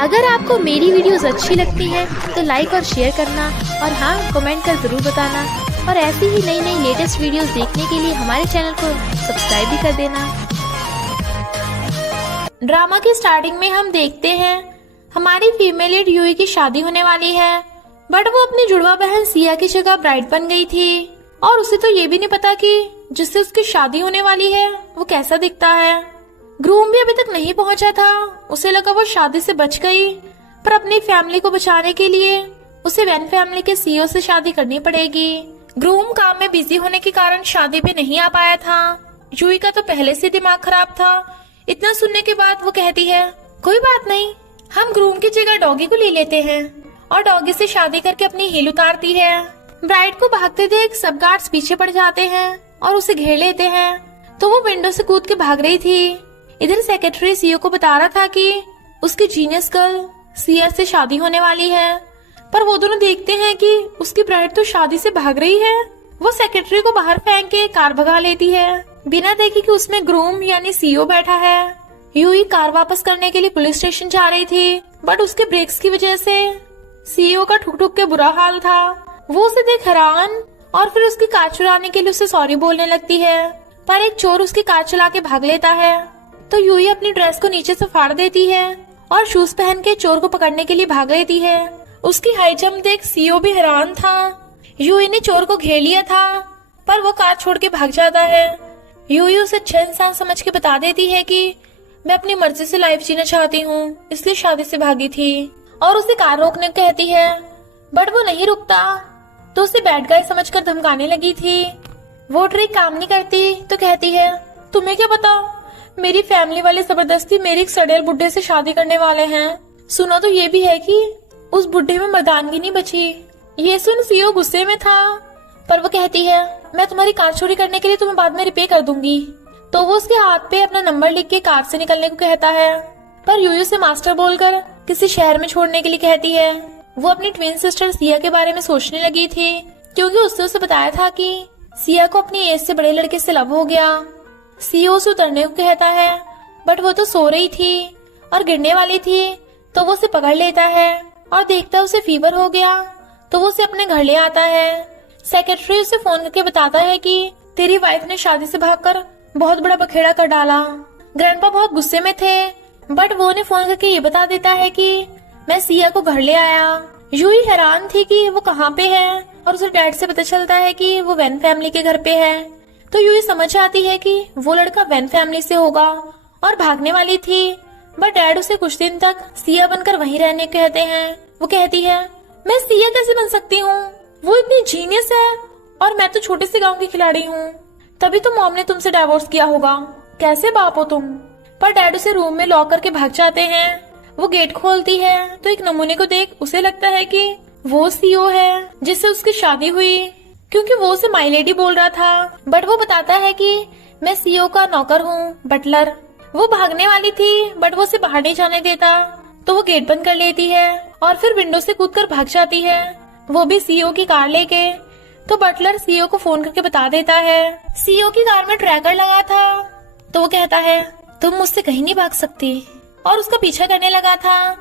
अगर आपको मेरी वीडियोस अच्छी लगती है तो लाइक और शेयर करना और हाँ कमेंट कर जरूर बताना। और ऐसी ही नई नई लेटेस्ट वीडियोस देखने के लिए हमारे चैनल को सब्सक्राइब भी कर देना। ड्रामा की स्टार्टिंग में हम देखते हैं हमारी फीमेल लीड यूई की शादी होने वाली है, बट वो अपनी जुड़वा बहन सिया की जगह ब्राइड बन गई थी और उसे तो ये भी नहीं पता कि जिससे उसकी शादी होने वाली है वो कैसा दिखता है। ग्रूम भी अभी तक नहीं पहुंचा था, उसे लगा वो शादी से बच गई, पर अपनी फैमिली को बचाने के लिए उसे वैन फैमिली के सीईओ से शादी करनी पड़ेगी। ग्रूम काम में बिजी होने के कारण शादी पे नहीं आ पाया था। यूई का तो पहले से दिमाग खराब था। इतना सुनने के बाद वो कहती है कोई बात नहीं, हम ग्रूम की जगह डॉगी को ले लेते हैं, और डॉगी से शादी करके अपनी हील उतारती है। ब्राइड को भागते देख सब गार्ड्स पीछे पड़ जाते हैं और उसे घेर लेते हैं, तो वो विंडो से कूद के भाग रही थी। इधर सेक्रेटरी सीईओ को बता रहा था कि उसकी जीनियस गर्ल सिया से शादी होने वाली है, पर वो दोनों देखते हैं कि उसकी ब्राइड तो शादी से भाग रही है। वो सेक्रेटरी को बाहर फेंक के कार भगा लेती है, बिना देखे कि उसमें ग्रूम यानी सीईओ बैठा है। यूई कार वापस करने के लिए पुलिस स्टेशन जा रही थी, बट उसके ब्रेक्स की वजह से सीईओ का ठुक ठुक के बुरा हाल था। वो उसे देख हैरान और फिर उसकी कार चुराने के लिए उसे सॉरी बोलने लगती है, पर एक चोर उसकी कार चला के भाग लेता है। तो यूई अपनी ड्रेस को नीचे से फाड़ देती है और शूज पहन के चोर को पकड़ने के लिए भाग लेती है। उसकी हाई जंप देख सीईओ भी हैरान था। यूई ने चोर को घेर लिया था, पर वो कार छोड़ के भाग जाता है। यूई उसे अच्छा इंसान समझ के बता देती है कि मैं अपनी मर्जी से लाइफ जीना चाहती हूँ, इसलिए शादी से भागी थी, और उसे कार रोकने को कहती है, बट वो नहीं रुकता, तो उसे बैड गाय समझकर धमकाने लगी थी। वो ट्रिक काम नहीं करती तो कहती है तुम्हें क्या पता, मेरी फैमिली वाले जबरदस्ती मेरी एक सड़ेल बुड्ढे से शादी करने वाले हैं। सुना तो ये भी है कि उस बुड्ढे में मर्दानगी नहीं बची। ये सुन सीईओ गुस्से में था, पर वो कहती है मैं तुम्हारी कार चोरी करने के लिए तुम्हें बाद में रिपे कर दूंगी। तो वो उसके हाथ पे अपना नंबर लिख के कार से निकलने को कहता है, पर यूयू से मास्टर बोलकर किसी शहर में छोड़ने के लिए कहती है। वो अपनी ट्विन सिस्टर सिया के बारे में सोचने लगी थी, क्योंकि उसने उसे बताया था कि सिया को अपनी एज से बड़े लड़के से लव हो गया। सीईओ से उतरने को कहता है, बट वो तो सो रही थी और गिरने वाली थी, तो वो उसे पकड़ लेता है और देखता उसे फीवर हो गया, तो वो उसे अपने घर ले आता है। सेक्रेटरी उसे फोन करके बताता है कि तेरी वाइफ ने शादी से भागकर बहुत बड़ा बखेड़ा कर डाला। ग्रैंडपा बहुत गुस्से में थे, बट वो उन्हें फोन करके ये बता देता है कि मैं सिया को घर ले आया। यूई हैरान थी कि वो कहाँ पे है, और उसे डैड से पता चलता है कि वो वैन फैमिली के घर पे है। तो यूई समझ आती है कि वो लड़का वैन फैमिली से होगा और भागने वाली थी, बट डैड उसे कुछ दिन तक सिया बनकर वहीं रहने कहते हैं। वो कहती है मैं सिया कैसे बन सकती हूँ, वो इतनी जीनियस है और मैं तो छोटे से गांव की खिलाड़ी हूँ, तभी तो मॉम ने तुमसे डाइवोर्स किया होगा, कैसे बाप हो तुम। पर डैड उसे रूम में लॉक करके भाग जाते हैं। वो गेट खोलती है तो एक नमूने को देख उसे लगता है कि वो सीईओ है जिससे उसकी शादी हुई, क्योंकि वो उसे माई लेडी बोल रहा था, बट वो बताता है कि मैं सीईओ का नौकर हूँ, बटलर। वो भागने वाली थी, बट वो उसे बाहर नहीं जाने देता, तो वो गेट बंद कर लेती है और फिर विंडो से कूदकर भाग जाती है, वो भी सीईओ की कार लेके। तो बटलर सीईओ को फोन करके बता देता है सीईओ की कार में ट्रैकर लगा था, तो वो कहता है तुम मुझसे कहीं नहीं भाग सकती, और उसका पीछा करने लगा था।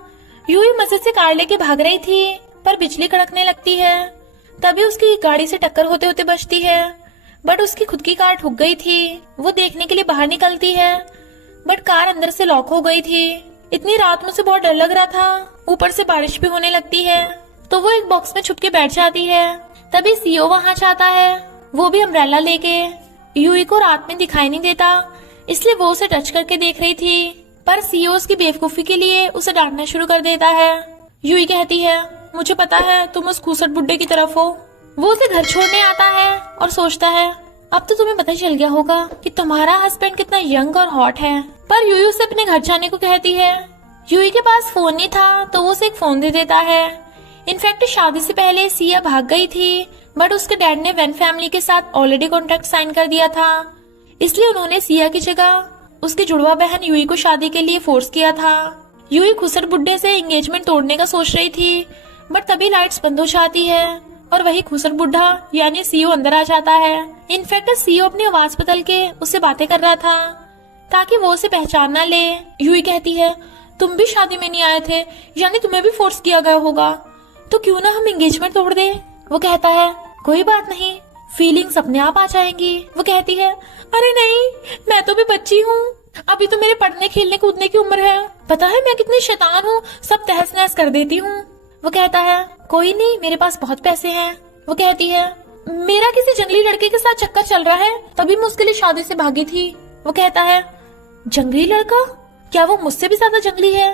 यूई मजे से कार लेके भाग रही थी, पर बिजली कड़कने लगती है, तभी उसकी गाड़ी से टक्कर होते होते बचती है, बट उसकी खुद की कार ठुक गई थी। वो देखने के लिए बाहर निकलती है, बट कार अंदर से लॉक हो गई थी। इतनी रात में से बहुत डर लग रहा था, ऊपर से बारिश भी होने लगती है, तो वो एक बॉक्स में छुप के बैठ जाती है। तभी सीईओ वहाँ जाता है, वो भी अम्ब्रेला लेके। यूई को रात में दिखाई नहीं देता, इसलिए वो उसे टच करके देख रही थी, पर सीईओ उसकी बेवकूफी के लिए उसे डांटना शुरू कर देता है। यूई कहती है मुझे पता है तुम उस खूसट बुड्ढे की तरफ हो। वो उसे घर छोड़ने आता है और सोचता है अब तो तुम्हें पता चल गया होगा कि तुम्हारा हस्बैंड कितना यंग और हॉट है। पर यूई उसे अपने घर जाने को कहती है। यूई के पास फोन नहीं था, तो वो उसे एक फोन दे देता है। इनफैक्ट शादी से पहले सिया भाग गई थी, बट उसके डैड ने वैन फैमिली के साथ ऑलरेडी कॉन्ट्रैक्ट साइन कर दिया था, इसलिए उन्होंने सिया की जगह उसकी जुड़वा बहन यूई को शादी के लिए फोर्स किया था। यूई खुसर बुड्ढे से एंगेजमेंट तोड़ने का सोच रही थी, बट तभी लाइट्स बंद हो जाती है और वही खुसर बुड्ढा यानी सीईओ अंदर आ जाता है। इनफैक्ट सीईओ अपनी आवाज बदल के उससे बातें कर रहा था ताकि वो उसे पहचान ना ले। यूई कहती है तुम भी शादी में नहीं आए थे, यानी तुम्हें भी फोर्स किया गया होगा, तो क्यों ना हम एंगेजमेंट तोड़ दे। वो कहता है कोई बात नहीं, फीलिंग्स अपने आप आ जाएंगी। वो कहती है अरे नहीं, मैं तो भी बच्ची हूँ, अभी तो मेरे पढ़ने खेलने कूदने की उम्र है, पता है मैं कितनी शैतान हूँ, सब तहस नहस कर देती हूँ। वो कहता है कोई नहीं, मेरे पास बहुत पैसे हैं। वो कहती है मेरा किसी जंगली लड़के के साथ चक्कर चल रहा है, तभी मैं उसके लिए शादी से भागी थी। वो कहता है जंगली लड़का, क्या वो मुझसे भी ज्यादा जंगली है?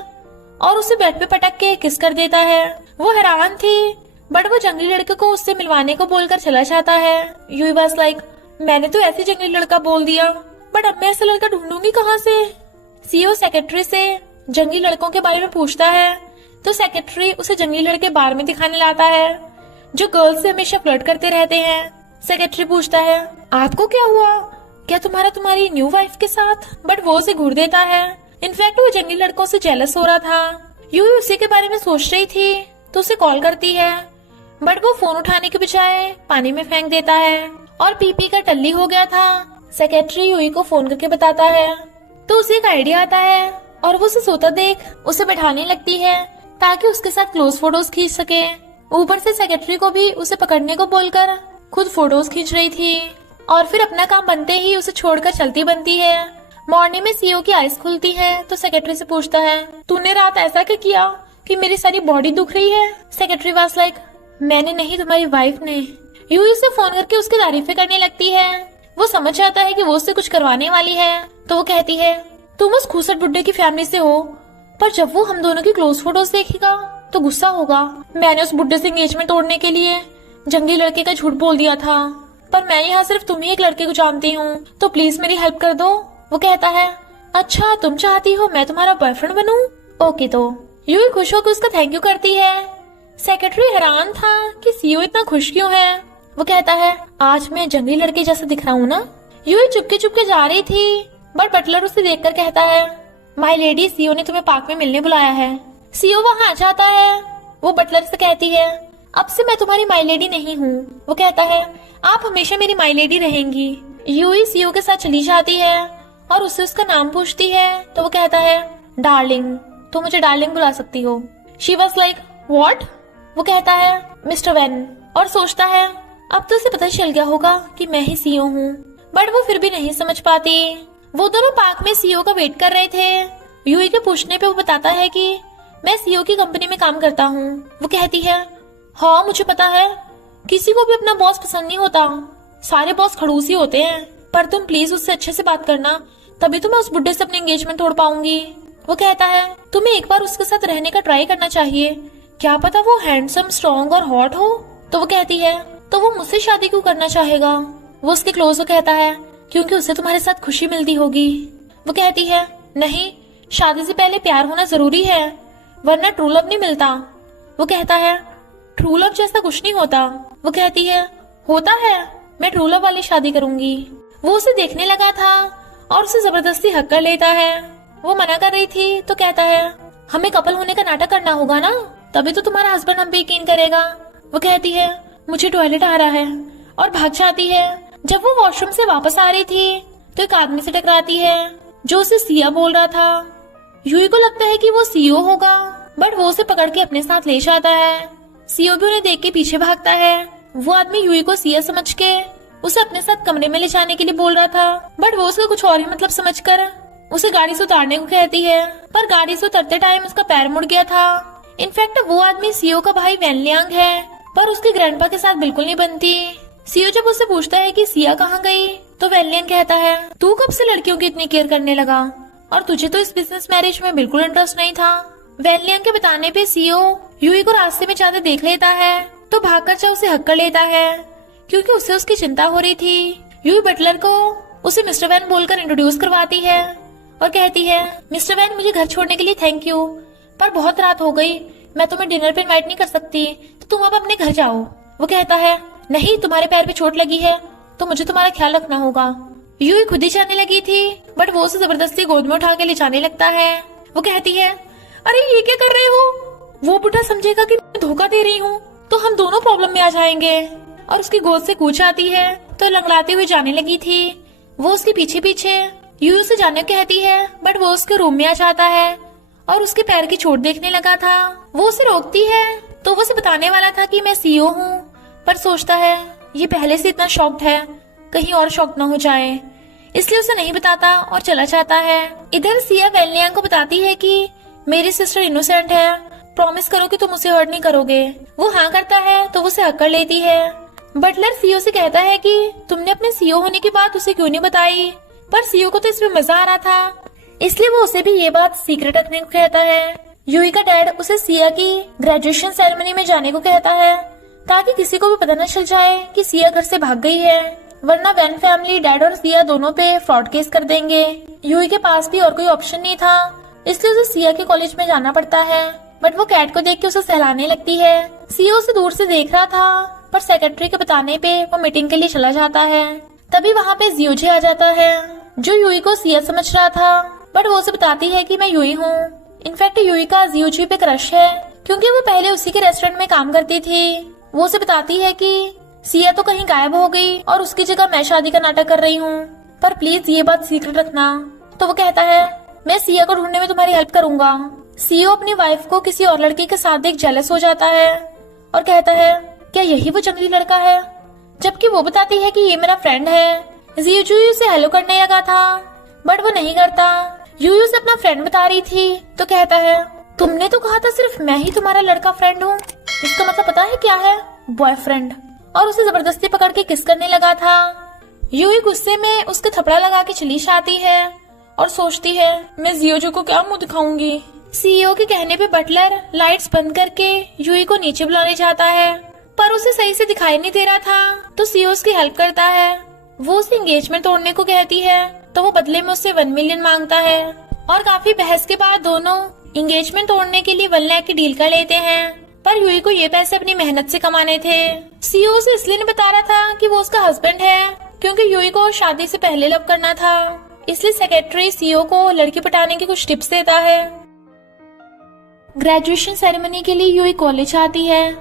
और उसे बेड पे पटक के किस कर देता है। वो हैरान थी, बट वो जंगली लड़के को उससे मिलवाने को बोलकर चला जाता है। यूई वाज लाइक मैंने तो ऐसे जंगली लड़का बोल दिया, बट अब मैं ऐसा लड़का ढूंढूंगी कहाँ से। सीईओ सेक्रेटरी से जंगली लड़कों के बारे में पूछता है, तो सेक्रेटरी उसे जंगली लड़के बार में दिखाने लाता है जो गर्ल्स से हमेशा फ्लर्ट करते रहते हैं। सेक्रेटरी पूछता है आपको क्या हुआ, क्या तुम्हारी न्यू वाइफ के साथ? बट वो उसे घूर देता है। इनफैक्ट वो जंगली लड़कों से जेलस हो रहा था। यूई उसी के बारे में सोच रही थी तो उसे कॉल करती है, बट वो फोन उठाने के बजाय पानी में फेंक देता है और पीपी का टल्ली हो गया था। सेक्रेटरी यूई को फोन करके बताता है, तो उसे एक आइडिया आता है और वो उसे सोता देख उसे बैठाने लगती है ताकि उसके साथ क्लोज फोटोज खींच सके। ऊपर से सेक्रेटरी को भी उसे पकड़ने को बोलकर खुद फोटोज खींच रही थी और फिर अपना काम बनते ही उसे छोड़कर चलती बनती है। मॉर्निंग में सीईओ की आइज खुलती है तो सेक्रेटरी से पूछता है तूने रात ऐसा क्या किया कि मेरी सारी बॉडी दुख रही है? सेक्रेटरी वाज लाइक मैंने नहीं, तुम्हारी वाइफ ने। यूई से फोन करके उसकी तारीफें करने लगती है। वो समझ जाता है कि वो उससे कुछ करवाने वाली है, तो वो कहती है तुम उस खूसट बुड्ढे की फैमिली से हो, पर जब वो हम दोनों की क्लोज फोटोज देखेगा तो गुस्सा होगा। मैंने उस बुड्ढे से एंगेजमेंट तोड़ने के लिए जंगली लड़के का झूठ बोल दिया था, पर मैं यहाँ सिर्फ तुम ही एक लड़के को जानती हूँ, तो प्लीज मेरी हेल्प कर दो। वो कहता है अच्छा तुम चाहती हो मैं तुम्हारा बॉयफ्रेंड बनूं? ओके। तो यूई खुश होकर उसका थैंक यू करती है। सेक्रेटरी हैरान था कि सीईओ इतना खुश क्यों है। वो कहता है आज मैं जंगली लड़के जैसा दिख रहा हूँ ना? यूई चुपके चुपके जा रही थी, बट बटलर उसे देखकर कहता है माय लेडी, सीईओ ने तुम्हें पार्क में मिलने बुलाया है। सीईओ वहाँ आ जाता है। वो बटलर से कहती है अब से मैं तुम्हारी माय लेडी नहीं हूँ। वो कहता है आप हमेशा मेरी माय लेडी रहेंगी। यूई सीईओ के साथ चली जाती है और उससे उसका नाम पूछती है, तो वो कहता है डार्लिंग, तो मुझे डार्लिंग बुला सकती हो। She was like what? वो कहता है मिस्टर वैन, और सोचता है अब तो उसे पता चल गया होगा कि मैं ही सीईओ हूँ, बट वो फिर भी नहीं समझ पाती। वो दोनों पार्क में सीईओ का वेट कर रहे थे। यूई के पूछने पे वो बताता है कि मैं सीईओ की कंपनी में काम करता हूँ। वो कहती है हाँ मुझे पता है, किसी को भी अपना बॉस पसंद नहीं होता, सारे बॉस खड़ूस ही होते हैं, पर तुम प्लीज उससे अच्छे से बात करना, तभी तो मैं उस बुड्ढे से अपनी एंगेजमेंट तोड़ पाऊंगी। वो कहता है तुम्हें एक बार उसके साथ रहने का ट्राई करना चाहिए, क्या पता वो हैंडसम, स्ट्रॉन्ग और हॉट हो। तो वो कहती है तो वो मुझसे शादी क्यों करना चाहेगा? वो उसके क्लोज हो कहता है क्योंकि उसे तुम्हारे साथ खुशी मिलती होगी। वो कहती है नहीं, शादी से पहले प्यार होना जरूरी है, वरना ट्रू लव नहीं मिलता। वो कहता है ट्रू लव जैसा कुछ नहीं होता। वो कहती है होता है, मैं ट्रू लव वाली शादी करूंगी। वो उसे देखने लगा था और उसे जबरदस्ती हक कर लेता है। वो मना कर रही थी तो कहता है हमें कपल होने का नाटक करना होगा ना, तभी तो तुम्हारा हस्बैंड हम पे यकीन करेगा। वो कहती है मुझे टॉयलेट आ रहा है और भाग जाती है। जब वो वॉशरूम से वापस आ रही थी तो एक आदमी से टकराती है जो उसे सिया बोल रहा था। यूई को लगता है कि वो सीईओ होगा, बट वो उसे पकड़ के अपने साथ ले जाता है। सीईओ भी उन्हें देख के पीछे भागता है। वो आदमी यूई को सिया समझ के उसे अपने साथ कमरे में ले जाने के लिए बोल रहा था, बट वो उसका कुछ और ही मतलब समझकर उसे गाड़ी से उतारने को कहती है, पर गाड़ी से उतरते टाइम उसका पैर मुड़ गया था। इनफैक्ट वो आदमी सीईओ का भाई वैनलियांग है, पर उसके ग्रैंडपा के साथ बिल्कुल नहीं बनती। सीईओ जब उससे पूछता है कि सिया कहाँ गई, तो वैनलियांग कहता है तू कब से लड़कियों की इतनी केयर करने लगा, और तुझे तो इस बिजनेस मैरिज में बिल्कुल इंटरेस्ट नहीं था। वैनलियांग के बताने पे सीईओ यूई को रास्ते में जाते देख लेता है तो भागकर जा उसे हक कर लेता है, क्योंकि उससे उसकी चिंता हो रही थी। यूई बटलर को उसे मिस्टर वैन बोलकर इंट्रोड्यूस करवाती है और कहती है मिस्टर वैन, मुझे घर छोड़ने के लिए थैंक यू, पर बहुत रात हो गई, मैं तुम्हें डिनर पे इनवाइट नहीं कर सकती, तो तुम अब अपने घर जाओ। वो कहता है नहीं, तुम्हारे पैर पे चोट लगी है तो मुझे तुम्हारा ख्याल रखना होगा। यूई खुद ही जाने लगी थी, बट वो उसे जबरदस्ती गोद में उठा के ले जाने लगता है। वो कहती है अरे ये क्या कर रहे हो, वो बुढ़ा समझेगा कि मैं धोखा दे रही हूँ तो हम दोनों प्रॉब्लम में आ जाएंगे, और उसकी गोद से कूच आती है तो लंगड़ाते हुए जाने लगी थी। वो उसके पीछे पीछे यूई से जाने कहती है, बट वो उसके रूम में आ जाता है और उसके पैर की चोट देखने लगा था। वो उसे रोकती है तो वो उसे बताने वाला था कि मैं सीईओ हूँ, पर सोचता है ये पहले से इतना शॉक्ड है, कहीं और शॉक ना हो जाए, इसलिए उसे नहीं बताता और चला जाता है। इधर सिया वेनलियांग को बताती है कि मेरी सिस्टर इनोसेंट है, प्रॉमिस करो कि तुम उसे हर्ट नहीं करोगे। वो हाँ करता है तो वो उसे हक कर लेती है। बटलर सीईओ से कहता है कि तुमने अपने सीईओ होने की बात उसे क्यों नहीं बताई, पर सीईओ को तो इसमें मजा आ रहा था, इसलिए वो उसे भी ये बात सीक्रेट रखने को कहता है। यूई का डैड उसे सिया की ग्रेजुएशन सेरेमनी में जाने को कहता है ताकि किसी को भी पता न चल जाए कि सिया घर से भाग गई है, वरना वैन फैमिली डैड और सिया दोनों पे फ्रॉड केस कर देंगे। यूई के पास भी और कोई ऑप्शन नहीं था, इसलिए उसे सिया के कॉलेज में जाना पड़ता है। बट वो कैट को देख के उसे सहलाने लगती है। सीईओ उसे दूर से देख रहा था, पर सेक्रेटरी के बताने पे वो मीटिंग के लिए चला जाता है। तभी वहाँ पे जियोजे आ जाता है, जो यूई को सिया समझ रहा था, बट वो उसे बताती है कि मैं यूई हूँ। इनफैक्ट यूई का जियोजी पे क्रश है, क्योंकि वो पहले उसी के रेस्टोरेंट में काम करती थी। वो उसे बताती है कि सिया तो कहीं गायब हो गई और उसकी जगह मैं शादी का नाटक कर रही हूँ, पर प्लीज ये बात सीक्रेट रखना। तो वो कहता है मैं सिया को ढूंढने में तुम्हारी हेल्प करूंगा। सीईओ अपनी वाइफ को किसी और लड़के के साथ देख जेलस हो जाता है और कहता है क्या यही वो जंगली लड़का है, जबकि वो बताती है कि ये मेरा फ्रेंड है। जियोजी उसे हेलो करने लगा था, बट वो नहीं करता। यूई उसे अपना फ्रेंड बता रही थी तो कहता है तुमने तो कहा था सिर्फ मैं ही तुम्हारा लड़का फ्रेंड हूँ, इसका मतलब पता है क्या है, बॉयफ्रेंड। और उसे जबरदस्ती पकड़ के किस करने लगा था। यूई गुस्से में उसके थपड़ा लगा के चली जाती है और सोचती है मैं जियोजी को क्या मुंह दिखाऊंगी। सीईओ के कहने पे बटलर लाइट्स बंद करके यूई को नीचे बुलाने जाता है, पर उसे सही से दिखाई नहीं दे रहा था, तो सीईओ उसकी हेल्प करता है। वो उसे एंगेजमेंट तोड़ने को कहती है, तो वो बदले में उससे 1 मिलियन मांगता है, और काफी बहस के बाद दोनों एंगेजमेंट तोड़ने के लिए 1 लाख की डील कर लेते हैं। पर यूई को ये पैसे अपनी मेहनत से कमाने थे। सीईओ से इसलिए नहीं बता रहा था कि वो उसका हस्बैंड है, क्योंकि यूई को शादी से पहले लव करना था, इसलिए सेक्रेटरी सीईओ को लड़की पटाने की कुछ टिप्स देता है। ग्रेजुएशन सेरेमनी के लिए यूई कॉलेज आती है।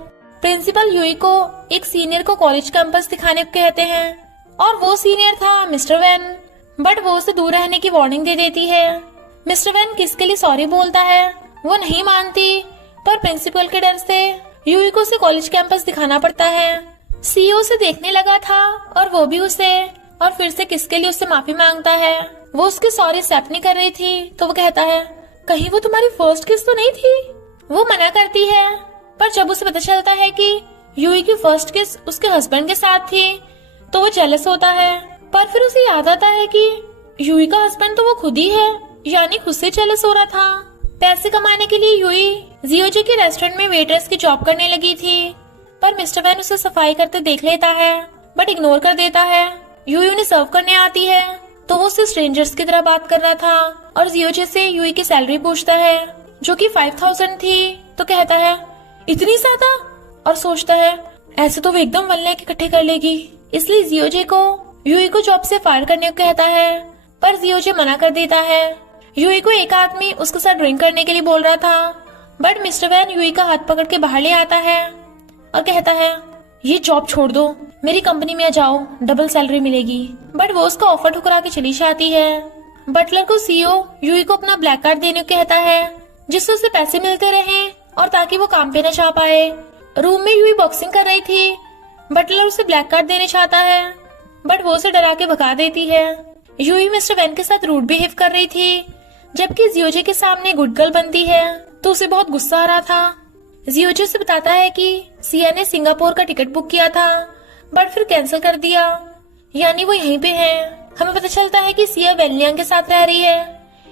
प्रिंसिपल यूई को एक सीनियर को कॉलेज कैंपस दिखाने को कहते हैं, और वो सीनियर था मिस्टर वैन, बट वो उसे दूर रहने की वार्निंग दे देती है। मिस्टर वैन किसके लिए सॉरी बोलता है, वो नहीं मानती, पर प्रिंसिपल के डर से यूई को उसे कॉलेज कैंपस दिखाना पड़ता है। सीईओ से देखने लगा था और वो भी उसे, और फिर से किसके लिए उससे माफी मांगता है। वो उसके सॉरी एक्सेप्ट नहीं कर रही थी, तो वो कहता है कहीं वो तुम्हारी फर्स्ट किस तो नहीं थी। वो मना करती है, पर जब उसे पता चलता है कि यूई की फर्स्ट किस उसके हस्बैंड के साथ थी, तो वो जेलस होता है। पर फिर उसे याद आता है कि यूई का हस्बैंड तो वो खुद ही है, यानी खुद से जेलस हो रहा था। पैसे कमाने के लिए यूई जियोजे के रेस्टोरेंट में वेट्रेस की जॉब करने लगी थी, पर मिस्टर वैन उसे सफाई करते देख लेता है, बट इग्नोर कर देता है। यूई उन्हें सर्व करने आती है, तो वो उससे स्ट्रेंजर्स की तरह बात कर रहा था, और जियोजे से यूई की सैलरी पूछता है, जो कि 5000 थी, तो कहता है इतनी ज्यादा, और सोचता है ऐसे तो वो एकदम 1 लाख इकट्ठे कर लेगी, इसलिए जियोजे को यूई को जॉब से फायर करने को कहता है, पर जियोजे मना कर देता है। यूई को एक आदमी उसके साथ ड्रिंक करने के लिए बोल रहा था, बट मिस्टर वैन यूई का हाथ पकड़ के बाहर ले आता है और कहता है ये जॉब छोड़ दो, मेरी कंपनी में आ जाओ, डबल सैलरी मिलेगी। बट वो उसका ऑफर ठुकरा के चली जाती है। बटलर को सीईओ यूई को अपना ब्लैक कार्ड देने को कहता है, जिससे उसे पैसे मिलते रहे और ताकि वो काम पे न जा पाए। रूम में यूई बॉक्सिंग कर रही थी। बटलर उसे ब्लैक कार्ड देने चाहता है, बट वो उसे डरा के भगा देती है। यूई मिस्टर वैन के साथ रूड बिहेव कर रही थी, जबकि जियोजे के सामने गुड गर्ल बनती है, तो उसे बहुत गुस्सा आ रहा था। जियोजे से बताता है कि सिया ने सिंगापुर का टिकट बुक किया था, बट फिर कैंसिल कर दिया, यानी वो यहीं पे है। हमें पता चलता है कि सिया वेनलियांग के साथ रह रही है।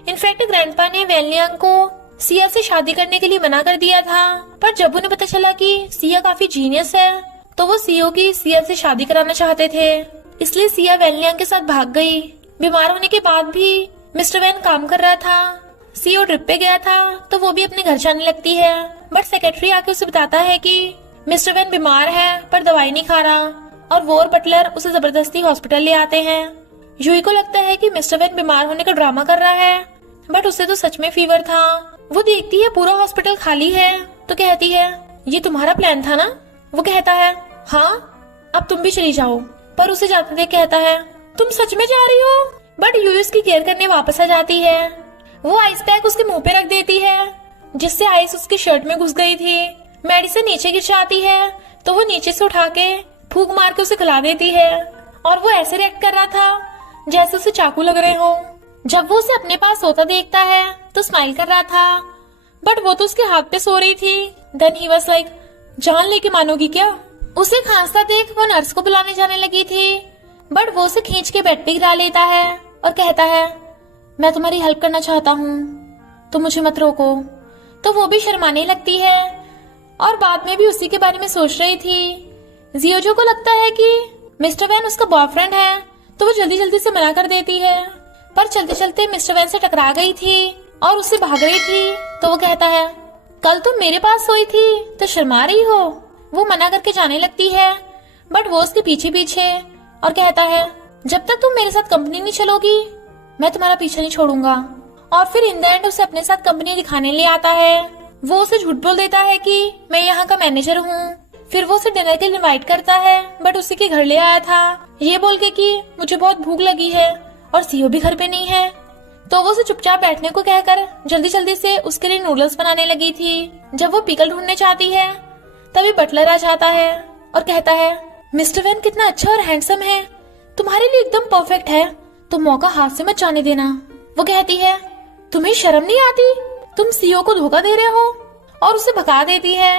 इनफैक्ट ग्रैंडपा ने वेनलियांग को सिया से शादी करने के लिए मना कर दिया था, पर जब उन्हें पता चला कि सिया काफी जीनियस है, तो वो सीईओ की सिया से शादी कराना चाहते थे, इसलिए सिया वेनलियांग के साथ भाग गई। बीमार होने के बाद भी मिस्टर वैन काम कर रहा था। सीईओ ट्रिप पे गया था, तो वो भी अपने घर जाने लगती है, बट सेक्रेटरी आके उसे बताता है कि मिस्टर वैन बीमार है पर दवाई नहीं खा रहा, और वो और बटलर उसे जबरदस्ती हॉस्पिटल ले आते हैं। यूई को लगता है कि मिस्टर वैन बीमार होने का ड्रामा कर रहा है, बट उसे तो सच में फीवर था। वो देखती है पूरा हॉस्पिटल खाली है, तो कहती है ये तुम्हारा प्लान था ना। वो कहता है हाँ, अब तुम भी चली जाओ, पर उसे जाते देख कहता है तुम सच में जा रही हो। बट यूई उसकी केयर करने वापस आ जाती है। वो आइस पैक उसके मुंह पे रख देती है, जिससे आइस उसकी शर्ट में घुस गई थी। मेडिसिन नीचे गिर जाती है तो वो नीचे से उठा के फूंक मार के उसे खिला देती है, और वो ऐसे रिएक्ट कर रहा था जैसे उसे चाकू लग रहे हो। जब वो उसे अपने पास सोता देखता है तो स्माइल कर रहा था, बट वो तो उसके हाथ पे सो रही थी। देन ही वाज लाइक, जान लेके मानोगी क्या? उसे खांसता देख वो नर्स को बुलाने जाने लगी थी, बट वो उसे खींच के बेड पे गिरा लेता है और कहता है, मैं तुम्हारी हेल्प करना चाहता हूँ, तो मुझे मत रोको। तो वो भी शर्माने लगती है और बाद में भी उसी के बारे में सोच रही थी। जियोजो को लगता है कि मिस्टर वैन उसका बॉयफ्रेंड है, तो वो जल्दी जल्दी से मना कर देती है, पर चलते चलते मिस्टर वैन से टकरा गई थी और उससे भाग रही थी। तो वो कहता है, कल तुम मेरे पास सोई थी तो शर्मा रही हो। वो मना करके जाने लगती है, बट वो उसके पीछे पीछे और कहता है, जब तक तुम मेरे साथ कंपनी नहीं चलोगी मैं तुम्हारा पीछा नहीं छोड़ूंगा। और फिर इन द एंड उसे अपने साथ कंपनी दिखाने ले आता है। वो उसे झूठ बोल देता है कि मैं यहाँ का मैनेजर हूँ। फिर वो उसे डिनर के लिए इनवाइट करता है, बट उसी के घर ले आया था ये बोल के कि मुझे बहुत भूख लगी है और सीओ भी घर पे नहीं है। तो वो उसे चुपचाप बैठने को कहकर जल्दी जल्दी से उसके लिए नूडल्स बनाने लगी थी। जब वो पिकल ढूंढने चाहती है तभी बटलर आ जाता है और कहता है, मिस्टर वैन कितना अच्छा और हैंडसम है, तुम्हारे लिए एकदम परफेक्ट है, तुम मौका हाथ से मत जाने देना। वो कहती है, तुम्हें शर्म नहीं आती, तुम सीओ को धोखा दे रहे हो, और उसे भगा देती है।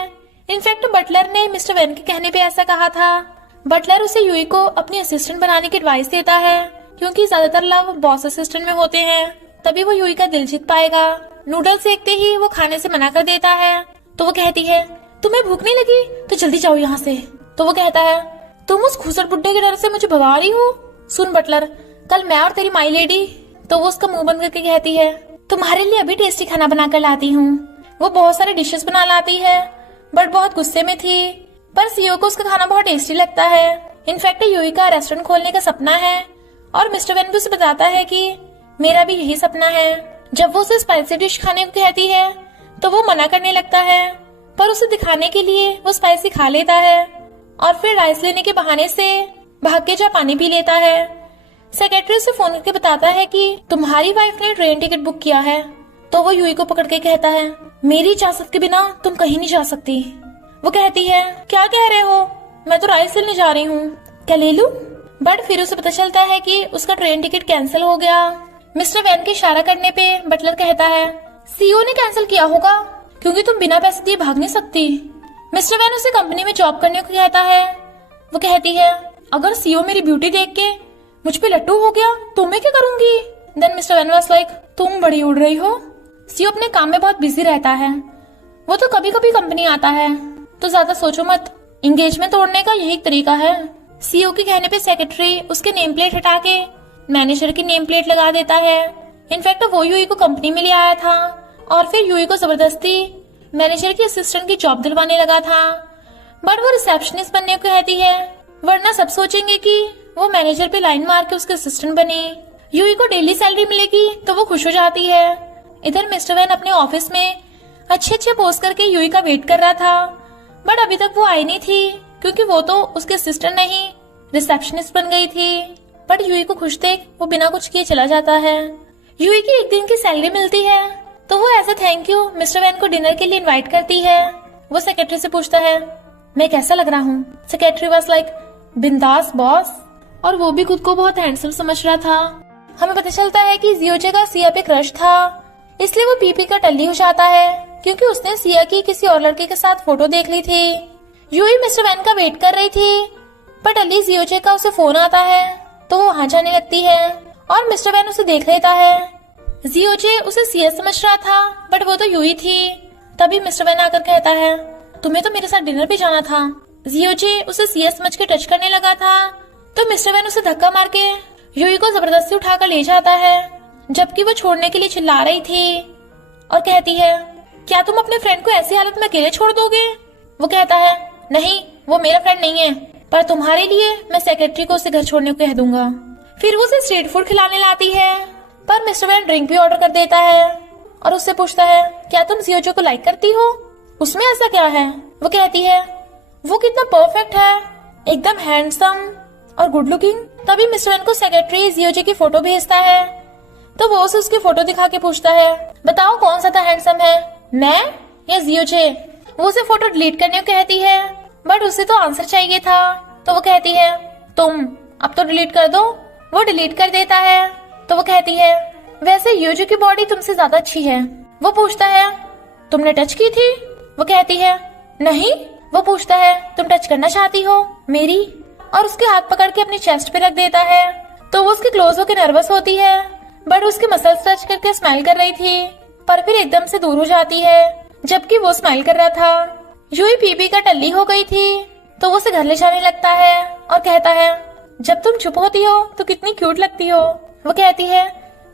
इनफैक्ट बटलर ने मिस्टर वैन के कहने पे ऐसा कहा था। बटलर उसे यूई को अपनी असिस्टेंट बनाने की एडवाइस देता है, क्योंकि ज्यादातर लव बॉस असिस्टेंट में होते हैं, तभी वो यूई का दिल जीत पाएगा। नूडल्स देखते ही वो खाने से मना कर देता है। तो वो कहती है, तुम्हें भूख नहीं लगी तो जल्दी जाओ यहाँ से। तो वो कहता है, तुम उस खुसर बुड्ढे के डर से मुझे भगा रही हो। सुन बटलर, कल मैं और तेरी माई लेडी। तो वो उसका मुंह बंद करके कहती है, तुम्हारे लिए अभी टेस्टी खाना बना कर लाती हूँ। वो बहुत सारे डिशेस बना लाती है, बट बहुत गुस्से में थी, पर सीओ को उसका खाना बहुत टेस्टी लगता है। इनफैक्ट यूई का रेस्टोरेंट खोलने का सपना है, और मिस्टर वैन भी उसे बताता है कि मेरा भी यही सपना है। जब वो उसे स्पाइसी डिश खाने को कहती है तो वो मना करने लगता है, पर उसे दिखाने के लिए वो स्पाइसी खा लेता है, और फिर राइस लेने के बहाने से भाग के जा पानी पी लेता है। सेक्रेटरी से फोन करके बताता है कि तुम्हारी वाइफ ने ट्रेन टिकट बुक किया है। तो वो यूई को पकड़ के कहता है, मेरी इजाजत के बिना तुम कहीं नहीं जा सकती। वो कहती है, क्या कह रहे हो, मैं तो राइस लेने जा रही हूँ, क्या ले लूं? बट फिर उसे पता चलता है कि उसका ट्रेन टिकट कैंसिल हो गया। मिस्टर वैन के इशारा करने पे बटलर कहता है, सीओ ने कैंसिल किया होगा, क्योंकि तुम बिना पैसे दिए भाग नहीं सकती। मिस्टर वैन उसे कंपनी में जॉब करने को कहता है। वो कहती है, अगर सीओ मेरी ब्यूटी देख के मुझ पे लट्टू हो गया तो मैं क्या करूंगी? Then Mr Van was like, तुम बड़ी उड़ रही हो। सीओ अपने काम में बहुत बिजी रहता है, वो तो कभी कभी कंपनी आता है, तो ज्यादा सोचो मत, एंगेजमेंट तोड़ने का यही तरीका है। सीओ के कहने पे सेक्रेटरी उसके नेम प्लेट हटा के मैनेजर की नेम प्लेट लगा देता है। इनफैक्ट वो यूई को कंपनी में ले आया था, और फिर यूई को जबरदस्ती मैनेजर की असिस्टेंट की जॉब दिलवाने लगा था, बट वो रिसेप्शनिस्ट बनने को कहती है, वरना सब सोचेंगे कि वो मैनेजर पे लाइन मार के उसके असिस्टेंट बनी। यूई को डेली सैलरी मिलेगी तो वो खुश हो जाती है। इधर मिस्टर वैन अपने ऑफिस में अच्छे अच्छे पोज करके यूई का वेट कर रहा था, बट अभी तक वो आई नहीं थी, क्योंकि वो तो उसके असिस्टेंट नहीं रिसेप्शनिस्ट बन गई थी। बट यूई को खुश देख वो बिना कुछ किए चला जाता है। यूई की एक दिन की सैलरी मिलती है, तो वो ऐसा थैंक यू मिस्टर वैन को डिनर के लिए इनवाइट करती है। वो सेक्रेटरी से पूछता है, मैं कैसा लग रहा हूँ? सेक्रेटरी वाज लाइक, बिंदास बॉस। और वो भी खुद को बहुत हैंडसम समझ रहा था। हमें पता चलता है कि जियोजे का सिया पे क्रश था, इसलिए वो पीपी का टल्ली हो जाता है, क्योंकि उसने सिया की किसी और लड़के के साथ फोटो देख ली थी। यूई मिस्टर वैन का वेट कर रही थी, पर टल्ली जियोजे का उसे फोन आता है, तो वो वहां जाने लगती है, और मिस्टर वैन उसे देख लेता है। जियोजे उसे सिया समझ रहा था, बट वो तो यूई थी। तभी मिस्टर वैन आकर कहता है, तुम्हें तो मेरे साथ डिनर पे जाना था। जियोजे उसे सिया समझ के टच करने लगा था, तो मिस्टर वैन उसे धक्का मार के यूई को जबरदस्ती उठाकर ले जाता है, जबकि वो छोड़ने के लिए चिल्ला रही थी और कहती है, क्या तुम अपने फ्रेंड को ऐसी हालत में अकेले छोड़ दोगे? वो कहता है, नहीं, वो मेरा फ्रेंड नहीं है, पर तुम्हारे लिए मैं सेक्रेटरी को उसे घर छोड़ने को कह दूंगा। फिर वो उसे स्ट्रीट फूड खिलाने लाती है, पर मिस्टर वैन ड्रिंक भी ऑर्डर कर देता है और उससे पूछता है, क्या तुम जियोजो को लाइक करती हो? उसमें ऐसा क्या है? वो कहती है, वो कितना परफेक्ट है, एकदम हैंडसम और गुड लुकिंग। तभी मिस्टर वैन को सेक्रेटरी जियोजे की फोटो भेजता है, तो वो उसे उसकी फोटो दिखा के पूछता है, बताओ कौन सा था हैंडसम है, मैं या जियोचे। वो उसे फोटो डिलीट करने को कहती है, बट उसे तो आंसर चाहिए था। तो वो कहती है, तुम अब तो डिलीट कर दो। वो डिलीट कर देता है। तो वो कहती है, वैसे यूजू की बॉडी तुमसे ज्यादा अच्छी है। वो पूछता है, तुमने टच की थी? वो कहती है, नहीं। वो पूछता है, तुम टच करना चाहती हो मेरी? और उसके हाथ पकड़ के अपनी चेस्ट पे रख देता है। तो वो उसके क्लोज होकर नर्वस होती है, बट उसके मसल्स टच करके स्माइल कर रही थी, पर फिर एकदम से दूर हो जाती है, जबकि वो स्माइल कर रहा था। यूई पीपी का टल्ली हो गई थी। तो वो उसे घर ले जाने लगता है और कहता है, जब तुम चुप होती हो तो कितनी क्यूट लगती हो। वो कहती है,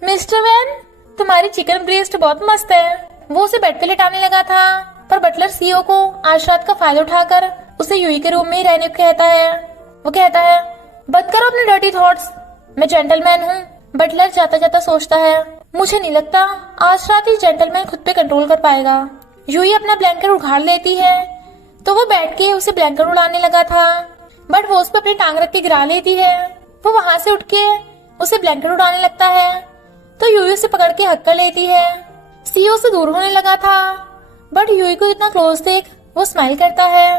मिस्टर वैन तुम्हारी चिकन ब्रेस्ट बहुत मस्त है। वो उसे बेड पे लेटाने लगा था, पर बटलर सीओ को आज रात का फायदा उठाकर उसे यूई के रूम में ही रहने को कहता है। वो कहता है, बंद करो अपने डर्टी थॉट्स, मैं जेंटलमैन हूँ। बटलर जाता जाता सोचता है, मुझे नहीं लगता आज रात ही जेंटलमैन खुद पे कंट्रोल कर पाएगा। यूई अपना ब्लैंकेट उखाड़ लेती है। तो वो बैठ के उसे ब्लैंकेट उड़ाने लगा था, बट वो उस पर अपनी टांग रख के गिरा लेती है। वो वहां से उठ के उसे ब्लैंकेट उड़ाने लगता है, तो यूई उसे पकड़ के हक कर लेती है। सीओ से दूर होने लगा था, बट यूई को इतना क्लोज देख वो स्माइल करता है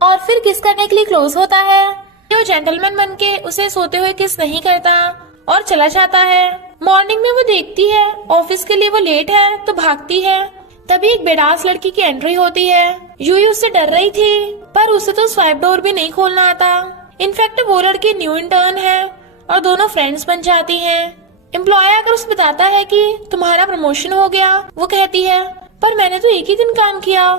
और फिर किस करने के लिए क्लोज होता है। वो जेंटलमैन बन के उसे सोते हुए किस नहीं करता और चला जाता है। मॉर्निंग में वो देखती है ऑफिस के लिए वो लेट है, तो भागती है। तभी एक बेडास लड़की की एंट्री होती है। यूई उससे डर रही थी, पर उसे तो स्वाइप डोर भी नहीं खोलना आता। इनफैक्ट वो लड़की न्यू इंटर्न है और दोनों फ्रेंड्स बन जाती हैं। एम्प्लॉय आकर उसे बताता है कि तुम्हारा प्रमोशन हो गया। वो कहती है, पर मैंने तो एक ही दिन काम किया।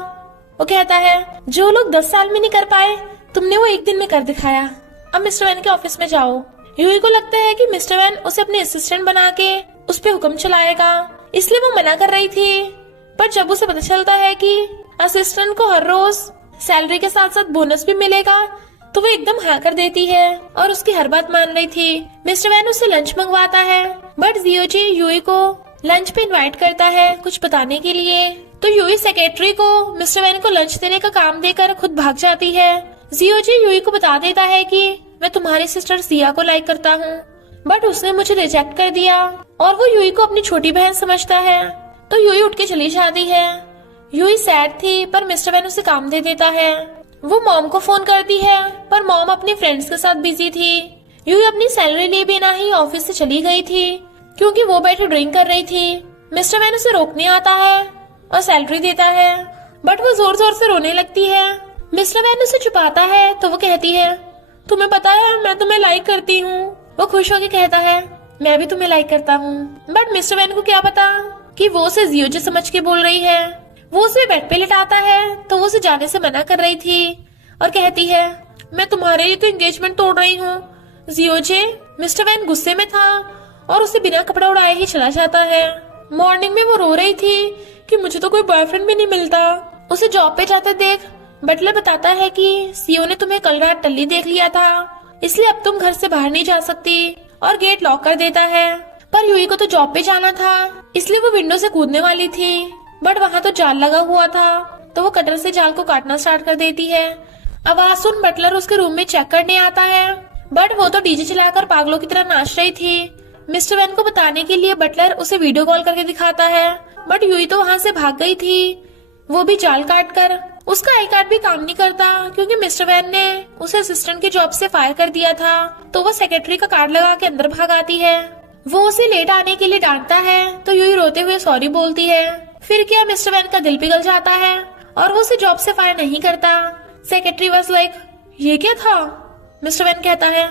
वो कहता है, जो लोग 10 साल में नहीं कर पाए तुमने वो एक दिन में कर दिखाया। अब मिस्टर वैन के ऑफिस में जाओ। यूई को लगता है कि मिस्टर वैन उसे अपने असिस्टेंट बना के उस पे हुक्म चलाएगा, इसलिए वो मना कर रही थी। पर जब उसे पता चलता है कि असिस्टेंट को हर रोज सैलरी के साथ साथ बोनस भी मिलेगा, तो वो एकदम हाँ कर देती है और उसकी हर बात मान रही थी। मिस्टर वैन उससे लंच मंगवाता है, बट जियोजी यूई को लंच पे इनवाइट करता है कुछ बताने के लिए। तो यूई सेक्रेटरी को मिस्टर वैन को लंच देने का काम देकर खुद भाग जाती है। जियोजी यूई को बता देता है कि मैं तुम्हारी सिस्टर सिया को लाइक करता हूँ, बट उसने मुझे रिजेक्ट कर दिया, और वो यूई को अपनी छोटी बहन समझता है। तो यूई उठ के चली जाती है। यूई सैड थी, पर मिस्टर वैन उसे काम दे देता है। वो मॉम को फोन करती है, पर मॉम अपनी फ्रेंड्स के साथ बिजी थी। यूई अपनी सैलरी लिए बिना ही ऑफिस से चली गई थी, क्योंकि वो बैठे ड्रिंक कर रही थी। मिस्टर वैन उसे रोकने आता है और सैलरी देता है, बट वो जोर जोर से रोने लगती है। मिस्टर वैन उसे छुपाता है, तो वो कहती है, तुम्हें पता है मैं तुम्हें लाइक करती हूँ। वो खुश होकर कहता है, मैं भी तुम्हें लाइक करता हूँ। बट मिस्टर वैन को क्या पता कि वो उसे जियोजी समझ के बोल रही है। वो उसे बेड पे लिटाता है, तो वो उसे जाने से मना कर रही थी और कहती है, मैं तुम्हारे लिए तो एंगेजमेंट तोड़ रही हूँ जियोजी। मिस्टर वैन गुस्से में था और उसे बिना कपड़ा उड़ाए ही चला जाता है। मॉर्निंग में वो रो रही थी कि मुझे तो कोई बॉयफ्रेंड भी नहीं मिलता। उसे जॉब पे जाते देख बटलर बताता है कि सीओ ने तुम्हें कल रात टल्ली देख लिया था, इसलिए अब तुम घर से बाहर नहीं जा सकती, और गेट लॉक कर देता है। पर यूई को तो जॉब पे जाना था, इसलिए वो विंडो से कूदने वाली थी, बट वहाँ तो जाल लगा हुआ था, तो वो कटर से जाल को काटना स्टार्ट कर देती है। आवाज सुन बटलर उसके रूम में चेक करने आता है, बट वो तो डीजे चलाकर पागलों की तरह नाच रही थी। मिस्टर वैन को बताने के लिए बटलर उसे वीडियो कॉल करके दिखाता है, बट यूई तो वहाँ से भाग गई थी, वो भी जाल काट कर। उसका आई कार्ड भी काम नहीं करता, क्योंकि मिस्टर वैन ने उसे असिस्टेंट की जॉब से फायर कर दिया था। तो वो सेक्रेटरी का कार्ड लगा के अंदर भाग आती है। वो उसे लेट आने के लिए डांटता है, तो यूई रोते हुए सॉरी बोलती है। फिर क्या, मिस्टर वैन का दिल पिघल जाता है और वो उसे जॉब से फायर नहीं करता। सेक्रेटरी वाज लाइक, ये क्या था? मिस्टर वैन कहता है,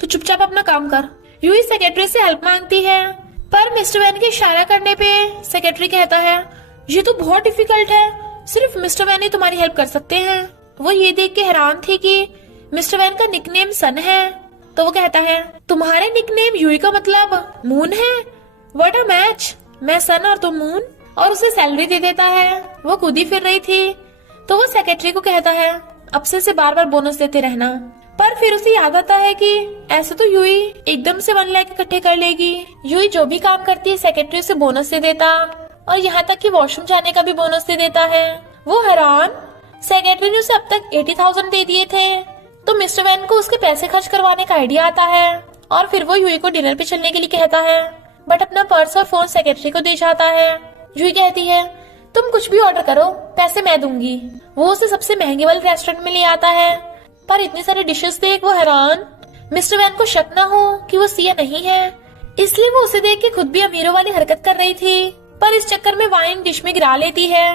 तू चुपचाप अपना काम कर। यूई सेक्रेटरी से हेल्प मांगती है, पर मिस्टर वैन के इशारा करने पे सेक्रेटरी कहता है, ये तो बहुत डिफिकल्ट है, सिर्फ मिस्टर वैन ही तुम्हारी हेल्प कर सकते हैं। वो ये देख के हैरान थी कि मिस्टर वैन का निकनेम सन है। तो वो कहता है, तुम्हारे निकनेम यूई का मतलब मून है? व्हाट अ मैच, मैं सन और तुम मून। और उसे सैलरी दे देता है। वो खुद ही फिर रही थी, तो वो सेक्रेटरी को कहता है, अब से बार बार बोनस देते रहना। पर फिर उसे याद आता है कि ऐसे तो यूई एकदम से 1 लाख इकट्ठे कर लेगी। यूई जो भी काम करती है सेक्रेटरी उसे बोनस दे देता, और यहाँ तक कि वॉशरूम जाने का भी बोनस दे देता है। वो हैरान, सेक्रेटरी ने उसे अब तक 80,000 दे दिए थे। तो मिस्टर वैन को उसके पैसे खर्च करवाने का आइडिया आता है, और फिर वो यूई को डिनर पे चलने के लिए कहता है। बट अपना पर्स और फोन सेक्रेटरी को दे जाता है। यूई कहती है तुम कुछ भी ऑर्डर करो, पैसे मैं दूंगी। वो उसे सबसे महंगे वाले रेस्टोरेंट में ले आता है, पर इतनी सारी डिशेस देख वो हैरान। मिस्टर वैन को शक न हो कि वो सिया नहीं है, इसलिए वो उसे देख के खुद भी अमीरों वाली हरकत कर रही थी, पर इस चक्कर में वाइन डिश में गिरा लेती है।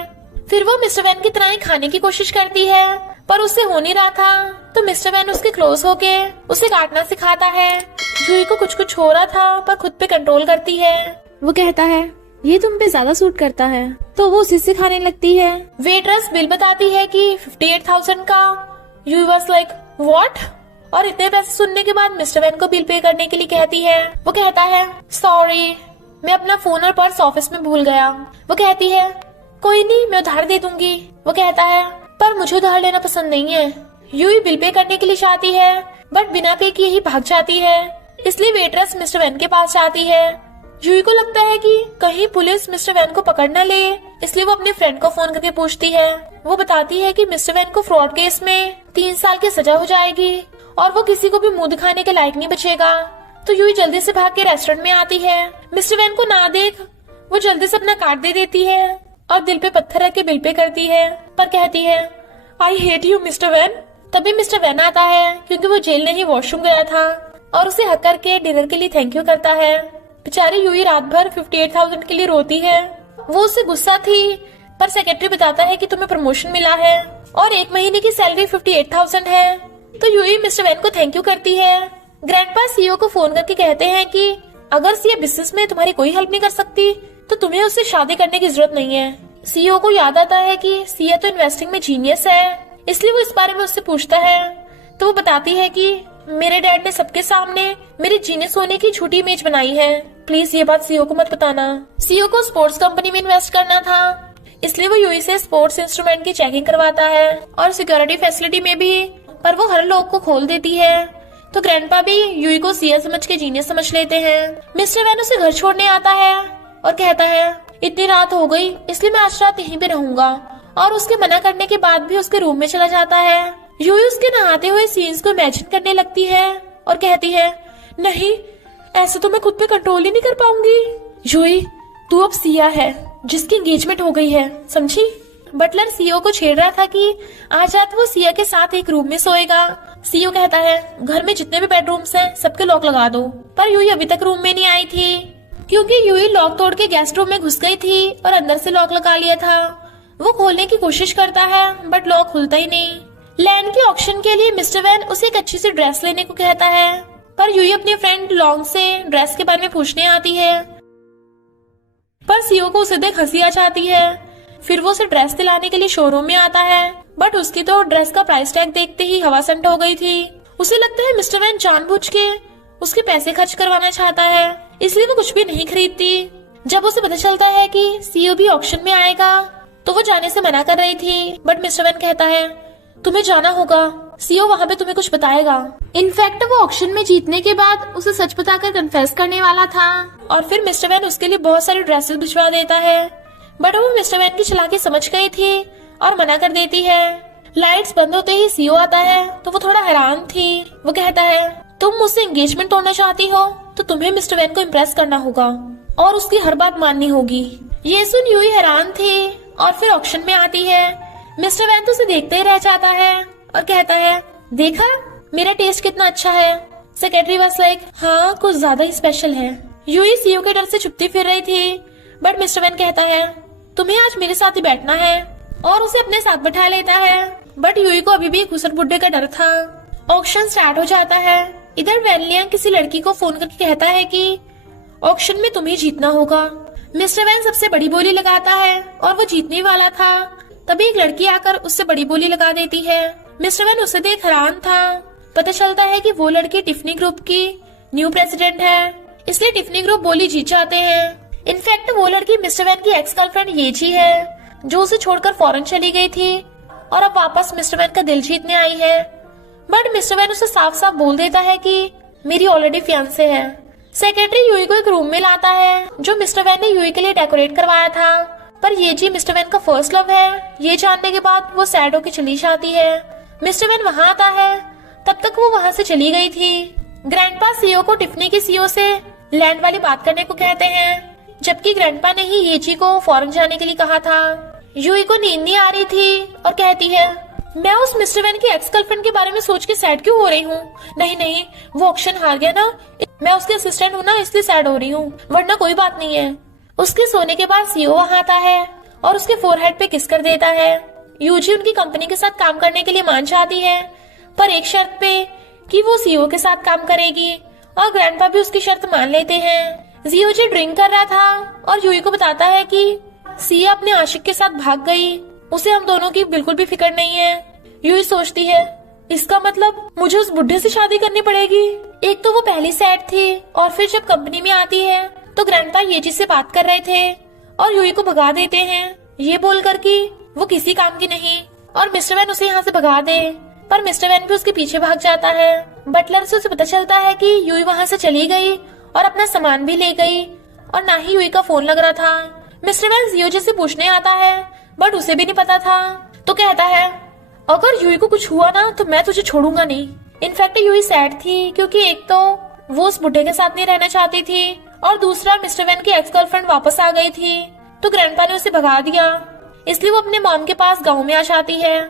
फिर वो मिस्टर वैन की तरह ही खाने की कोशिश करती है, पर उससे हो नहीं रहा था, तो मिस्टर वैन उसके क्लोज होके उसे काटना सिखाता है। जूही को कुछ कुछ हो रहा था, पर खुद पे कंट्रोल करती है। वो कहता है ये तुम पे ज्यादा सूट करता है, तो वो उसी से खाने लगती है। वेट्रेस बिल बताती है कि 58,000 का। You was like what? और इतने पैसे सुनने के बाद मिस्टर वैन को बिल पे करने के लिए कहती है। वो कहता है सॉरी, मैं अपना फोन और पर्स ऑफिस में भूल गया। वो कहती है कोई नहीं, मैं उधार दे दूंगी। वो कहता है पर मुझे उधार लेना पसंद नहीं है। यूई बिल पे करने के लिए चाहती है, बट बिना पे किए ही भाग जाती है, इसलिए वेट्रेस मिस्टर वैन के पास जाती है। यूई को लगता है कि कहीं पुलिस मिस्टर वैन को पकड़ न ले, इसलिए वो अपने फ्रेंड को फोन करके पूछती है। वो बताती है कि मिस्टर वैन को फ्रॉड केस में 3 साल की सजा हो जाएगी और वो किसी को भी मुंह दिखाने के लायक नहीं बचेगा। तो यूई जल्दी से भाग के रेस्टोरेंट में आती है। मिस्टर वैन को ना देख वो जल्दी से अपना कार्ड दे देती है और दिल पे पत्थर रख के बिल पे करती है, पर कहती है I hate you Mr Van. तभी मिस्टर वैन आता है, क्योंकि वो जेल नहीं वॉशरूम गया था, और उसे हक करके डिनर के लिए थैंक यू करता है। बेचारी यूई रात भर 58,000 के लिए रोती है। वो उससे गुस्सा थी, पर सेक्रेटरी बताता है कि तुम्हें प्रमोशन मिला है और 1 महीने की सैलरी 58,000 है। तो यूई मिस्टर वैन को थैंक यू करती है। ग्रैंडपा सीईओ को फोन करके कहते हैं कि अगर सीए बिजनेस में तुम्हारी कोई हेल्प नहीं कर सकती तो तुम्हें उससे शादी करने की जरूरत नहीं है। सीईओ को याद आता है कि सीए तो इन्वेस्टिंग में जीनियस है, इसलिए वो इस बारे में उससे पूछता है। तो वो बताती है कि मेरे डैड ने सबके सामने मेरे जीनियस होने की झूठी इमेज बनाई है, प्लीज ये बात सीईओ को मत बताना। सीईओ को स्पोर्ट्स कंपनी में इन्वेस्ट करना था, इसलिए वो यूई से स्पोर्ट्स इंस्ट्रूमेंट की चेकिंग करवाता है और सिक्योरिटी फैसिलिटी में भी, पर वो हर लोग को खोल देती है। तो ग्रैंडपा भी यूई को सीए समझ के जीनियस समझ लेते हैं। मिस्टर वैन उसे घर छोड़ने आता है और कहता है इतनी रात हो गई, इसलिए मैं आज रात यहीं पे रहूंगा, और उसके मना करने के बाद भी उसके रूम में चला जाता है। यूई उसके नहाते हुए सीन्स को इमेजिन करने लगती है और कहती है नहीं, ऐसे तो मैं खुद पे कंट्रोल ही नहीं कर पाऊंगी। यूई तू अब सिया है जिसकी एंगेजमेंट हो गई है, समझी? बटलर सीईओ को छेड़ रहा था कि आज रात वो सिया के साथ एक रूम में सोएगा। सीईओ कहता है घर में जितने भी बेडरूम्स हैं सबके लॉक लगा दो, पर यूई अभी तक रूम में नहीं आई थी, क्योंकि यूई लॉक तोड़ के गेस्ट रूम में घुस गई थी और अंदर से लॉक लगा लिया था। वो खोलने की कोशिश करता है, बट लॉक खुलता ही नहीं। लैंड के ऑक्शन के लिए मिस्टर वैन उसे एक अच्छी सी ड्रेस लेने को कहता है, पर यूई अपने फ्रेंड लॉन्ग से ड्रेस के बारे में पूछने आती है, पर सीईओ को उसे देख हंसी आ जाती है। फिर वो उसे ड्रेस दिलाने के लिए शोरूम में आता है, बट उसकी तो ड्रेस का प्राइस टैग देखते ही हवा संट हो गई थी। उसे लगता है मिस्टर वैन जानबूझ के उसके पैसे खर्च करवाना चाहता है, इसलिए वो कुछ भी नहीं खरीदती। जब उसे पता चलता है कि सीईओ भी ऑक्शन में आएगा तो वो जाने से मना कर रही थी, बट मिस्टर वैन कहता है तुम्हें जाना होगा, सीईओ वहाँ पे तुम्हें कुछ बताएगा। इनफैक्ट वो ऑक्शन में जीतने के बाद उसे सच बताकर कन्फेस करने वाला था, और फिर मिस्टर वैन उसके लिए बहुत सारी ड्रेसेस भिजवा देता है, बट वो मिस्टर वैन की चालाकी समझ गई थी और मना कर देती है। लाइट्स बंद होते ही सीईओ आता है, तो वो थोड़ा हैरान थी। वो कहता है तुम मुझसे एंगेजमेंट तोड़ना चाहती हो तो तुम्हें मिस्टर वैन को इम्प्रेस करना होगा और उसकी हर बात माननी होगी। ये सुन यूई हैरान थी और फिर ऑक्शन में आती है। मिस्टर वैन तो उसे देखते ही रह जाता है और कहता है देखा मेरा टेस्ट कितना अच्छा है। सेक्रेटरी वाज लाइक हाँ कुछ ज्यादा ही स्पेशल है। यूई सीईओ के डर से छुपती फिर रही थी, बट मिस्टर वैन कहता है तुम्हें आज मेरे साथ ही बैठना है, और उसे अपने साथ बैठा लेता है। बट यूई को अभी भी घुसर बुड्ढे का डर था। ऑक्शन स्टार्ट हो जाता है। इधर वैनलिया किसी लड़की को फोन करके कहता है कि ऑक्शन में तुम्हें जीतना होगा। मिस्टर वैन सबसे बड़ी बोली लगाता है और वो जीतने वाला था, तभी एक लड़की आकर उससे बड़ी बोली लगा देती है। मिस्टर वैन उसे देख हैरान था। पता चलता है कि वो लड़की टिफनी ग्रुप की न्यू प्रेसिडेंट है, इसलिए टिफनी ग्रुप बोली जीत जाते हैं। इनफैक्ट वो लड़की मिस्टर वैन की एक्स गर्लफ्रेंड येजी है, जो उसे छोड़कर फॉरेन चली गई थी और अब वापस मिस्टर वैन का दिल जीतने आई है। बट मिस्टर वैन उसे साफ साफ बोल देता है कि मेरी ऑलरेडी फियांसे है। सेक्रेटरी यूई को एक रूम में लाता है जो मिस्टर वैन ने यूई के लिए डेकोरेट करवाया था, पर येजी मिस्टर वैन का फर्स्ट लव है। ये जानने के बाद वो सैड होकर चली जाती है। मिस्टर वैन वहाँ आता है, तब तक वो वहाँ से चली गई थी। ग्रैंडपा सीईओ को टिफनी की सीईओ से लैंड वाली बात करने को कहते हैं, जबकि ग्रैंडपा ने ही येजी को फॉरेन जाने के लिए कहा था। यूई को नींद नहीं आ रही थी और कहती है, मैं उस मिस्टर वैन की एक्स गर्लफ्रेंड के बारे में सोच के सैड क्यों हो रही हूँ। नहीं नहीं, वो ऑक्शन हार गया ना, मैं उसके असिस्टेंट हूँ ना, इसलिए सैड हो रही हूँ, वरना कोई बात नहीं है। उसके सोने के बाद सीओ वहां आता है और उसके फोरहेड पे किस कर देता है। यूजी उनकी कंपनी के साथ काम करने के लिए मान चाहती है, पर एक शर्त पे कि वो सीओ के साथ काम करेगी, और ग्रैंडपा भी उसकी शर्त मान लेते हैं। जियोजी ड्रिंक कर रहा था और यूई को बताता है कि सिया अपने आशिक के साथ भाग गई, उसे हम दोनों की बिल्कुल भी फिक्र नहीं है। यूई सोचती है, इसका मतलब मुझे उस बुढ़े से शादी करनी पड़ेगी। एक तो वो पहली सैड थी, और फिर जब कंपनी में आती है तो ग्रैंडपा येजी से बात कर रहे थे और यूई को भगा देते हैं, ये बोलकर कि वो किसी काम की नहीं और मिस्टर वैन उसे यहाँ से भगा दे। पर मिस्टर वैन भी उसके पीछे भाग जाता है। बटलर से उसे पता चलता है कि यूई वहाँ से चली गई और अपना सामान भी ले गई, और ना ही यूई का फोन लग रहा था। मिस्टर वैन जियोजी से पूछने आता है, बट उसे भी नहीं पता था, तो कहता है, अगर यूई को कुछ हुआ ना तो मैं तुझे छोड़ूंगा नहीं। इनफैक्ट यूई सैड थी क्योंकि एक तो वो उस बुढ़े के साथ नहीं रहना चाहती थी, और दूसरा मिस्टर वैन की एक्स गर्लफ्रेंड वापस आ गई थी, तो ग्रैंडपा ने उसे भगा दिया। इसलिए वो अपने मॉम के पास गाँव में आ जाती है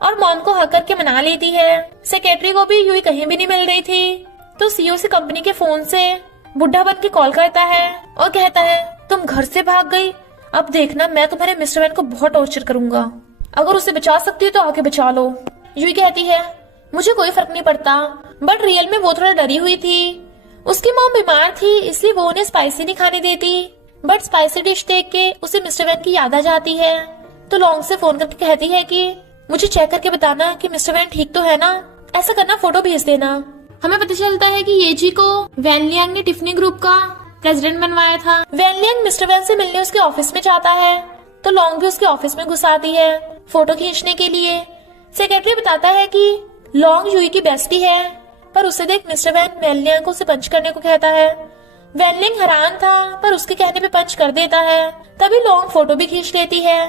और मॉम को हक करके मना लेती है। सेक्रेटरी को भी यूई कहीं भी नहीं मिल रही थी, तो सीओ से कंपनी के फोन से बुढ़ा बन के कॉल करता है और कहता है, तुम घर से भाग गई, अब देखना मैं तुम्हारे मिस्टर वैन को बहुत टॉर्चर करूंगा, अगर उसे बचा सकती हो तो आके बचा लो। यूई कहती है, मुझे कोई फर्क नहीं पड़ता, बट रियल में वो थोड़ा डरी हुई थी। उसकी मॉम बीमार थी, इसलिए वो उन्हें स्पाइसी नहीं खाने देती, बट स्पाइसी डिश देख के उसे मिस्टर वैन की याद आ जाती है, तो लॉन्ग से फोन करके कहती है कि मुझे चेक करके बताना कि मिस्टर वैन ठीक तो है ना, ऐसा करना फोटो भेज देना। हमें पता चलता है कि येजी को वैन लियांग ने टिफनी ग्रुप का प्रेसिडेंट बनवाया था। वैन लियांग मिस्टर वैन से मिलने उसके ऑफिस में जाता है, तो लॉन्ग भी उसके ऑफिस में घुस आती है फोटो खींचने के लिए। सेक्रेटरी बताता है कि लॉन्ग यूई की बेस्टी है, पर उसे देख मिस्टर वैन लियांग को उसे पंच करने को कहता है। वैन लियांग हैरान था, पर उसके कहने पे पंच कर देता है। तभी लॉन्ग फोटो भी खींच लेती है।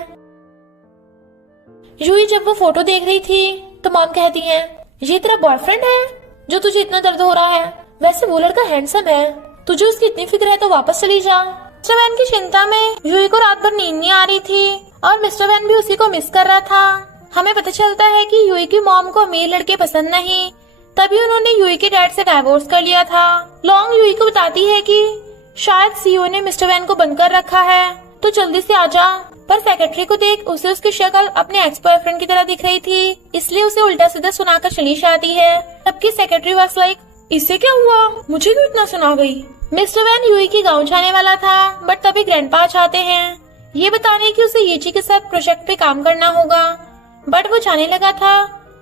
यूई जब वो फोटो देख रही थी तो मॉम कहती है, ये तेरा बॉयफ्रेंड है जो तुझे इतना दर्द हो रहा है, वैसे वो लड़का हैंडसम है, तुझे उसकी इतनी फिक्र है तो वापस चली जा। मिस्टर वैन की चिंता में यूई को रात भर नींद नहीं आ रही थी और मिस्टर वैन भी उसी को मिस कर रहा था। हमें पता चलता है कि यूई की मॉम को अमीर लड़के पसंद नहीं, तभी उन्होंने यूई के डैड से डाइवोर्स कर लिया था। लॉन्ग यूई को बताती है कि शायद सीओ ने मिस्टर वैन को बंद कर रखा है, तो जल्दी से आ जा। पर सेक्रेटरी को देख उसे उसकी शक्ल अपने एक्स बॉयफ्रेंड की तरह दिख रही थी, इसलिए उसे उल्टा सीधा सुनाकर चली जाती है। तबकि सेक्रेटरी वाज लाइक, इससे क्या हुआ, मुझे क्यों इतना सुना गई। मिस्टर वैन यूई की गाँव जाने वाला था, बट तभी ग्रैंडपा आ जाते हैं, ये बताने कि उसे येजी के साथ प्रोजेक्ट पे काम करना होगा। बट वो जाने लगा था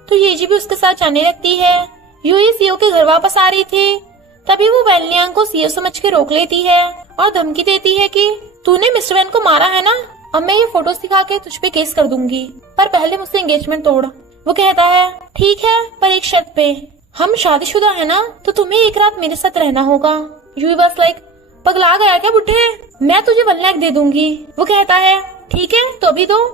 तो येजी भी उसके साथ जाने लगती है। यूई सीओ के घर वापस आ रही थी, तभी वो वैन लियांग को सीओ समझ के रोक लेती है और धमकी देती है कि तूने मिस्टर वैन को मारा है ना, अब मैं ये फोटोज दिखा के तुझ पे केस कर दूंगी, पर पहले मुझसे एंगेजमेंट तोड़। वो कहता है, ठीक है, पर एक शर्त पे, हम शादीशुदा है ना, तो तुम्हें एक रात मेरे साथ रहना होगा। यूई बस लाइक, पगला गया क्या बुढ़े, मैं तुझे 1 लाख दे दूंगी। वो कहता है, ठीक है तो अभी दो,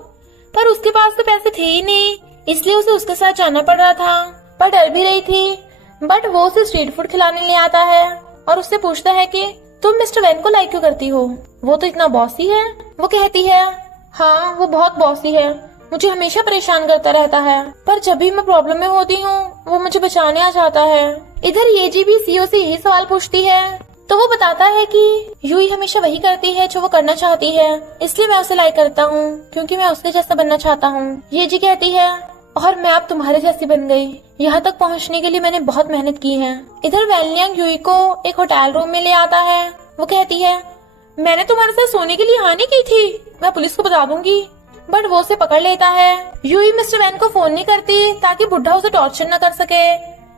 पर उसके पास तो पैसे थे ही नहीं, इसलिए उसे उसके साथ जाना पड़ रहा था, पर डर भी रही थी। बट वो उसे स्ट्रीट फूड खिलाने ले आता है और उससे पूछता है कि तुम मिस्टर वैन को लाइक क्यों करती हो, वो तो इतना बॉसी है। वो कहती है, हाँ वो बहुत बॉसी है, मुझे हमेशा परेशान करता रहता है, पर जब भी मैं प्रॉब्लम में होती हूँ वो मुझे बचाने आ जाता है। इधर येजी भी सीओ से यही सवाल पूछती है, तो वो बताता है कि यूई हमेशा वही करती है जो वो करना चाहती है, इसलिए मैं उसे लाइक करता हूँ क्योंकि मैं उसके जैसा बनना चाहता हूँ। येजी कहती है, और मैं अब तुम्हारे जैसी बन गई, यहाँ तक पहुँचने के लिए मैंने बहुत मेहनत की है। इधर वैन लियांग यूई को एक होटल रूम में ले आता है। वो कहती है, मैंने तुम्हारे साथ सोने के लिए हानि की थी, मैं पुलिस को बता दूंगी। बट वो उसे पकड़ लेता है। यूई मिस्टर वैन को फोन नहीं करती ताकि बुढ़ा उसे टॉर्चर न कर सके,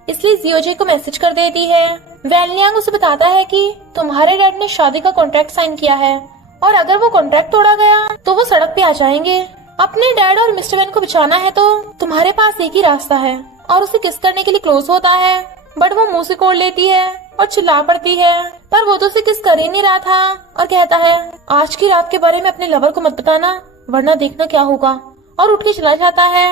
इसलिए जियोजी को मैसेज कर देती है। वैन लियांग उसे बताता है कि तुम्हारे डैड ने शादी का कॉन्ट्रैक्ट साइन किया है और अगर वो कॉन्ट्रैक्ट तोड़ा गया तो वो सड़क पे आ जाएंगे। अपने डैड और मिस्टर वैन को बचाना है तो तुम्हारे पास एक ही रास्ता है, और उसे किस करने के लिए क्लोज होता है, बट वो मुंह से कोड़ लेती है और चिल्ला पड़ती है, पर वो तो उसे किस कर ही नहीं रहा था और कहता है, आज की रात के बारे में अपने लवर को मत बताना वरना देखना क्या होगा, और उठ के चला जाता है।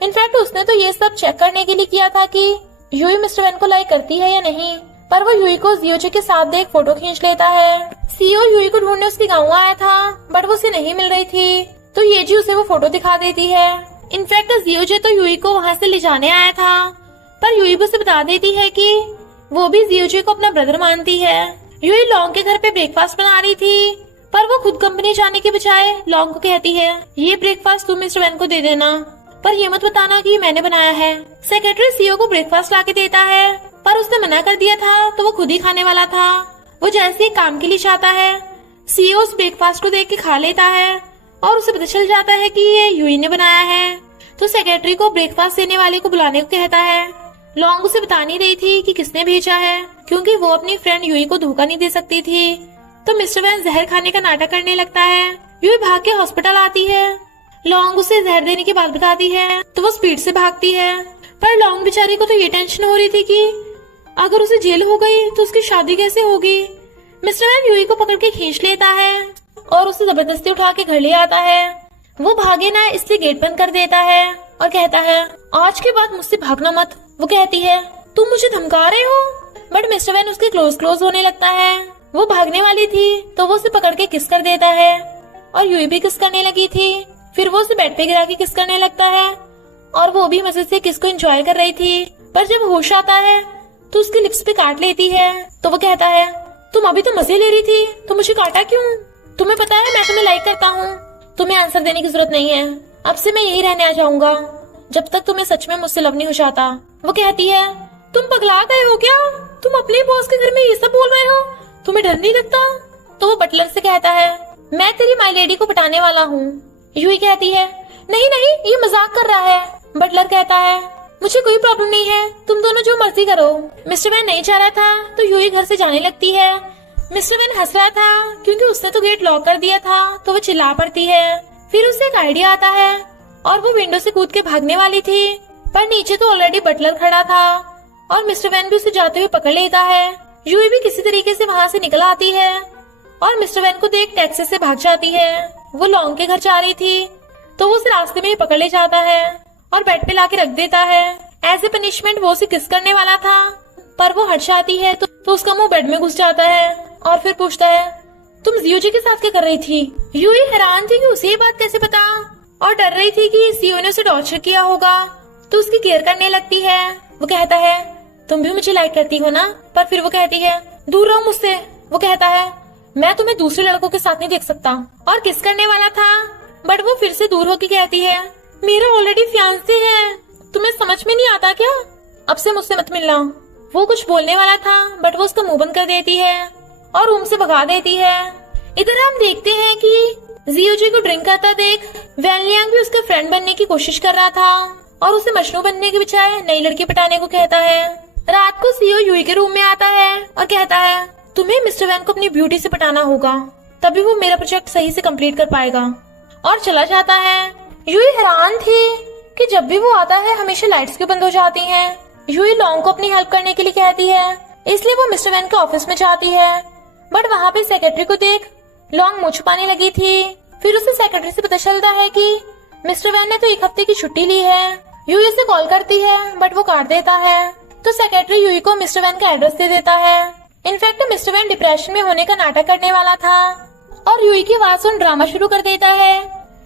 इनफैक्ट उसने तो ये सब चेक करने के लिए किया था कि यूई मिस्टर वैन को लाइक करती है या नहीं, पर वो यूई को जियोजी के साथ एक फोटो खींच लेता है। सीओ यूई को ढूंढने उसके गाँव आया था, बट वो उसे नहीं मिल रही थी, तो येजी उसे वो फोटो दिखा देती है। इनफैक्ट जियोजी तो यूई को वहाँ से ले जाने आया था, पर यूई उसे बता देती है कि वो भी जियोजी को अपना ब्रदर मानती है। यूई लॉन्ग के घर पे ब्रेकफास्ट बना रही थी, पर वो खुद कंपनी जाने के बजाय लॉन्ग को कहती है, ये ब्रेकफास्ट तुम मिस्टर वैन को दे देना, पर ये मत बताना कि मैंने बनाया है। सेक्रेटरी सीओ को ब्रेकफास्ट लाके देता है, पर उसने मना कर दिया था, तो वो खुद ही खाने वाला था। वो जैसे ही काम के लिए चाहता है, सीओ उस ब्रेकफास्ट को देख के खा लेता है और उसे पता चल जाता है कि ये यूई ने बनाया है। तो सेक्रेटरी को ब्रेकफास्ट देने वाले को बुलाने को कहता है। लॉन्ग उसे बता नहीं रही थी कि किसने भेजा है, क्योंकि वो अपनी फ्रेंड यूई को धोखा नहीं दे सकती थी। तो मिस्टर वैन जहर खाने का नाटक करने लगता है। यूई भाग के हॉस्पिटल आती है। लॉन्ग उसे जहर देने की बात बताती है, तो वो स्पीड से भागती है। पर लॉन्ग बेचारी को तो ये टेंशन हो रही थी कि अगर उसे जेल हो गई तो उसकी शादी कैसे होगी। मिस्टर वैन यूई को पकड़ के खींच लेता है और उसे जबरदस्ती उठा के घर ले आता है। वो भागे ना इसलिए गेट बंद कर देता है और कहता है, आज के बाद मुझसे भागना मत। वो कहती है, तुम मुझे धमका रहे हो। बट मिस्टर वैन उसके क्लोज होने लगता है। वो भागने वाली थी, तो वो उसे पकड़ के किस कर देता है और यूई भी किस करने लगी थी। फिर वो उसे बेड पे गिरा के किस करने लगता है और वो भी मजे से किस को एंजॉय कर रही थी। पर जब होश आता है तो उसके लिप्स पे काट लेती है। तो वो कहता है, तुम अभी तो मजे ले रही थी, तो मुझे काटा क्यों? तुम्हें पता है मैं तुम्हें लाइक करता हूँ, तुम्हें आंसर देने की जरूरत नहीं है। अब से मैं यही रहने आ जाऊंगा जब तक तुम्हें सच में मुझसे लव नहीं हो जाता। वो कहती है, तुम पगला गए हो क्या? तुम अपने बॉस के घर में ये सब बोल रहे हो? तुम्हें डर नहीं लगता? तो वो बटलर से कहता है, मैं तेरी माई लेडी को पटाने वाला हूँ। यूई कहती है, नहीं नहीं, ये मजाक कर रहा है। बटलर कहता है, मुझे कोई प्रॉब्लम नहीं है, तुम दोनों जो मर्जी करो। मिस्टर वैन नहीं चाह रहा था, तो यूई घर से जाने लगती है। मिस्टर वैन हंस रहा था क्योंकि उसने तो गेट लॉक कर दिया था, तो वो चिल्ला पड़ती है। फिर उसे एक आइडिया आता है और वो विंडो से कूद के भागने वाली थी, पर नीचे तो ऑलरेडी बटलर खड़ा था और मिस्टर वैन भी उसे जाते हुए पकड़ लेता है। यूई भी किसी तरीके से वहाँ से निकल आती है और मिस्टर वैन को देख टैक्सी से भाग जाती है। वो लॉन्ग के घर जा रही थी, तो वो उसे रास्ते में ही पकड़ ले जाता है और बेड पे लाके रख देता है। एज ए पनिशमेंट वो उसे किस करने वाला था, पर वो हट जाती है तो उसका मुंह बेड में घुस जाता है और फिर पूछता है, तुम जियोजी के साथ क्या कर रही थी? यूई हैरान थी कि उसे ये बात कैसे पता और डर रही थी कि सीओ ने उसे टॉर्चर किया होगा, तो उसकी केयर करने लगती है। वो कहता है, तुम भी मुझे लाइक करती हो ना? पर फिर वो कहती है, दूर रहो मुझसे। वो कहता है, मैं तुम्हें दूसरे लड़कों के साथ नहीं देख सकता, और किस करने वाला था, बट वो फिर से दूर होके कहती है, मेरा ऑलरेडी फियांसे है, तुम्हें समझ में नहीं आता क्या? अब से मुझसे मत मिलना। वो कुछ बोलने वाला था, बट वो उसका मुंह बंद कर देती है और रूम से भगा देती है। इधर हम देखते हैं कि जियोजी को ड्रिंक करता देख वैन लियांग भी उसका फ्रेंड बनने की कोशिश कर रहा था और उसे मजनू बनने के बजाय नई लड़की पटाने को कहता है। रात को सीओ यूई के रूम में आता है और कहता है, तुम्हें मिस्टर वैन को अपनी ब्यूटी से पटाना होगा, तभी वो मेरा प्रोजेक्ट सही से कंप्लीट कर पाएगा, और चला जाता है। यूई हैरान थी कि जब भी वो आता है हमेशा लाइट्स क्यों बंद हो जाती हैं। यूई लॉन्ग को अपनी हेल्प करने के लिए कहती है, इसलिए वो मिस्टर वैन के ऑफिस में जाती है, बट वहाँ पे सेक्रेटरी को देख लॉन्ग मुंह छुपाने लगी थी। फिर उसे सेक्रेटरी से पता चलता है कि मिस्टर वैन ने तो 1 हफ्ते की छुट्टी ली है। यूई उसे कॉल करती है, बट वो काट देता है। तो सेक्रेटरी यूई को मिस्टर वैन का एड्रेस दे देता है। इनफैक्ट मिस्टर वैन डिप्रेशन में होने का नाटक करने वाला था और यूई की आवाज सुन ड्रामा शुरू कर देता है।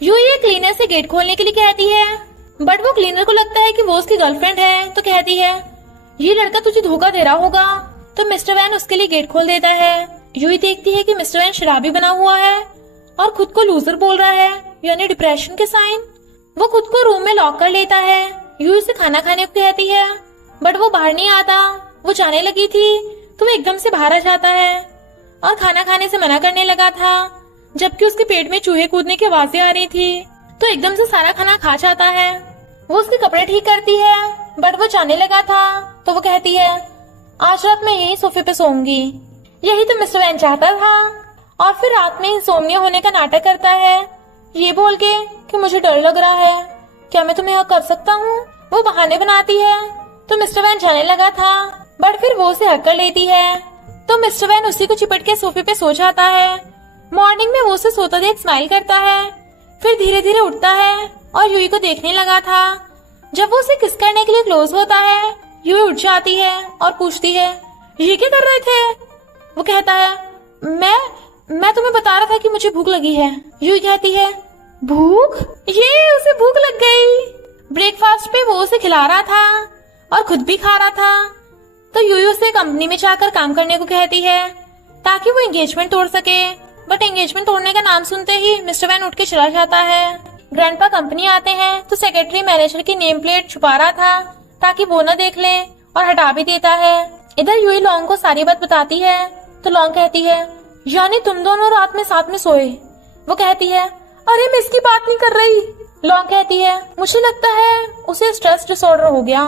यूई एक क्लीनर से गेट खोलने के लिए कहती है, बट वो क्लीनर को लगता है कि वो उसकी गर्लफ्रेंड है, तो कहती है, ये लड़का तुझे धोखा दे रहा होगा। तो मिस्टर वैन उसके लिए गेट खोल देता है। यूई देखती है कि मिस्टर वैन शराबी बना हुआ है और खुद को लूजर बोल रहा है, यानी डिप्रेशन के साइन। वो खुद को रूम में लॉक कर लेता है। यूई से खाना खाने को कहती है, बट वो बाहर नहीं आता। वो जाने लगी थी तो वो एकदम से बाहर आ जाता है और खाना खाने से मना करने लगा था, जबकि उसके पेट में चूहे कूदने की आवाजें आ रही थी। तो एकदम से सारा खाना खा जाता है। वो उसके कपड़े ठीक करती है, बट वो जाने लगा था तो वो कहती है, आज रात मैं यही सोफे पे सोऊंगी। यही तो मिस्टर वैन चाहता था। और फिर रात में इंसोम्निया होने का नाटक करता है, ये बोल के कि मुझे डर लग रहा है, क्या मैं तुम्हें हक कर सकता हूँ? वो बहाने बनाती है। तो मिस्टर वैन जाने लगा था, बट फिर वो उसे हक कर लेती है। तो मिस्टर वैन उसी को चिपट के सोफे पे सो जाता है। मॉर्निंग में वो उसे सोता देख स्माइल करता है, फिर धीरे धीरे उठता है और यूई को देखने लगा था। जब वो उसे किस करने के लिए क्लोज होता है, यूई उठ जाती है और पूछती है, ये क्या कर रहे थे? वो कहता है, मैं तुम्हें बता रहा था कि मुझे भूख लगी है। यूई कहती है, भूख? ये उसे भूख लग गई। ब्रेकफास्ट पे वो उसे खिला रहा था और खुद भी खा रहा था। तो यूई उसे कंपनी में जाकर काम करने को कहती है ताकि वो एंगेजमेंट तोड़ सके। बट एंगेजमेंट तोड़ने का नाम सुनते ही मिस्टर वैन उठ के चला जाता है। ग्रैंडपा कंपनी आते हैं तो सेक्रेटरी मैनेजर की नेम प्लेट छुपा रहा था ताकि वो न देख ले और हटा भी देता है। इधर यूई लॉन्ग को सारी बात बताती है तो लॉन्ग कहती है, यानी तुम दोनों रात में साथ में सोए? वो कहती है, अरे मैं इसकी बात नहीं कर रही। लॉन्ग कहती है, मुझे लगता है उसे स्ट्रेस डिसऑर्डर हो गया।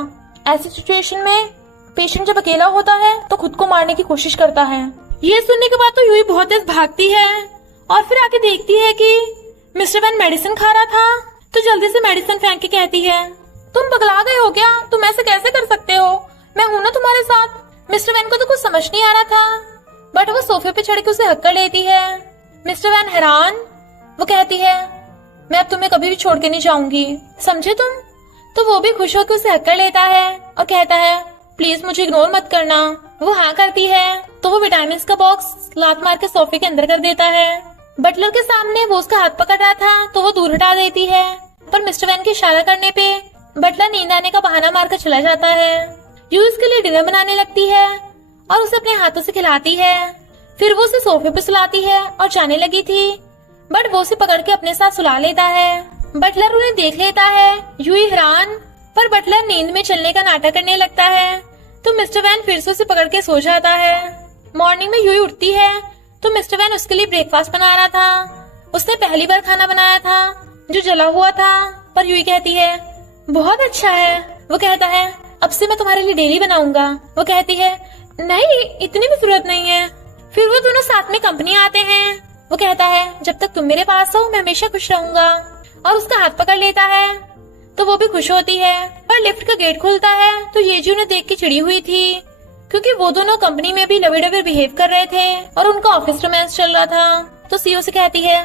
ऐसी सिचुएशन में पेशेंट जब अकेला होता है तो खुद को मारने की कोशिश करता है। ये सुनने के बाद तो यूई बहुत तेज भागती है और फिर आके देखती है कि मिस्टर वैन मेडिसिन खा रहा था। तो जल्दी से मेडिसिन फेंक के कहती है, तुम पगला गए हो क्या? तुम ऐसे कैसे कर सकते हो? मैं हूं ना तुम्हारे साथ। मिस्टर वैन को तो कुछ समझ नहीं आ रहा था, बट वो सोफे पे चढ़ के उसे हक कर लेती है। मिस्टर वैन हैरान। वो कहती है, मैं अब तुम्हें कभी भी छोड़ के नहीं जाऊंगी, समझे तुम? तो वो भी खुश होकर उसे हक कर लेता है और कहता है, प्लीज मुझे इग्नोर मत करना। वो हाँ करती है तो वो विटामिन का बॉक्स लात मार के सोफे के अंदर कर देता है। बटलर के सामने वो उसका हाथ पकड़ रहा था तो वो दूर हटा देती है, पर मिस्टर वैन के इशारा करने पे बटलर नींद आने का बहाना मारकर चला जाता है। यू उसके लिए डिनर बनाने लगती है और उसे अपने हाथों से खिलाती है। फिर वो उसे सोफे पे सुलाती है और जाने लगी थी, बट वो उसे पकड़ के अपने साथ सुला लेता है। बटलर उन्हें देख लेता है। यूई हैरान, पर बटलर नींद में चलने का नाटक करने लगता है तो मिस्टर वैन फिर से उसे पकड़ के सो जाता है। मॉर्निंग में यूई उठती है तो मिस्टर वैन उसके लिए ब्रेकफास्ट बना रहा था। उसने पहली बार खाना बनाया था जो जला हुआ था, पर यूई कहती है, बहुत अच्छा है। वो कहता है, अब से मैं तुम्हारे लिए डेली बनाऊंगा। वो कहती है, नहीं इतनी भी जरूरत नहीं है। फिर वो दोनों साथ में कंपनी आते हैं। वो कहता है, जब तक तुम मेरे पास हो मैं हमेशा खुश रहूंगा, और उसका हाथ पकड़ लेता है तो वो भी खुश होती है। पर लिफ्ट का गेट खुलता है तो येजी उन्हें देख के चिड़ी हुई थी, क्योंकि वो दोनों कंपनी में भी लवी डबी बिहेव कर रहे थे और उनका ऑफिस रोमांस चल रहा था। तो सीईओ से कहती है,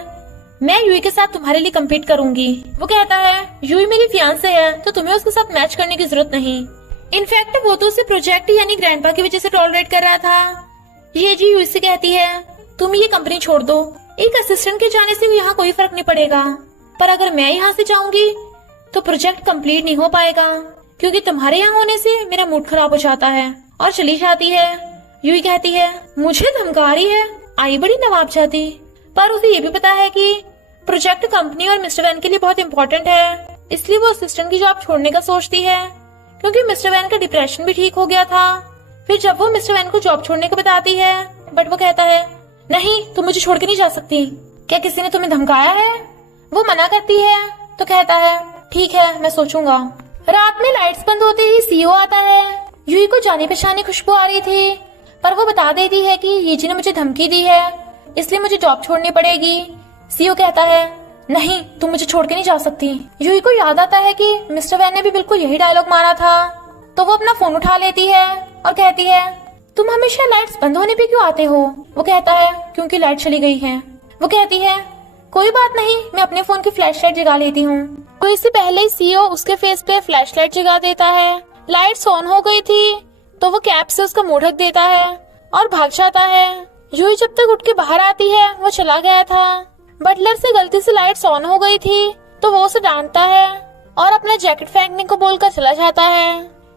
मैं यूई के साथ तुम्हारे लिए कम्पीट करूंगी। वो कहता है, यूई मेरी फियांसे है तो तुम्हें उसके साथ मैच करने की जरूरत नहीं। इनफैक्ट वो तो उसे प्रोजेक्ट यानी ग्रैंडपा की वजह से टॉलरेट कर रहा था। येजी यूई से कहती है, तुम ये कंपनी छोड़ दो, एक असिस्टेंट के जाने से यहाँ कोई फर्क नहीं पड़ेगा, पर अगर मैं यहाँ से जाऊंगी तो प्रोजेक्ट कंप्लीट नहीं हो पाएगा, क्योंकि तुम्हारे यहाँ होने से मेरा मूड खराब हो जाता है। और चली जाती है। यूई कहती है, मुझे धमका रही है, आई बड़ी नवाब जाती। पर उसे ये भी पता है कि प्रोजेक्ट कंपनी और मिस्टर वैन के लिए बहुत इम्पोर्टेंट है, इसलिए वो असिस्टेंट की जॉब छोड़ने का सोचती है, क्योंकि मिस्टर वैन का डिप्रेशन भी ठीक हो गया था। फिर जब वो मिस्टर वैन को जॉब छोड़ने को बताती है, बट वो कहता है, नहीं तुम मुझे छोड़ के नहीं जा सकती, क्या किसी ने तुम्हें धमकाया है? वो मना करती है तो कहता है, ठीक है मैं सोचूंगा। रात में लाइट्स बंद होते ही सीईओ आता है। यूई को जाने पहचाने खुशबू आ रही थी, पर वो बता देती है कि येजी ने मुझे धमकी दी है, इसलिए मुझे जॉब छोड़नी पड़ेगी। सीईओ कहता है, नहीं तुम मुझे छोड़ के नहीं जा सकती। यूई को याद आता है कि मिस्टर वैन ने भी बिल्कुल यही डायलॉग मारा था, तो वो अपना फोन उठा लेती है और कहती है, तुम हमेशा लाइट्स बंद होने पे क्यों आते हो? वो कहता है, क्योंकि लाइट चली गई है। वो कहती है, कोई बात नहीं, मैं अपने फोन की फ्लैश लाइट जगा लेती हूँ। तो इससे पहले ही सीईओ उसके फेस पे फ्लैश लाइट जगा देता है। लाइट्स ऑन हो गई थी तो वो कैप से उसका मुंह ढक देता है और भाग जाता है। यूई जब तक उठ के बाहर आती है वो चला गया था। बटलर से गलती से लाइट्स ऑन हो गई थी तो वो उसे डांटता है और अपना जैकेट फेंकने को बोलकर चला जाता है।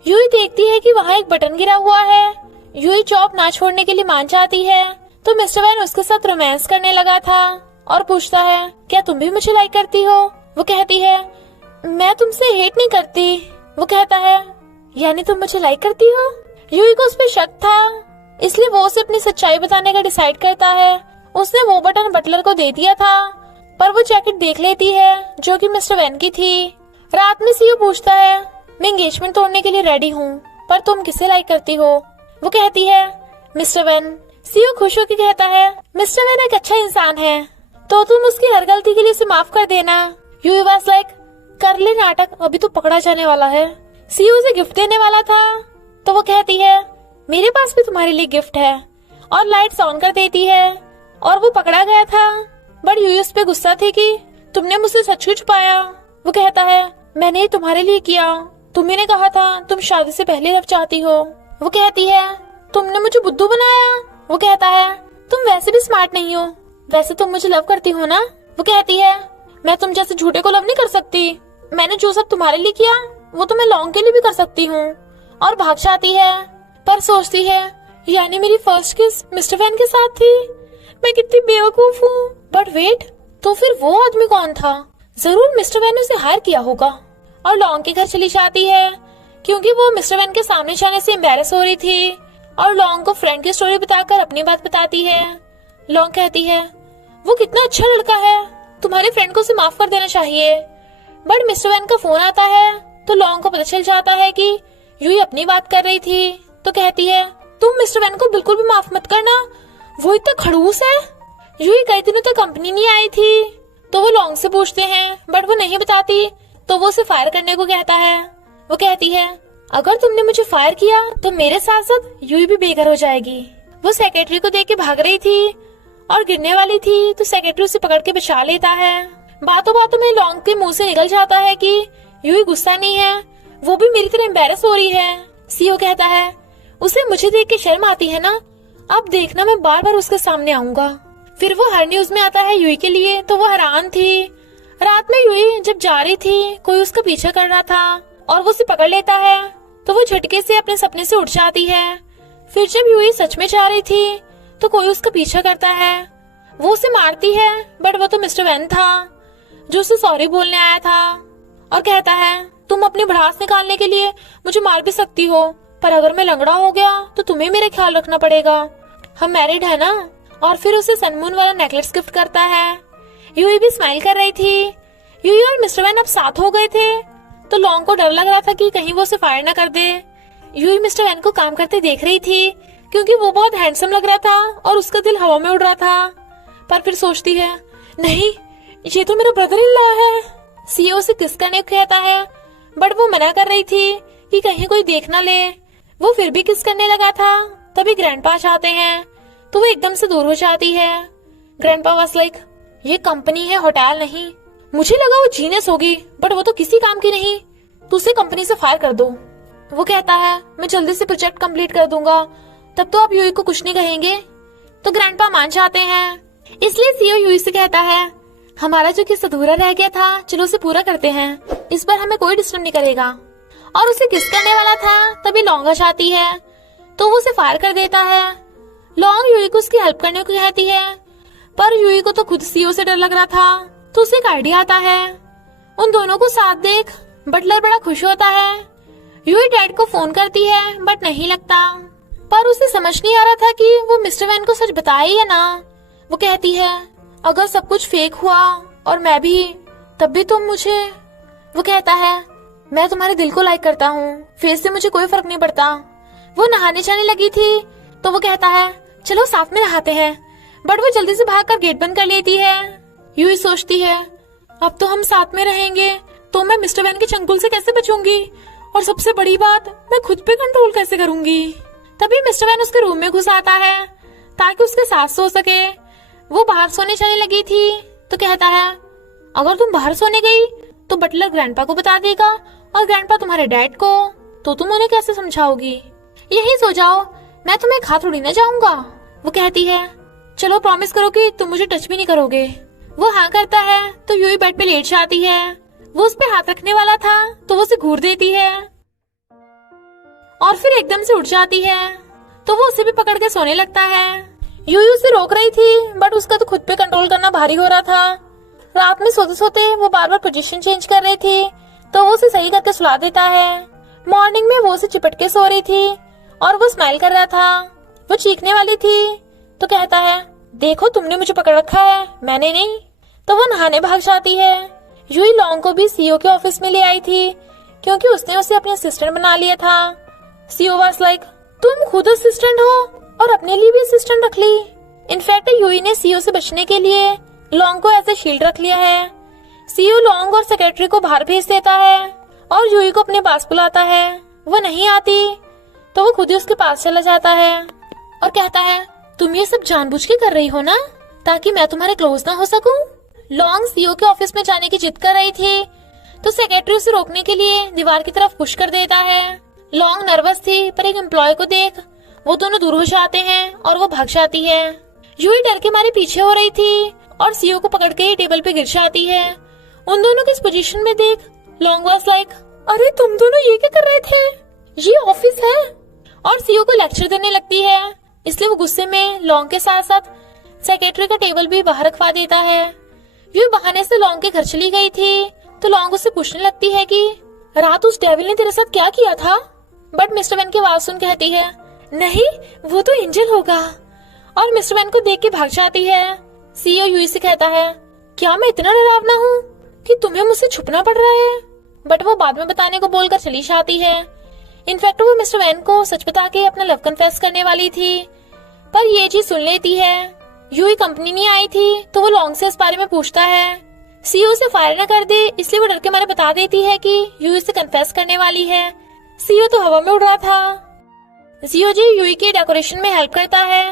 यूई देखती है कि वहाँ एक बटन गिरा हुआ है। यूई जॉब ना छोड़ने के लिए मान जाती है तो मिस्टर वैन उसके साथ रोमांस करने लगा था और पूछता है, क्या तुम भी मुझे लाइक करती हो? वो कहती है, मैं तुमसे हेट नहीं करती। वो कहता है, यानी तुम मुझे लाइक करती हो? यूई को उस पर शक था, इसलिए वो उसे अपनी सच्चाई बताने का डिसाइड करता है। उसने वो बटन बटलर को दे दिया था, पर वो जैकेट देख लेती है जो कि मिस्टर वैन की थी। रात में सीईओ पूछता है, मैं एंगेजमेंट तोड़ने के लिए रेडी हूँ, पर तुम किसे लाइक करती हो? वो कहती है, मिस्टर वैन। सीईओ खुश होकर कहता है, मिस्टर वैन एक अच्छा इंसान है, तो तुम उसकी हर गलती के लिए उसे माफ कर देना। यूई वाज लाइक, कर ले नाटक, अभी तो पकड़ा जाने वाला है। सीईओ उसे गिफ्ट देने वाला था तो वो कहती है, मेरे पास भी तुम्हारे लिए गिफ्ट है, और लाइट्स ऑन कर देती है और वो पकड़ा गया था। बट यूई उस पे गुस्सा थी कि तुमने मुझसे सच क्यों छुपाया। वो कहता है, मैंने तुम्हारे लिए किया, तुम्ही ने कहा था तुम शादी से पहले रब चाहती हो। वो कहती है, तुमने मुझे बुद्धू बनाया। वो कहता है तुम वैसे भी स्मार्ट नहीं हो, वैसे तुम मुझे लव करती हो ना। वो कहती है मैं तुम जैसे झूठे को लव नहीं कर सकती, मैंने जो सब तुम्हारे लिए किया वो तो मैं लॉन्ग के लिए भी कर सकती हूँ। और भाग जाती है, पर सोचती है यानी मेरी फर्स्ट किस मिस्टर वैन के साथ थी, मैं कितनी बेवकूफ हूँ। बट वेट, तो फिर वो आदमी कौन था? जरूर मिस्टर वैन ने उसे हायर किया होगा। और लॉन्ग के घर चली जाती है क्योंकि वो मिस्टर वैन के सामने जाने से एम्बैरेस हो रही थी, और लॉन्ग को फ्रेंड की स्टोरी बताकर अपनी बात बताती है। लॉन्ग कहती है वो कितना अच्छा लड़का है, तुम्हारे फ्रेंड को उसे माफ कर देना चाहिए। बट मिस्टर वैन का फोन आता है तो लॉन्ग को पता चल जाता है कि यूही अपनी बात कर रही थी। तो कहती है तुम मिस्टर वैन को बिल्कुल भी माफ मत करना, वो इतना खड़ूस है। यूही कई दिनों तक कंपनी नहीं आई थी, तो वो लॉन्ग से पूछते हैं बट वो नहीं बताती, तो वो उसे फायर करने को कहता है। वो कहती है अगर तुमने मुझे फायर किया तो मेरे साथ साथ यूही भी बेघर हो जाएगी। वो सेक्रेटरी को देख के भाग रही थी और गिरने वाली थी, तो सेक्रेटरी उसे पकड़ के बचा लेता है। बातों बातों में लॉन्ग के मुंह से निकल जाता है कि यूही गुस्सा नहीं है, वो भी मेरी तरह एम्बैरेस हो रही है। सीओ कहता है उसे मुझे देख के शर्म आती है ना, अब देखना मैं बार बार उसके सामने आऊंगा। फिर वो हर न्यूज में आता है यूही के लिए, तो वो हैरान थी। रात में यूही जब जा रही थी कोई उसका पीछा कर रहा था और वो उसे पकड़ लेता है, तो वो झटके से अपने सपने से उठ जाती है। फिर जब यूही सच में जा रही थी तो कोई उसका पीछा करता है, वो उसे मारती है, बट वो तो मिस्टर वैन था जो उसे सॉरी बोलने आया था और कहता है तुम अपनी भड़ास निकालने के लिए मुझे मार भी सकती हो, पर अगर मैं लंगड़ा हो गया तो तुम्हें मेरा ख्याल रखना पड़ेगा, हम मैरिड है ना। और फिर उसे सनमून वाला नेकलेस गिफ्ट करता है। यूही भी स्माइल कर रही थी। यूही और मिस्टर वैन अब साथ हो गए थे, तो लॉन्ग को डर लग रहा था कि कहीं वो उसे फायर न कर दे। यूही मिस्टर वैन को काम करते देख रही थी क्योंकि वो बहुत हैंडसम लग रहा था और उसका दिल हवा में उड़ रहा था, पर फिर सोचती है नहीं, ये तो मेरा ब्रदर इन लॉ है। सीओ से किस करने को कहता है, बट वो मना कर रही थी कि कहीं कोई देख ना ले। वो फिर भी किस करने लगा था, तभी ग्रैंडपा आते हैं, तो वो एकदम से दूर हो जाती है। ग्रैंडपा वाज लाइक ये कंपनी है, होटल नहीं। मुझे लगा वो जीनियस होगी, बट वो तो किसी काम की नहीं, तो उसे कंपनी से फायर कर दो। वो कहता है मैं जल्दी से प्रोजेक्ट कंप्लीट कर दूंगा, तब तो आप यूही को कुछ नहीं कहेंगे। तो ग्रैंडपा मान जाते हैं, इसलिए सीओ यूही से कहता है हमारा जो किस अधूरा रह गया था चलो उसे पूरा करते हैं, इस बार हमें कोई डिस्टर्ब नहीं करेगा। और उसे किस करने वाला था तभी लॉन्ग आ जाती है, तो वो उसे फायर कर देता है। लॉन्ग यूही को उसकी हेल्प करने को कहती है, पर यूही को तो खुद सीओ से डर लग रहा था, तो उसे एक आइडिया आता है। उन दोनों को साथ देख बटलर बड़ा खुश होता है। यूही डैड को फोन करती है बट नहीं लगता, पर उसे समझ नहीं आ रहा था कि वो मिस्टर वैन को सच बताए या ना। वो कहती है अगर सब कुछ फेक हुआ और मैं भी, तब भी तुम मुझे। वो कहता है मैं तुम्हारे दिल को लाइक करता हूँ, फेस से मुझे कोई फर्क नहीं पड़ता। वो नहाने जाने लगी थी, तो वो कहता है चलो साथ में नहाते हैं, बट वो जल्दी से भागकर गेट बंद कर लेती है। यूही सोचती है अब तो हम साथ में रहेंगे, तो मैं मिस्टर वैन के चंगुल से कैसे बचूंगी, और सबसे बड़ी बात मैं खुद पे कंट्रोल कैसे करूंगी। तभी मिस्टर वैन उसके रूम में घुस आता है ताकि उसके साथ सो सके। वो बाहर सोने जाने लगी थी, तो कहता है अगर तुम बाहर सोने गई तो बटलर ग्रैंडपा को बता देगा और ग्रैंडपा तुम्हारे डैड को, तो तुम उन्हें कैसे समझाओगी। यही सो जाओ, मैं तुम्हें खा थोड़ी ना जाऊंगा। वो कहती है चलो प्रॉमिस करो कि तुम मुझे टच भी नहीं करोगे। वो हाँ करता है, तो यूही बेड पे लेट जाती है। वो उस पे हाथ रखने वाला था, तो वो उसे घूर देती है और फिर एकदम से उठ जाती है, तो वो उसे भी पकड़ के सोने लगता है। यूही उसे रोक रही थी, बट उसका तो खुद पे कंट्रोल करना भारी हो रहा था। रात में सोते सोते वो बार बार पोजीशन चेंज कर रही थी, तो वो उसे सही करके सुला देता है। मॉर्निंग में वो उसे चिपट के सो रही थी और वो स्माइल कर रहा था। वो चीखने वाली थी, तो कहता है देखो तुमने मुझे पकड़ रखा है, मैंने नहीं। तो वो नहाने भाग जाती है। यूही लॉन्ग को भी सीओ के ऑफिस में ले आई थी क्योंकि उसने उसे अपने असिस्टेंट बना लिया था। सीओ वाज लाइक तुम खुद असिस्टेंट हो और अपने लिए भी असिस्टेंट रख ली। इनफैक्ट यूही ने सीओ से बचने के लिए लॉन्ग को एज ए शील्ड रख लिया है। सीओ लॉन्ग और सेक्रेटरी को बाहर भेज देता है और यूही को अपने पास बुलाता है। वो नहीं आती, तो वो खुद ही उसके पास चला जाता है और कहता है तुम ये सब जानबूझ के कर रही हो ना, ताकि मैं तुम्हारे क्लोज ना हो सकूं। लॉन्ग सीओ के ऑफिस में जाने की जिद कर रही थी, तो सेक्रेटरी उसे रोकने के लिए दीवार की तरफ पुश कर देता है। लॉन्ग नर्वस थी, पर एक एम्प्लॉय को देख वो दोनों दूर हो जाते हैं और वो भाग जाती है। यूई डर के मारे पीछे हो रही थी और सीओ को पकड़ के टेबल पे गिर जाती है। उन दोनों की इस पोजीशन में देख लॉन्ग वाज लाइक, अरे तुम दोनों ये क्या कर रहे थे, ये ऑफिस है। और सीओ को लेक्चर देने लगती है, इसलिए वो गुस्से में लॉन्ग के साथ साथ सेक्रेटरी का टेबल भी बाहर रखवा देता है। यूई बहाने से लॉन्ग के घर चली गई थी तो लॉन्ग उससे पूछने लगती है कि रात उस डेविल ने तेरे साथ क्या किया था। बट मिस्टर वैन की आवाज सुन कहती है, नहीं वो तो एंजल होगा, और मिस्टर वैन को देख के भाग जाती है। सीईओ यूई से कहता है, क्या मैं इतना डरावना हूँ कि तुम्हें मुझसे छुपना पड़ रहा है। बट वो बाद में बताने को बोलकर चली जाती है। इनफैक्ट वो मिस्टर वैन को सच बता के अपना लव कन्फेस करने वाली थी, पर ये चीज सुन लेती है। यूई कंपनी नहीं आई थी तो वो लॉन्ग से इस बारे में पूछता है। सीईओ से फायर न कर दे इसलिए वो डर के मारे बता देती है कि यूई से कन्फेस करने वाली है। सीईओ तो हवा में उड़ रहा था। सीईओ जी यूई के डेकोरेशन में हेल्प करता है।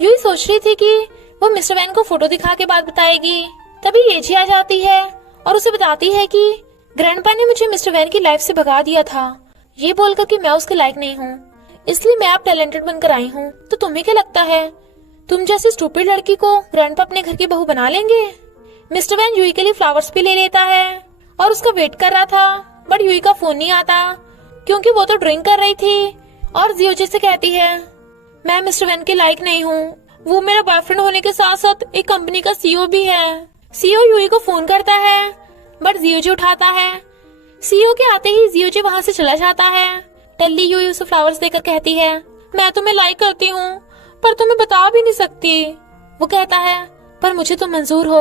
यूई सोच रही थी कि वो मिस्टर वैन को फोटो दिखा के बात बताएगी, तभी येजी आ जाती है और उसे बताती है कि ग्रैंडपा ने मुझे मिस्टर वैन की लाइफ से भगा दिया था, ये बोलकर कि मैं उसके लायक नहीं हूँ, इसलिए मैं आप टैलेंटेड बनकर आई हूँ। तो तुम्हें क्या लगता है तुम जैसी स्टूपिड लड़की को ग्रैंडपा अपने घर की बहू बना लेंगे। मिस्टर वैन यूई के लिए फ्लावर्स भी ले लेता है और उसका वेट कर रहा था, बट यूई का फोन नहीं आता क्योंकि वो तो ड्रिंक कर रही थी। और जियोजी से कहती है, मैं मिस्टर वैन के लायक नहीं हूँ, वो मेरा बॉयफ्रेंड होने के साथ साथ एक कंपनी का सीईओ भी है। सीईओ यूई को फोन करता है बट जियोजी उठाता है। सीईओ के आते ही जियोजी वहाँ से चला जाता है। टल्ली यूई उसे फ्लावर्स देकर कहती है, मैं तुम्हें लाइक करती हूँ पर तुम्हें बता भी नहीं सकती। वो कहता है, पर मुझे तो मंजूर हो,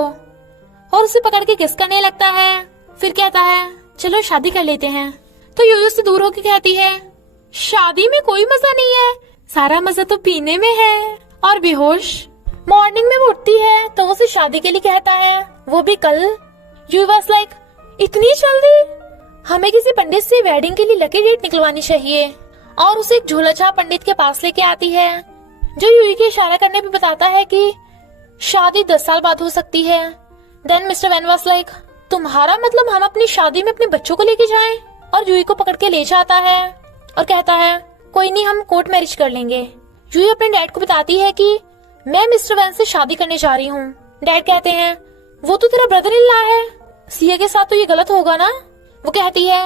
और उसे पकड़ के किस करने लगता है। फिर कहता है, चलो शादी कर लेते हैं। तो यूई उससे दूर होकर कहती है, शादी में कोई मजा नहीं है, सारा मजा तो पीने में है। और बेहोश मॉर्निंग में वो उठती है तो उसे शादी के लिए कहता है, वो भी कल। यूई वाज लाइक, इतनी जल्दी, हमें किसी पंडित से वेडिंग के लिए लकी डेट निकलवानी चाहिए। और उसे एक झोला छाप पंडित के पास लेके आती है जो यूई के इशारा करने पे बताता है कि शादी 10 साल बाद हो सकती है। Then Mr Van was like, तुम्हारा मतलब हम अपनी शादी में अपने बच्चों को लेके जाएं? और यूई को पकड़ के ले जाता है और कहता है, कोई नहीं, हम कोर्ट मैरिज कर लेंगे। यूई अपने डैड को बताती है कि मैं मिस्टर वैन से शादी करने जा रही हूँ। डैड कहते हैं, वो तो तेरा ब्रदर इन लॉ है, सीए के साथ तो ये गलत होगा ना। वो कहती है,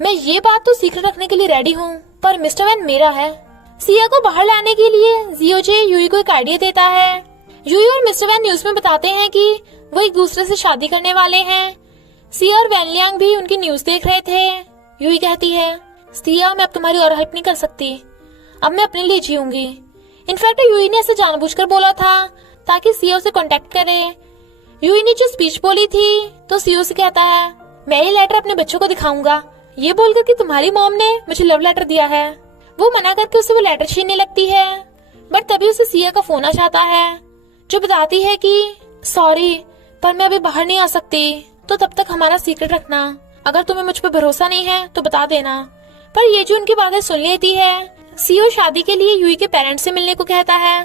मैं ये बात तो सीक्रेट रखने के लिए रेडी हूँ, पर मिस्टर वैन मेरा है। सिया को बाहर लाने के लिए जियोजे यूई को एक आइडिया देता है। यूई और मिस्टर वैन न्यूज में बताते हैं कि वो एक दूसरे से शादी करने वाले हैं। सिया और वैन लियांग भी उनकी न्यूज देख रहे थे। यूई कहती है, सिया मैं अब तुम्हारी और हेल्प नहीं कर सकती, अब मैं अपने लिए जीऊंगी। इनफैक्ट यूई ने ऐसे जानबूझकर बोला था ताकि सिया उसे कांटेक्ट करे। यूई ने जो स्पीच बोली थी तो सीओ से कहता है, मैं ये लेटर अपने बच्चों को दिखाऊंगा, ये बोलकर कि तुम्हारी मॉम ने मुझे लव लेटर दिया है। वो मना करके उसे वो लेटर छीनने लगती है, बट तभी उसे सिया का फोन आ जाता है जो बताती है कि सॉरी पर मैं अभी बाहर नहीं आ सकती, तो तब तक हमारा सीक्रेट रखना, अगर तुम्हें मुझ पर भरोसा नहीं है तो बता देना। पर ये जो उनकी बातें सुन लेती है। सीओ शादी के लिए यूई के पेरेंट्स से मिलने को कहता है,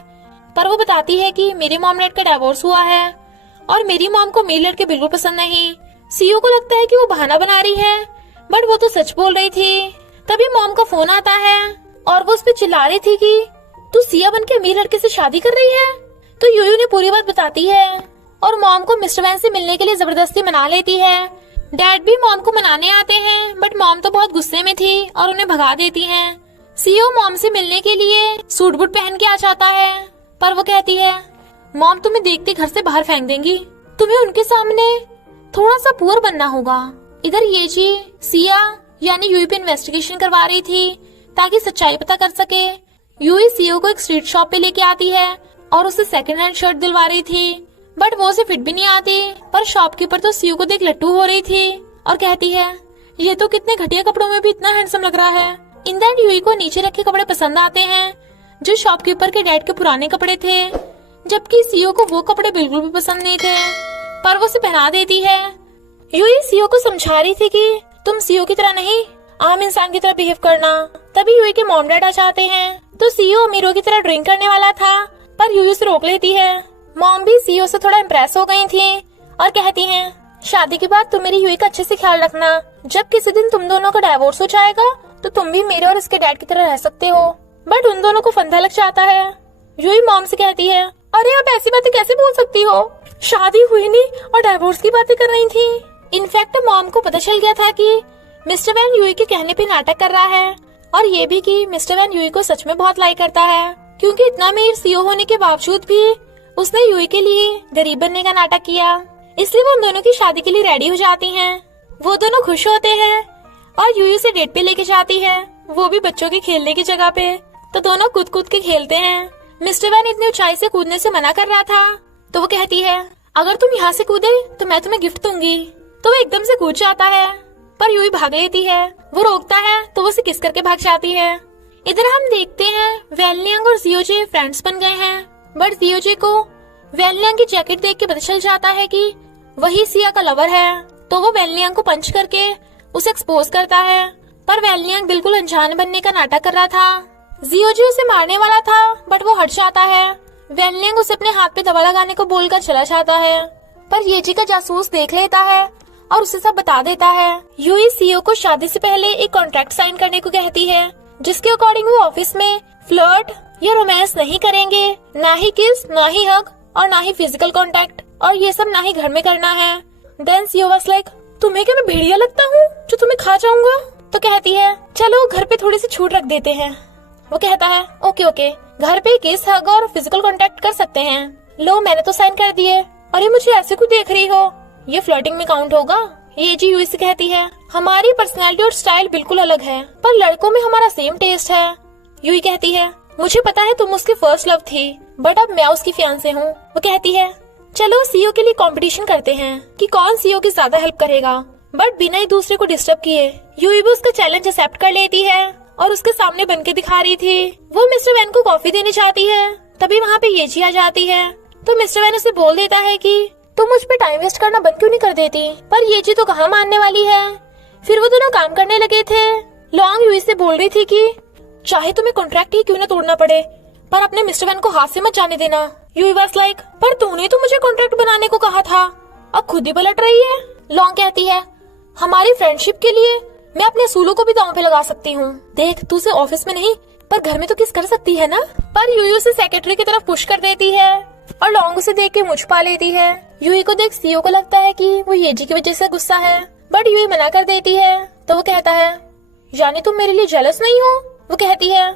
पर वो बताती है कि मेरे मॉम डैड का डिवोर्स हुआ है और मेरी मॉम को मेरे लड़के बिल्कुल पसंद नहीं। सीओ को लगता है कि वो बहाना बना रही है, बट वो तो सच बोल रही थी। तभी मॉम का फोन आता है और वो उस पर चिल्ला रही थी कि तू सिया बन के अमीर लड़के से शादी कर रही है। तो यूयू ने पूरी बात बताती है और मॉम को मिस्टर वैन से मिलने के लिए जबरदस्ती मना लेती है। डैड भी मॉम को मनाने आते हैं, बट मॉम तो बहुत गुस्से में थी और उन्हें भगा देती हैं। सीओ मॉम से मिलने के लिए सूट बूट पहन के आ जाता है, पर वो कहती है, मॉम तुम्हें देखते घर से बाहर फेंक देंगी, तुम्हें उनके सामने थोड़ा सा पुअर बनना होगा। इधर ये जी सिया यानी यूई पे इन्वेस्टिगेशन करवा रही थी ताकि सच्चाई पता कर सके। यूई सीओ को एक स्ट्रीट शॉप पे लेके आती है और उसे सेकंड हैंड शर्ट दिलवा रही थी, बट वो उसे फिट भी नहीं आती। पर शॉपकीपर तो सीओ को देख लट्टू हो रही थी और कहती है, ये तो कितने घटिया कपड़ों में भी इतना हैंडसम लग रहा है। इन दैट यूई को नीचे रखे कपड़े पसंद आते हैं जो शॉपकीपर के डैड के पुराने कपड़े थे, जबकि सीओ को वो कपड़े बिल्कुल भी पसंद नहीं थे, पर वो उसे पहना देती है। यूई सीओ को समझा रही थी कि तुम सीओ की तरह नहीं, आम इंसान की तरह बिहेव करना। तभी यूई के मॉम डैड आ जाते हैं। तो सीओ अमीरों की तरह ड्रिंक करने वाला था, पर यूई उसे रोक लेती है। मॉम भी सीओ से थोड़ा इम्प्रेस हो गई थी और कहती हैं, शादी के बाद तुम मेरी यूई का अच्छे से ख्याल रखना, जब किसी दिन तुम दोनों का डिवोर्स हो जाएगा तो तुम भी मेरे और इसके डैड की तरह रह सकते हो। बट उन दोनों को फंदा लग जाता है। यूई मॉम से कहती है, अरे आप ऐसी बातें कैसे बोल सकती हो, शादी हुई नहीं और डाइवोर्स की बातें कर रही थी। इनफैक्ट मॉम को पता चल गया था कि मिस्टर वैन यूई के कहने पे नाटक कर रहा है, और ये भी कि मिस्टर वैन यूई को सच में बहुत लाइक करता है, क्योंकि इतना अमीर सीईओ होने के बावजूद भी उसने यूई के लिए गरीब बनने का नाटक किया। इसलिए वो उन दोनों की शादी के लिए रेडी हो जाती हैं। वो दोनों खुश होते हैं और यूई से डेट पे लेके जाती है, वो भी बच्चों के खेलने की जगह पे। तो दोनों कूद कूद के खेलते हैं। मिस्टर वैन इतनी ऊंचाई से कूदने से मना कर रहा था, तो वो कहती है, अगर तुम यहाँ से कूदे तो मैं तुम्हें गिफ्ट दूंगी। तो वो एकदम से कूद जाता है, पर यूई भाग लेती है। वो रोकता है तो वो उसे किस करके भाग जाती है। इधर हम देखते हैं वेनलियांग और जियोजे फ्रेंड्स बन गए हैं, बट जियोजे को वेनलियांग की जैकेट देख के पता चल जाता है कि वही सिया का लवर है। तो वो वेनलियांग को पंच करके उसे एक्सपोज करता है, पर वेनलियांग बिल्कुल अनजान बनने का नाटक कर रहा था। जियोजे उसे मारने वाला था, बट वो हट जाता है। वेनलियांग उसे अपने हाथ पे दवा लगाने को बोलकर चला जाता है, पर येजी का जासूस देख लेता है और उसे सब बता देता है। यूई सीईओ को शादी से पहले एक कॉन्ट्रैक्ट साइन करने को कहती है, जिसके अकॉर्डिंग वो ऑफिस में फ्लर्ट या रोमांस नहीं करेंगे, ना ही किस, ना ही हग और ना ही फिजिकल कांटेक्ट, और ये सब ना ही घर में करना है। देन सीईओ वाज लाइक, तुम्हें क्या मैं भेड़िया लगता हूँ जो तुम्हें खा जाऊंगा? तो कहती है, चलो घर पे थोड़ी सी छूट रख देते हैं। वो कहता है, ओके ओके, घर पे किस, हग और फिजिकल कांटेक्ट कर सकते हैं। लो मैंने तो साइन कर दिए। अरे मुझे ऐसे क्यों देख रही हो, ये फ्लर्टिंग में काउंट होगा? ये जी यूई से कहती है, हमारी पर्सनैलिटी और स्टाइल बिल्कुल अलग है, पर लड़कों में हमारा सेम टेस्ट है। यूई कहती है, मुझे पता है तुम उसकी फर्स्ट लव थी, बट अब मैं उसकी फियांसे हूँ। वो कहती है, चलो सीईओ के लिए कंपटीशन करते हैं कि कौन सीईओ की ज्यादा हेल्प करेगा, बट बिना एक दूसरे को डिस्टर्ब किए। यूई भी उसका चैलेंज एक्सेप्ट कर लेती है और उसके सामने बन के दिखा रही थी। वो मिस्टर वैन को कॉफी देने चाहती है, तभी वहाँ पे येजी आ जाती है। तो मिस्टर वैन उसे बोल देता है कि तुम मुझ पे टाइम वेस्ट करना बंद क्यों नहीं कर देती, पर येजी तो कहाँ मानने वाली है। फिर वो दोनों काम करने लगे थे। लॉन्ग यूई से बोल रही थी कि चाहे तुम्हें कॉन्ट्रैक्ट ही क्यों न तोड़ना पड़े, पर अपने मिस्टर वैन को हाथ से मत जाने देना। यूई वाज लाइक, पर तूने तो मुझे कॉन्ट्रैक्ट बनाने को कहा था, अब खुद ही पलट रही है। लॉन्ग कहती है, हमारी फ्रेंडशिप के लिए मैं अपने असूलों को भी दांव पे लगा सकती हूँ। देख, तू उसे ऑफिस में नहीं पर घर में तो किस कर सकती है ना। पर यूई उसे सेक्रेटरी की तरफ पुश कर देती है और लॉन्ग उसे देख के मुझ पा लेती है। यूई को देख सीईओ को लगता है कि वो येजी की वजह से गुस्सा है, बट यूई मना कर देती है। तो वो कहता है, यानी तुम मेरे लिए जेलस नहीं हो? वो कहती है,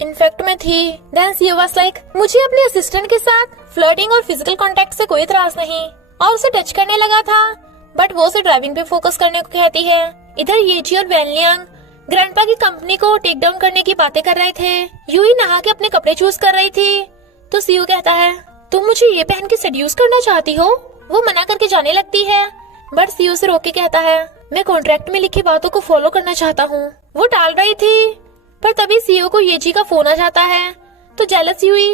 इनफैक्ट मैं थी। देन सीईओ वाज लाइक, मुझे अपने असिस्टेंट के साथ फ्लर्टिंग और फिजिकल कांटेक्ट से कोई इतराज नहीं, और उसे टच करने लगा था, बट वो उसे ड्राइविंग पे फोकस करने को कहती है। इधर येजी और वेनलियांग ग्रैंडपा की कंपनी को टेक डाउन करने की बातें कर रहे थे। यूई नहा के अपने कपड़े चूज कर रही थी। तो सीईओ कहता है, तुम मुझे ये पहन के सेड्यूस करना चाहती हो? वो मना करके जाने लगती है, बट सीईओ से रोक के कहता है, मैं कॉन्ट्रैक्ट में लिखी बातों को फॉलो करना चाहता हूँ। वो टाल रही थी, पर तभी सीईओ को येजी का फोन आ जाता है। तो जेलस यूई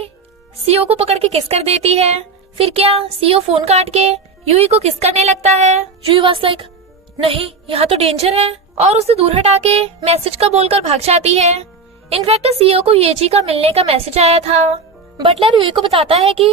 सीईओ को पकड़ के किस कर देती है। फिर क्या, सीईओ फोन काट के यूई को किस करने लगता है। यूई वाज लाइक, नहीं यहाँ तो डेंजर है, और उसे दूर हटा के मैसेज का बोलकर भाग जाती है। इनफैक्ट सीईओ को येजी का मिलने का मैसेज आया था। बटलर यूई को बताता है कि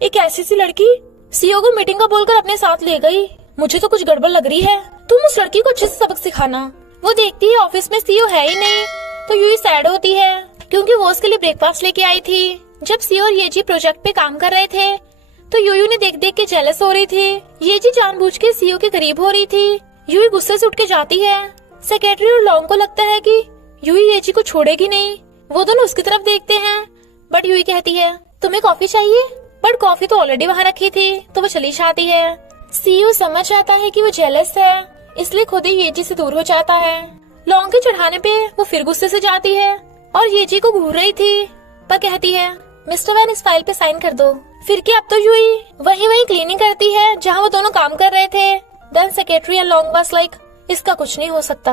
एक ऐसी सी लड़की सीईओ को मीटिंग का बोलकर अपने साथ ले गई, मुझे तो कुछ गड़बड़ लग रही है, तुम उस लड़की को अच्छे से सबक सिखाना। वो देखती है ऑफिस में सीईओ है ही नहीं, तो यूई सैड होती है क्योंकि वो उसके लिए ब्रेकफास्ट लेके आई थी। जब सीईओ और येजी प्रोजेक्ट पे काम कर रहे थे, तो यूई ने देख देख के जेलस हो रही थी। येजी जानबूझ के सीईओ के करीब हो रही थी। यूई गुस्से से उठ के जाती है। सेक्रेटरी और लॉन्ग को लगता है कि यूई येजी को छोड़ेगी नहीं। वो दोनों उसकी तरफ देखते हैं, बट यूई कहती है, तुम्हें कॉफी चाहिए? बट कॉफी तो ऑलरेडी वहाँ रखी थी, तो वो चली जाती है। सीईओ समझ आता है कि वो जेलस है, इसलिए खुद ही येजी से दूर हो जाता है। लॉन्ग के चढ़ाने पे वो फिर गुस्से से जाती है और येजी को घूर रही थी, पर कहती है, मिस्टर वैन इस फाइल पे साइन कर दो। फिर क्या, अब तो यूई वही क्लीनिंग करती है जहाँ वो दोनों काम कर रहे थे। देन सेक्रेटरी और लॉन्ग वाज लाइक, इसका कुछ नहीं हो सकता,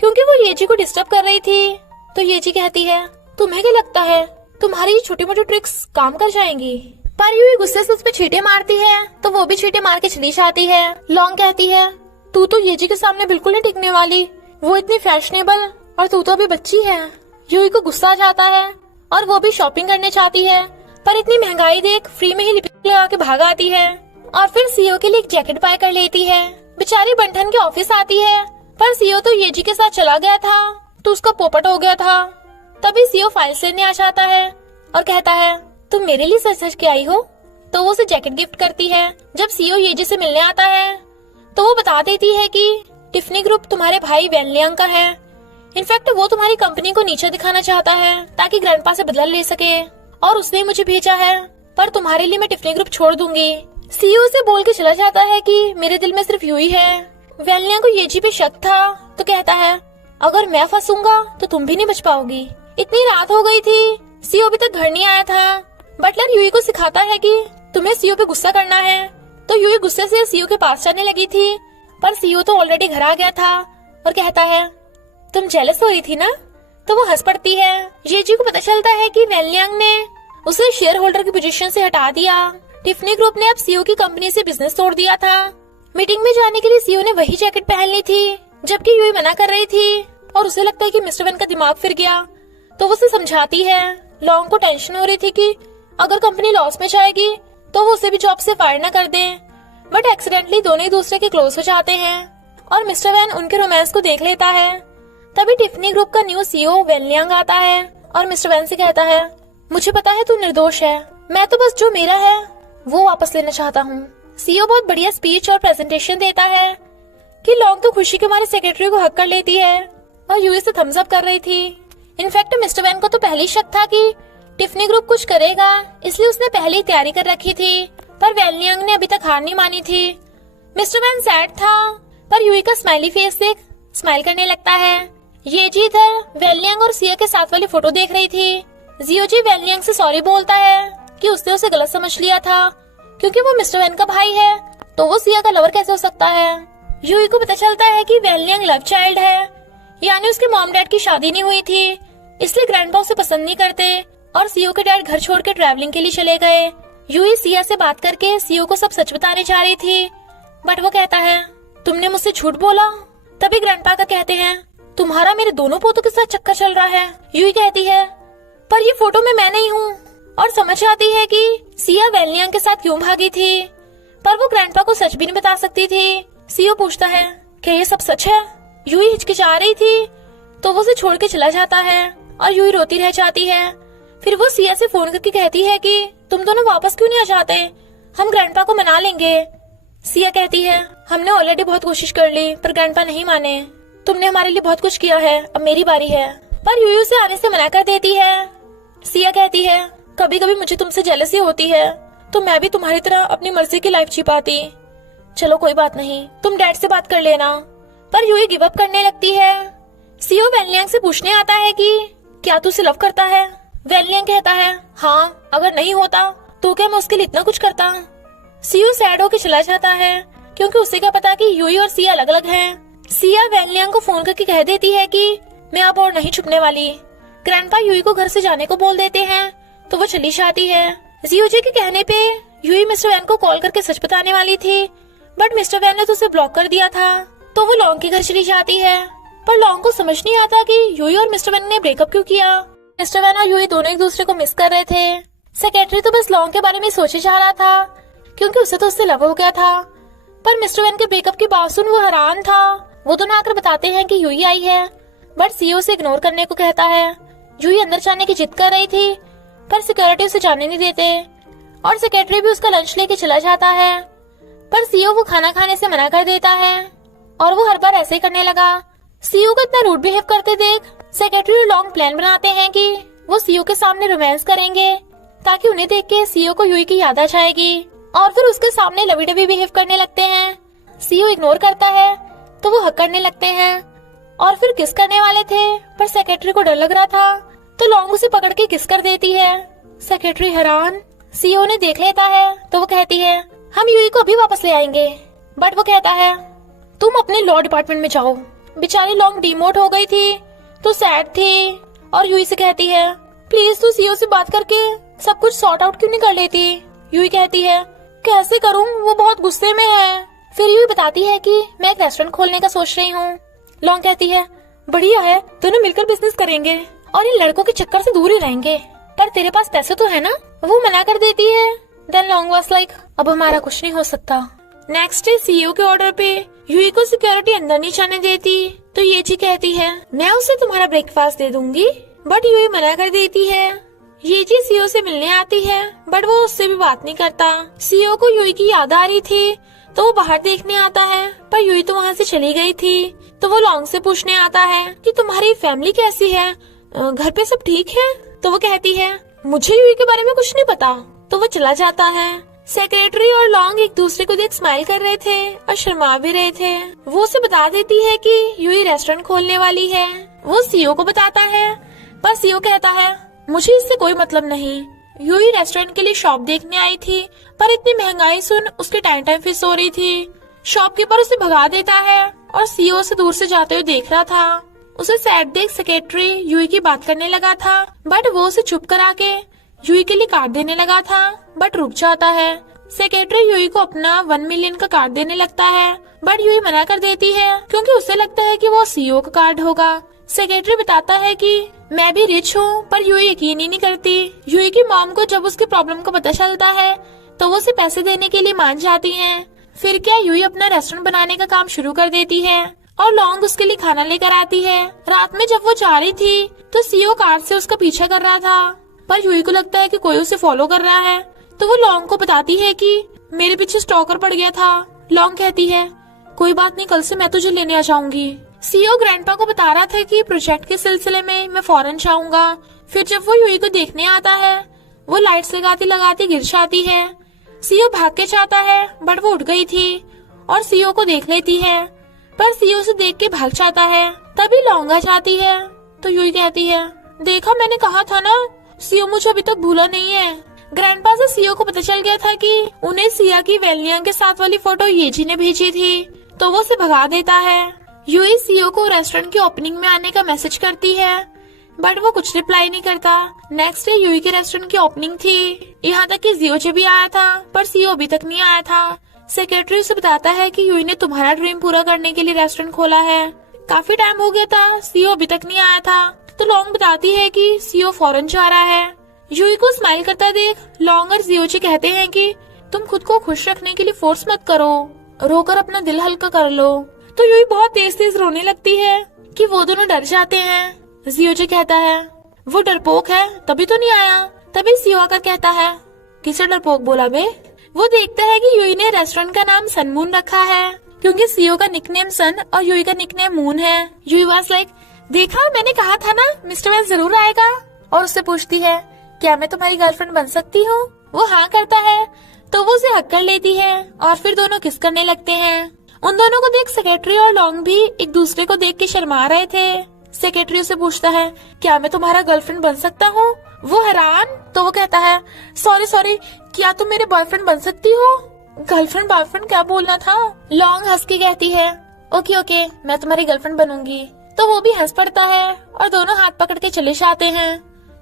क्योंकि वो येजी को डिस्टर्ब कर रही थी। तो येजी कहती है, तुम्हें क्या लगता है तुम्हारी छोटी मोटी ट्रिक्स काम कर जाएंगी? पर यूई गुस्से से उस पे छींटे मारती है, तो वो भी छींटे मार के चली जाती है। लॉन्ग कहती है, तू तो येजी के सामने बिल्कुल नहीं टिकने वाली, वो इतनी फैशनेबल और तू तो अभी बच्ची है। यूई को गुस्सा आ जाता है और वो भी शॉपिंग करने चाहती है, पर इतनी महंगाई देख फ्री में ही लिपस्टिक लगा के भाग आती है और फिर सीईओ के लिए एक जैकेट बाय कर लेती है। बेचारी बंठन के ऑफिस आती है, पर सीईओ तो येजी के साथ चला गया था, तो उसका पोपट हो गया था। तभी सीईओ फाइल लेने आ जाता है और कहता है, तुम मेरे लिए सच सच के आई हो। तो वो उसे जैकेट गिफ्ट करती है। जब सीईओ येजी से मिलने आता है तो वो बता देती है कि टिफनी ग्रुप तुम्हारे भाई वैन लियांग का है। इनफैक्ट वो तुम्हारी कंपनी को नीचे दिखाना चाहता है ताकि ग्रैंडपा से बदला ले सके, और उसने मुझे भेजा है, पर तुम्हारे लिए मैं टिफनी ग्रुप छोड़ दूंगी। सीईओ से बोल के चला जाता है कि मेरे दिल में सिर्फ यूही है। वैन लियांग को येजी पे शक था तो कहता है, अगर मैं फंसूंगा तो तुम भी नहीं बच पाओगी। इतनी रात हो गई थी, सीईओ अभी तक घर नहीं आया था। बटलर यूही को सिखाता है कि तुम्हें सीईओ पे गुस्सा करना है। तो यूही गुस्से से सीईओ के पास जाने लगी थी, पर सीईओ तो ऑलरेडी घर आ गया था और कहता है, तुम जेलस हो रही थी ना? तो वो हंस पड़ती है। येजी को पता चलता है कि वैन लियांग ने उसे शेयर होल्डर की पोजीशन से हटा दिया। टिफनी ग्रुप ने अब सीईओ की कंपनी से बिजनेस तोड़ दिया था। मीटिंग में जाने के लिए सीईओ ने वही जैकेट पहन ली थी, जबकि यूही मना कर रही थी और उसे लगता है कि मिस्टर वैन का दिमाग फिर गया। तो वो उसे समझाती है। लॉन्ग को टेंशन हो रही थी कि अगर कंपनी लॉस में जाएगी तो वो उसे भी जॉब से फायर न कर दे, बट एक्सीडेंटली दोनों एक दूसरे के क्लोज हो जाते हैं और मिस्टर वैन उनके रोमांस को देख लेता है। तभी टिफनी ग्रुप का न्यू सीईओ वैन लियांग आता है और मिस्टर वैन से कहता है, मुझे पता है तू निर्दोष है, मैं तो बस जो मेरा है वो वापस लेना चाहता हूँ। सीईओ बहुत बढ़िया स्पीच और प्रेजेंटेशन देता है कि लॉन्ग तो खुशी के मारे सेक्रेटरी को हक कर लेती है और यूएस से थम्स अप कर रही थी। इनफैक्ट मिस्टर वैन को तो पहले ही शक था कि टिफनी ग्रुप कुछ करेगा, इसलिए उसने पहले ही तैयारी कर रखी थी, पर वैन लियांग ने अभी तक हार नहीं मानी थी। मिस्टर वैन सैड था, पर यूई का स्माइली फेस देख स्माइल करने लगता है। येजी इधर वैन लियांग और सिया के साथ वाली फोटो देख रही थी। जियोजी वैन लियांग से सॉरी बोलता है कि उसने उसे गलत समझ लिया था, क्योंकि वो मिस्टर वैन का भाई है तो वो सिया का लवर कैसे हो सकता है। यूई को पता चलता है कि वैन लियांग लव चाइल्ड है, यानी उसके मॉम डैड की शादी नहीं हुई थी, इसलिए ग्रैंडपा उसे पसंद नहीं करते और सीओ के डैड घर छोड़ के ट्रैवलिंग के लिए चले गए। यूई सिया से बात करके सीओ को सब सच बताने जा रही थी, बट वो कहता है, तुमने मुझसे झूठ बोला। तभी ग्रैंडपा का कहते हैं, तुम्हारा मेरे दोनों पोतों के साथ चक्कर चल रहा है। यूई कहती है, पर ये फोटो में मैं नहीं हूँ, और समझ आती है कि सिया वैन लियांग के साथ क्यों भागी थी, पर वो ग्रैंडपा को सच भी नहीं बता सकती थी। सीओ पूछता है, क्या ये सब सच है? यूई हिचकिचा रही थी तो वो उसे छोड़ के चला जाता है और यूई रोती रह जाती है। फिर वो सिया से फोन करके कहती है कि तुम दोनों वापस क्यों नहीं आ जाते, हम ग्रैंडपा को मना लेंगे। सिया कहती है, हमने ऑलरेडी बहुत कोशिश कर ली पर ग्रैंडपा नहीं माने, तुमने हमारे लिए बहुत कुछ किया है, अब मेरी बारी है। पर यूई उसे आने से मना कर देती है। सिया कहती है, कभी कभी मुझे तुमसे जेलसी होती है, तो मैं भी तुम्हारी तरह अपनी मर्जी की लाइफ जी पाती। चलो कोई बात नहीं, तुम डैड से बात कर लेना। पर यूई गिव अप करने लगती है। सीओ वैन लियांग से पूछने आता है कि क्या तू उसे लव करता है? वैन लियांग कहता है, हाँ, अगर नहीं होता तो क्या मैं उसके लिए इतना कुछ करता। सीओ सैड होके चला जाता है, क्योंकि उसे क्या पता कि यूई और सिया अलग अलग हैं। सिया वैन लियांग को फोन करके कह देती है कि मैं अब और नहीं छुपने वाली। ग्रैंडपा यूई को घर से जाने को बोल देते हैं तो वो चली जाती है। जियोजी के कहने पे यूई मिस्टर वैन को कॉल करके सच बताने वाली थी, बट मिस्टर वैन ने तो उसे ब्लॉक कर दिया था, तो वो लॉन्ग के घर चली जाती है। पर लॉन्ग को समझ नहीं आता कि यूई और मिस्टर वैन ने ब्रेकअप क्यों किया। मिस्टर वैन और यूई दोनों एक दूसरे को मिस कर रहे थे। सेक्रेटरी तो बस लॉन्ग के बारे में सोचे जा रहा था, क्योंकि उसे तो उससे लव हो गया था। पर मिस्टर वैन के ब्रेकअप की बात सुन वो हैरान था। वो दोनों आकर बताते हैं कि यूई आई है, बट सीईओ से इग्नोर करने को कहता है। यूई अंदर जाने की जिद कर रही थी, पर सिक्योरिटी उसे जाने नहीं देते और सेक्रेटरी भी उसका लंच लेके चला जाता है। पर सीईओ वो खाना खाने से मना कर देता है और वो हर बार ऐसे ही करने लगा। सीईओ को इतना रूड बिहेव करते देख सेक्रेटरी और लॉन्ग प्लान बनाते हैं कि वो सीईओ के सामने रोमांस करेंगे, ताकि उन्हें देख के सीईओ को यूई की याद आ जाएगी, और फिर उसके सामने लवी डबी बिहेव करने लगते हैं। सीईओ इग्नोर करता है तो वो हक करने लगते हैं और फिर किस करने वाले थे, पर सेक्रेटरी को डर लग रहा था तो लॉन्ग उसे पकड़ के किस कर देती है। सेक्रेटरी हैरान। सीईओ ने देख लेता है तो वो कहती है, हम यूई को अभी वापस ले आएंगे, बट वो कहता है, तुम अपने लॉ डिपार्टमेंट में जाओ। बेचारी लॉन्ग डिमोट हो गई थी तो सैड थी और यूई से कहती है, प्लीज तू सीईओ से बात करके सब कुछ सॉर्ट आउट क्यों नहीं कर लेती। यूई कहती है, कैसे करूं, वो बहुत गुस्से में है। फिर यूई बताती है कि मैं एक रेस्टोरेंट खोलने का सोच रही हूँ। लॉन्ग कहती है, बढ़िया है, दोनों मिलकर बिजनेस करेंगे और इन लड़कों के चक्कर से दूर ही रहेंगे, पर तेरे पास पैसे तो है ना। वो मना कर देती है। देन लॉन्ग वाज लाइक, अब हमारा कुछ नहीं हो सकता। नेक्स्ट डे सीईओ के ऑर्डर पे यूई को सिक्योरिटी अंदर नहीं जाने देती तो येजी कहती है, मैं उसे तुम्हारा ब्रेकफास्ट दे दूंगी, बट यूई मना कर देती है। ये जी सीओ से मिलने आती है बट वो उससे भी बात नहीं करता। सीओ को यूई की याद आ रही थी तो वो बाहर देखने आता है पर यूई तो वहाँ से चली गई थी। तो वो लॉन्ग से पूछने आता है कि तुम्हारी फैमिली कैसी है, घर पे सब ठीक है? तो वो कहती है मुझे यूई के बारे में कुछ नहीं पता। तो वो चला जाता है। सेक्रेटरी और लॉन्ग एक दूसरे को देख स्माइल कर रहे थे और शर्मा भी रहे थे। वो उसे बता देती है कि यूई रेस्टोरेंट खोलने वाली है। वो सीओ को बताता है पर सीओ कहता है मुझे इससे कोई मतलब नहीं। यूई रेस्टोरेंट के लिए शॉप देखने आई थी पर इतनी महंगाई सुन उसके टाइम फिक्स हो रही थी। शॉपकीपर उसे भगा देता है और सीओ से दूर से जाते हुए देख रहा था। उसे सैड देख सेक्रेटरी यूई की बात करने लगा था बट वो उसे चुप करा के यूई के लिए कार्ड देने लगा था बट रुक जाता है। सेक्रेटरी यूई को अपना 1 मिलियन का कार्ड देने लगता है बट यूई मना कर देती है क्योंकि उसे लगता है कि वो सीओ का कार्ड होगा। सेक्रेटरी बताता है कि मैं भी रिच हूँ पर यूई यकीन ही नहीं करती। यूई की मॉम को जब उसकी प्रॉब्लम का पता चलता है तो वो उसे पैसे देने के लिए मान जाती है। फिर क्या यूई अपना रेस्टोरेंट बनाने का काम शुरू कर देती है और लॉन्ग उसके लिए खाना लेकर आती है। रात में जब वो जा रही थी तो सीओ कार से उसका पीछा कर रहा था पर यूई को लगता है कि कोई उसे फॉलो कर रहा है। तो वो लॉन्ग को बताती है कि मेरे पीछे स्टॉकर पड़ गया था। लॉन्ग कहती है कोई बात नहीं, कल से मैं तुझे लेने आ जाऊंगी। सीओ ग्रैंडपा को बता रहा था कि प्रोजेक्ट के सिलसिले में मैं फौरन जाऊंगा। फिर जब वो यूई को देखने आता है वो लाइट्स लगाते लगाते गिर जाती है। सीओ भाग के जाता है बट वो उठ गई थी और सीओ को देख लेती है पर सीओ से देख के भाग जाता है। तभी लॉन्ग आ जाती है तो यूई कहती है देखा, मैंने कहा था ना, सीओ मुझे अभी तक भूला नहीं है। ग्रैंडपा से सीओ को पता चल गया था कि उन्हें सिया की वेलियांग के साथ वाली फोटो येजी ने भेजी थी तो वो उसे भगा देता है। यूई सीओ को रेस्टोरेंट की ओपनिंग में आने का मैसेज करती है बट वो कुछ रिप्लाई नहीं करता। नेक्स्ट डे यूई के रेस्टोरेंट की ओपनिंग थी। यहाँ तक कि जियोजे भी आया था पर सीओ अभी तक नहीं आया था। सेक्रेटरी उसे बताता है कि यूई ने तुम्हारा ड्रीम पूरा करने के लिए रेस्टोरेंट खोला है। काफी टाइम हो गया था, सीओ अभी तक नहीं आया था। तो लॉन्ग बताती है कि सीओ फॉरेन जा रहा है। यूई को स्माइल करता देख लॉन्ग और जियोजे कहते हैं कि तुम खुद को खुश रखने के लिए फोर्स मत करो, रोकर अपना दिल हल्का कर लो। तो यूई बहुत तेज तेज रोने लगती है कि वो दोनों डर जाते हैं। जियोजे कहता है वो डरपोक है तभी तो नहीं आया। तभी सीओ आकर कहता है किसे डरपोक बोला बे। वो देखता है कि यूई ने रेस्टोरेंट का नाम सन मून रखा है क्योंकि सीओ का निकनेम सन और यूई का निकनेम मून है। यूई वाज लाइक देखा, मैंने कहा था ना मिस्टर वैन जरूर आएगा। और उससे पूछती है क्या मैं तुम्हारी गर्लफ्रेंड बन सकती हूँ। वो हाँ करता है तो वो उसे हक कर लेती है और फिर दोनों किस करने लगते हैं। उन दोनों को देख सेक्रेटरी और लॉन्ग भी एक दूसरे को देख के शर्मा रहे थे। सेक्रेटरी से पूछता है क्या मैं तुम्हारा गर्लफ्रेंड बन सकता हूँ। वो हैरान तो वो कहता है सॉरी, क्या तुम मेरे बॉयफ्रेंड बन सकती हो। गर्लफ्रेंड बॉयफ्रेंड क्या बोलना था। लॉन्ग हंस के कहती है ओके मैं तुम्हारी गर्लफ्रेंड बनूंगी। तो वो भी हंस पड़ता है और दोनों हाथ पकड़ के चले जाते हैं।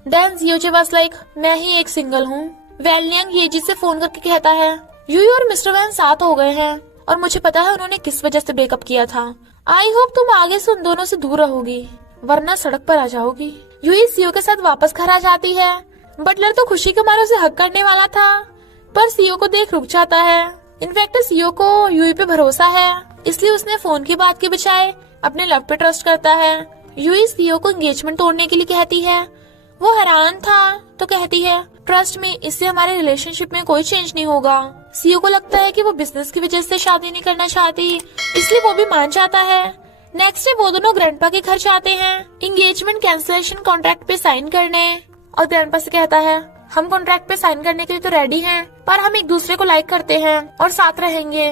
देन जियोजे वाज लाइक मैं ही एक सिंगल हूँ। वेलियांग येजी से फोन करके कहता है यूई और मिस्टर वैन साथ हो गए हैं और मुझे पता है उन्होंने किस वजह से ब्रेकअप किया था। आई होप तुम आगे से उन दोनों से दूर रहोगी वरना सड़क पर आ जाओगी। यूई सीओ के साथ वापस घर आ जाती है। बटलर तो खुशी के मारे उसे हक करने वाला था पर सीओ को देख रुक जाता है। इनफैक्ट सीओ को यूई पे भरोसा है इसलिए उसने फोन की बात के बजाय अपने लव पे ट्रस्ट करता है। यूई सीओ को एंगेजमेंट तोड़ने के लिए कहती है। वो हैरान था तो कहती है ट्रस्ट में, इससे हमारे रिलेशनशिप में कोई चेंज नहीं होगा। सीओ को लगता है कि वो बिजनेस की वजह से शादी नहीं करना चाहती इसलिए वो भी मान जाता है। नेक्स्ट डे वो दोनों ग्रैंडपा के घर जाते हैं एंगेजमेंट कैंसिलेशन कॉन्ट्रैक्ट पे साइन करने। और ग्रैंडपा से कहता है हम कॉन्ट्रैक्ट पे साइन करने के लिए तो रेडी हैं पर हम एक दूसरे को लाइक करते हैं और साथ रहेंगे।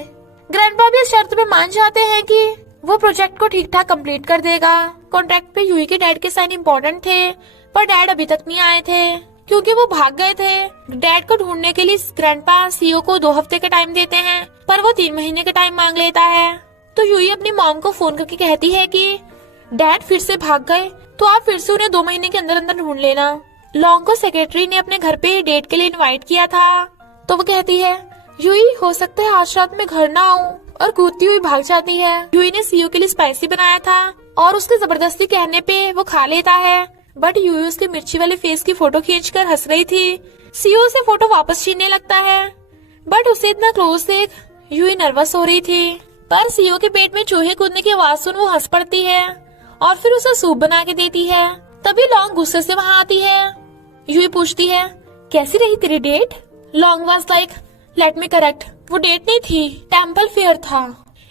ग्रैंडपा भी इस शर्त पे मान जाते हैं कि वो प्रोजेक्ट को ठीक ठाक कंप्लीट कर देगा। कॉन्ट्रैक्ट पे यूई के डैड के साइन इम्पोर्टेंट थे पर डैड अभी तक नहीं आए थे क्योंकि वो भाग गए थे। डैड को ढूंढने के लिए ग्रैंडपा सीओ को 2 हफ्ते का टाइम देते हैं पर वो 3 महीने का टाइम मांग लेता है। तो यूई अपनी मॉम को फोन करके कहती है कि डैड फिर से भाग गए तो आप फिर से उन्हें 2 महीने के अंदर अंदर ढूंढ लेना। लॉन्ग को सेक्रेटरी ने अपने घर पे डेट के लिए इनवाइट किया था तो वो कहती है यूई हो सकता है आज रात में घर ना आऊं और कूदती हुई भाग जाती है। यूई ने सीओ के लिए स्पाइसी बनाया था और उसके जबरदस्ती कहने पे वो खा लेता है बट यूई उसके मिर्ची वाले फेस की फोटो खींचकर हंस रही थी। सीओ से फोटो वापस छीनने लगता है बट उसे इतना क्लोज देख यूई नर्वस हो रही थी। पर सीओ के पेट में चूहे कूदने की आवाज सुन वो हंस पड़ती है और फिर उसे सूप बना के देती है। तभी लॉन्ग गुस्से से वहाँ आती है। यूई पूछती है, कैसी रही तेरी date? Long was like, let me correct, वो डेट नहीं थी, टेम्पल फेयर था।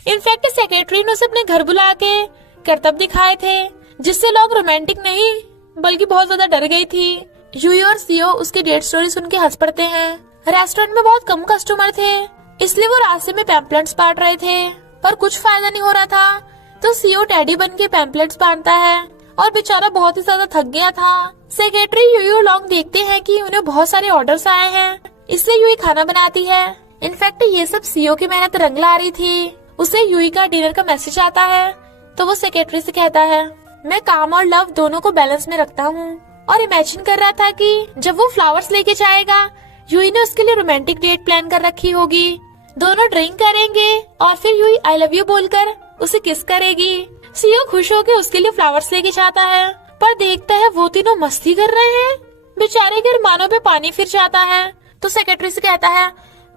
इनफैक्ट सेक्रेटरी ने उसे अपने घर बुला के करतब दिखाए थे, जिससे लॉन्ग रोमांटिक नहीं बल्कि बहुत ज्यादा डर गई थी। यूई और सीओ उसकी डेट स्टोरी सुन के हंस पड़ते हैं। रेस्टोरेंट में बहुत कम कस्टमर थे, इसलिए वो रास्ते में पैम्पलेट्स बांट रहे थे, पर कुछ फायदा नहीं हो रहा था। तो सीओ टैडी बन के पैम्पलेट्स बांटता है और बेचारा बहुत ही ज्यादा थक गया था। सेक्रेटरी यूई और लॉन्ग देखते हैं कि उन्हें बहुत सारे ऑर्डर्स आए हैं, इसलिए यूई खाना बनाती है। इनफैक्ट ये सब सीओ की मेहनत रंग ला रही थी। उसे यूई का डिनर का मैसेज आता है, तो वो सेक्रेटरी से कहता है, मैं काम और लव दोनों को बैलेंस में रखता हूँ, और इमेजिन कर रहा था कि जब वो फ्लावर्स लेके जाएगा, यूई ने उसके लिए रोमांटिक डेट प्लान कर रखी होगी। दोनों ड्रिंक करेंगे और फिर यूई आई लव यू बोलकर उसे किस करेगी। सीओ खुश होकर उसके लिए फ्लावर्स लेके जाता है, पर देखता है वो तीनों मस्ती कर रहे हैं। बेचारे के अरमानों पे पानी फिर जाता है। तो सेक्रेटरी से कहता है,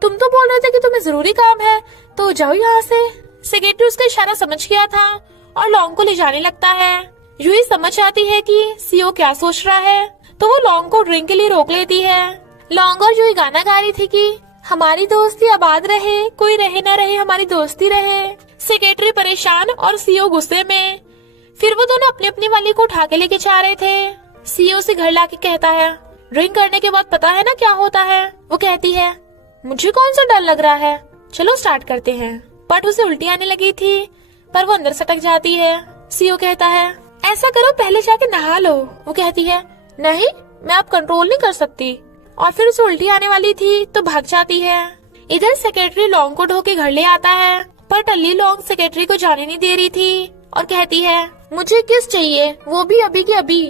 तुम तो बोल रहे थे कि तुम्हें जरूरी काम है, तो जाओ यहाँ से। सेक्रेटरी उसका इशारा समझ गया था और लॉन्ग को ले जाने लगता है। यूई समझ आती है कि सीओ क्या सोच रहा है, तो वो लॉन्ग को ड्रिंक के लिए रोक लेती है। लॉन्ग और यूई गाना गा रही थी कि हमारी दोस्ती आबाद रहे, कोई रहे न रहे, हमारी दोस्ती रहे। सेक्रेटरी परेशान और सीओ गुस्से में। फिर वो दोनों अपनी अपनी वाली को उठा के लेके जा रहे थे। सीओ से घर लाके कहता है, ड्रिंक करने के बाद पता है ना क्या होता है? वो कहती है, मुझे कौन सा डर लग रहा है, चलो स्टार्ट करते हैं। बट उसे उल्टी आने लगी थी, पर वो अंदर सटक जाती है। सीओ कहता है, ऐसा करो पहले जाके नहा लो। वो कहती है, नहीं, मैं अब कंट्रोल नहीं कर सकती। और फिर उसे उल्टी आने वाली थी तो भाग जाती है। इधर सेक्रेटरी लॉन्ग को ढो के घर ले आता है, पर टल्ली लॉन्ग सेक्रेटरी को जाने नहीं दे रही थी और कहती है, मुझे किस चाहिए, वो भी अभी की अभी।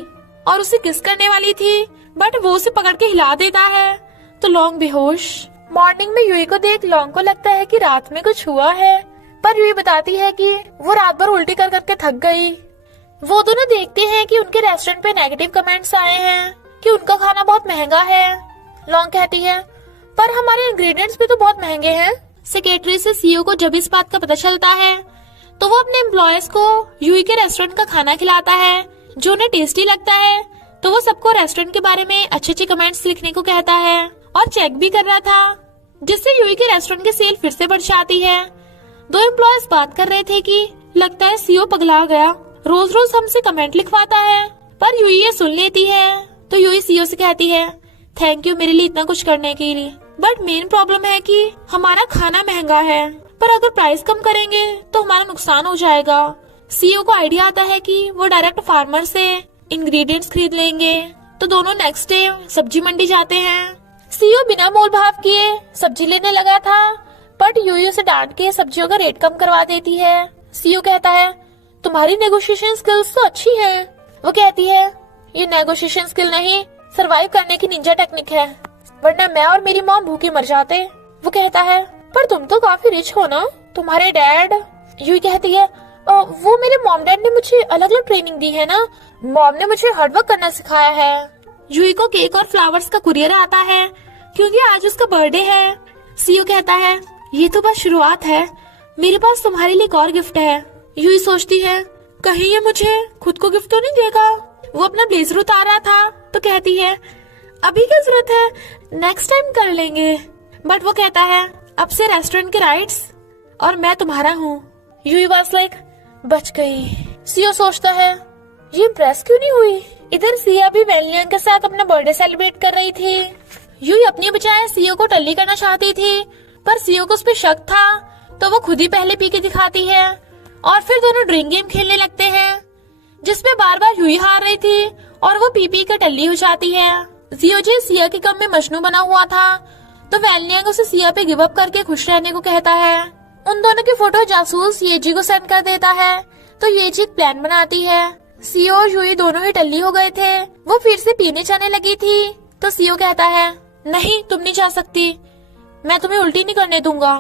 और उसे किस करने वाली थी, बट वो उसे पकड़ के हिला देता है, तो लॉन्ग बेहोश। मॉर्निंग में यूई को देख लॉन्ग को लगता है कि रात में कुछ हुआ है, पर यूई बताती है कि वो रात भर उल्टी कर करके थक गई। वो दोनों देखते हैं कि उनके रेस्टोरेंट पे नेगेटिव कमेंट्स आए हैं कि उनका खाना बहुत महंगा है। लॉन्ग कहती है, पर हमारे इंग्रेडिएंट्स भी तो बहुत महंगे हैं। सेक्रेटरी से सीईओ को जब इस बात का पता चलता है, तो वो अपने एम्प्लॉयज को यूई के रेस्टोरेंट का खाना खिलाता है, जो उन्हें टेस्टी लगता है। तो वो सबको रेस्टोरेंट के बारे में अच्छे अच्छे कमेंट्स लिखने को कहता है और चेक भी कर रहा था, जिससे यूई के रेस्टोरेंट की सेल फिर से बढ़ जाती है। दो एम्प्लॉयज बात कर रहे थे कि लगता है सीईओ पगला गया, रोज रोज हमसे कमेंट लिखवाता है। पर यूई ये सुन लेती है, तो यूई सीईओ से कहती है, थैंक यू मेरे लिए इतना कुछ करने के लिए, बट मेन प्रॉब्लम है कि हमारा खाना महंगा है, पर अगर प्राइस कम करेंगे तो हमारा नुकसान हो जाएगा। सीईओ को आइडिया आता है कि वो डायरेक्ट फार्मर से इंग्रेडिएंट्स खरीद लेंगे। तो दोनों नेक्स्ट डे सब्जी मंडी जाते हैं। सीईओ बिना मोल भाव किए सब्जी लेने लगा था, बट यूई उसे डांट के सब्जियों का रेट कम करवा देती है। सीईओ कहता है, तुम्हारी नेगोशिएशन स्किल्स तो अच्छी है। वो कहती है, ये नेगोशिएशन स्किल नहीं, सरवाइव करने की निंजा टेक्निक है, वरना मैं और मेरी मॉम भूखे मर जाते। वो कहता है, पर तुम तो काफी रिच हो ना, तुम्हारे डैड। यूई कहती है, वो मेरे मॉम डैड ने मुझे अलग अलग ट्रेनिंग दी है ना, मॉम ने मुझे हार्डवर्क करना सिखाया है। यूई को केक और फ्लावर्स का कुरियर आता है, क्योंकि आज उसका बर्थडे है। सीईओ कहता है, ये तो बस शुरुआत है, मेरे पास तुम्हारे लिए एक और गिफ्ट है। यूई सोचती है, कहीं ये मुझे खुद को गिफ्ट तो नहीं देगा। वो अपना ब्लेजर उतार रहा था, तो कहती है, अभी क्या जरूरत है, नेक्स्ट टाइम कर लेंगे। बट वो कहता है, अब से रेस्टोरेंट के राइट्स और मैं तुम्हारा हूँ। यूई वाज लाइक, बच गई। सीईओ सोचता है, ये इम्प्रेस क्यों नहीं हुई। इधर सिया भी वेलियन के साथ अपना बर्थडे सेलिब्रेट कर रही थी। यूई अपनी बजाय सीईओ को टल्ली करना चाहती थी, पर सीईओ को उस पर शक था, तो वो खुद ही पहले पी के दिखाती है और फिर दोनों ड्रिंक गेम खेलने लगते हैं, जिसमें बार बार यूई हार रही थी और वो पी पी कर टल्ली हो जाती है। जियोजी सिया के कम में मजनू बना हुआ था, तो वेलियन उसे सिया पे गिव अप करके खुश रहने को कहता है। उन दोनों की फोटो जासूस येजी को सेंड कर देता है, तो येजी एक प्लान बनाती है। सीईओ और यूई दोनों ही टल्ली हो गए थे, वो फिर से पीने जाने लगी थी, तो सीईओ कहता है, नहीं तुम नहीं जा सकती, मैं तुम्हें उल्टी नहीं करने दूंगा।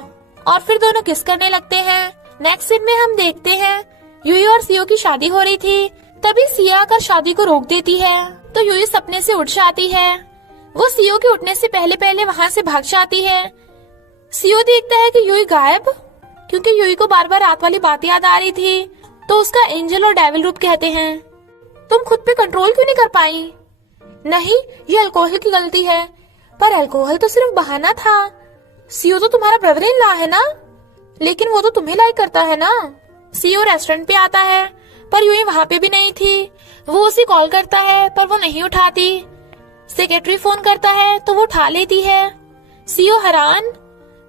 और फिर दोनों किस करने लगते हैं। नेक्स्ट सीन में हम देखते हैं यूई और सीईओ की शादी हो रही थी, तभी सिया आकर शादी को रोक देती है, तो यूई सपने से उठ जाती है। वो सीईओ के उठने से पहले पहले वहाँ से भाग जाती है। सीईओ देखता है कि यूई गायब, क्योंकि यूई को बार बार रात वाली बात याद आ रही थी, तो उसका एंजल और डेविल रूप कहते हैं। तुम खुद पे कंट्रोल क्यों नहीं कर पाई? नहीं, ये अल्कोहल की गलती है। पर अल्कोहल तो सिर्फ बहाना था। सीओ तो तुम्हारा ब्रदर इन लॉ है ना, लेकिन वो तो तुम्हें लाइक करता है ना। सीओ रेस्टोरेंट पे आता है पर यूई वहाँ पे भी नहीं थी। वो उसे कॉल करता है पर वो नहीं उठाती। सेक्रेटरी फोन करता है तो वो उठा लेती है। सीओ हैरान,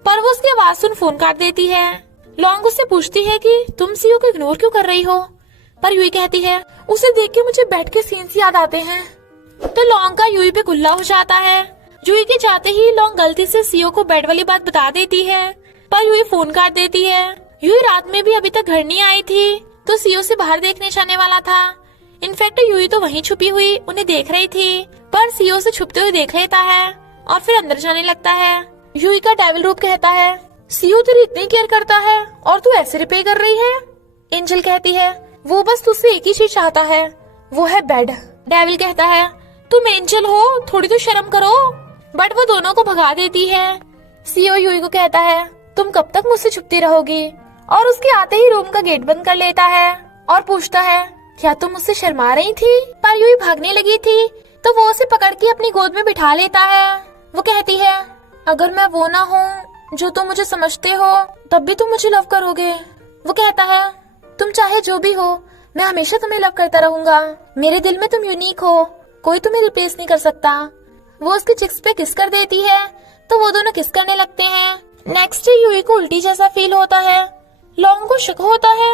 पर वो उसकी आवाज सुन फोन काट देती है। लॉन्ग उससे पूछती है कि तुम सीओ को इग्नोर क्यों कर रही हो, पर यूई कहती है उसे देख के मुझे बेड के सीन्स याद आते हैं। तो लॉन्ग का यूई पे गुल्ला हो जाता है। यूई के जाते ही लॉन्ग गलती से सीओ को बेड वाली बात बता देती है, पर यूई फोन काट देती है। यूई रात में भी अभी तक घर नहीं आई थी, तो सीओ से बाहर देखने जाने वाला था। इनफैक्ट यूई तो वहीं छुपी हुई उन्हें देख रही थी, पर सीओ से छुपते हुए देख लेता है और फिर अंदर जाने लगता है। यूई का डेविल रूप कहता है सीओ तेरी इतनी केयर करता है और तू ऐसे रिपेयर कर रही है। एंजल कहती है वो बस तुझसे एक ही चीज चाहता है, वो है बेड। डेविल कहता है तुम एंजल हो, थोड़ी तो शर्म करो। बट वो दोनों को भगा देती है। सीओ यूई को कहता है तुम कब तक मुझसे छुपती रहोगी, और उसके आते ही रूम का गेट बंद कर लेता है और पूछता है क्या तुम मुझसे शर्मा रही थी। पर यूई भागने लगी थी तो वो उसे पकड़ के अपनी गोद में बिठा लेता है। वो कहती है अगर मैं वो ना हूँ जो तुम मुझे समझते हो, तब भी तुम मुझे लव करोगे। वो कहता है तुम चाहे जो भी हो, मैं हमेशा तुम्हें लव करता रहूंगा। मेरे दिल में तुम यूनिक हो, कोई तुम्हें रिप्लेस नहीं कर सकता। वो उसके चिक्स पे किस कर देती है तो वो दोनों किस करने लगते हैं। नेक्स्ट डे यूई को उल्टी जैसा फील होता है। लॉन्ग को शक होता है,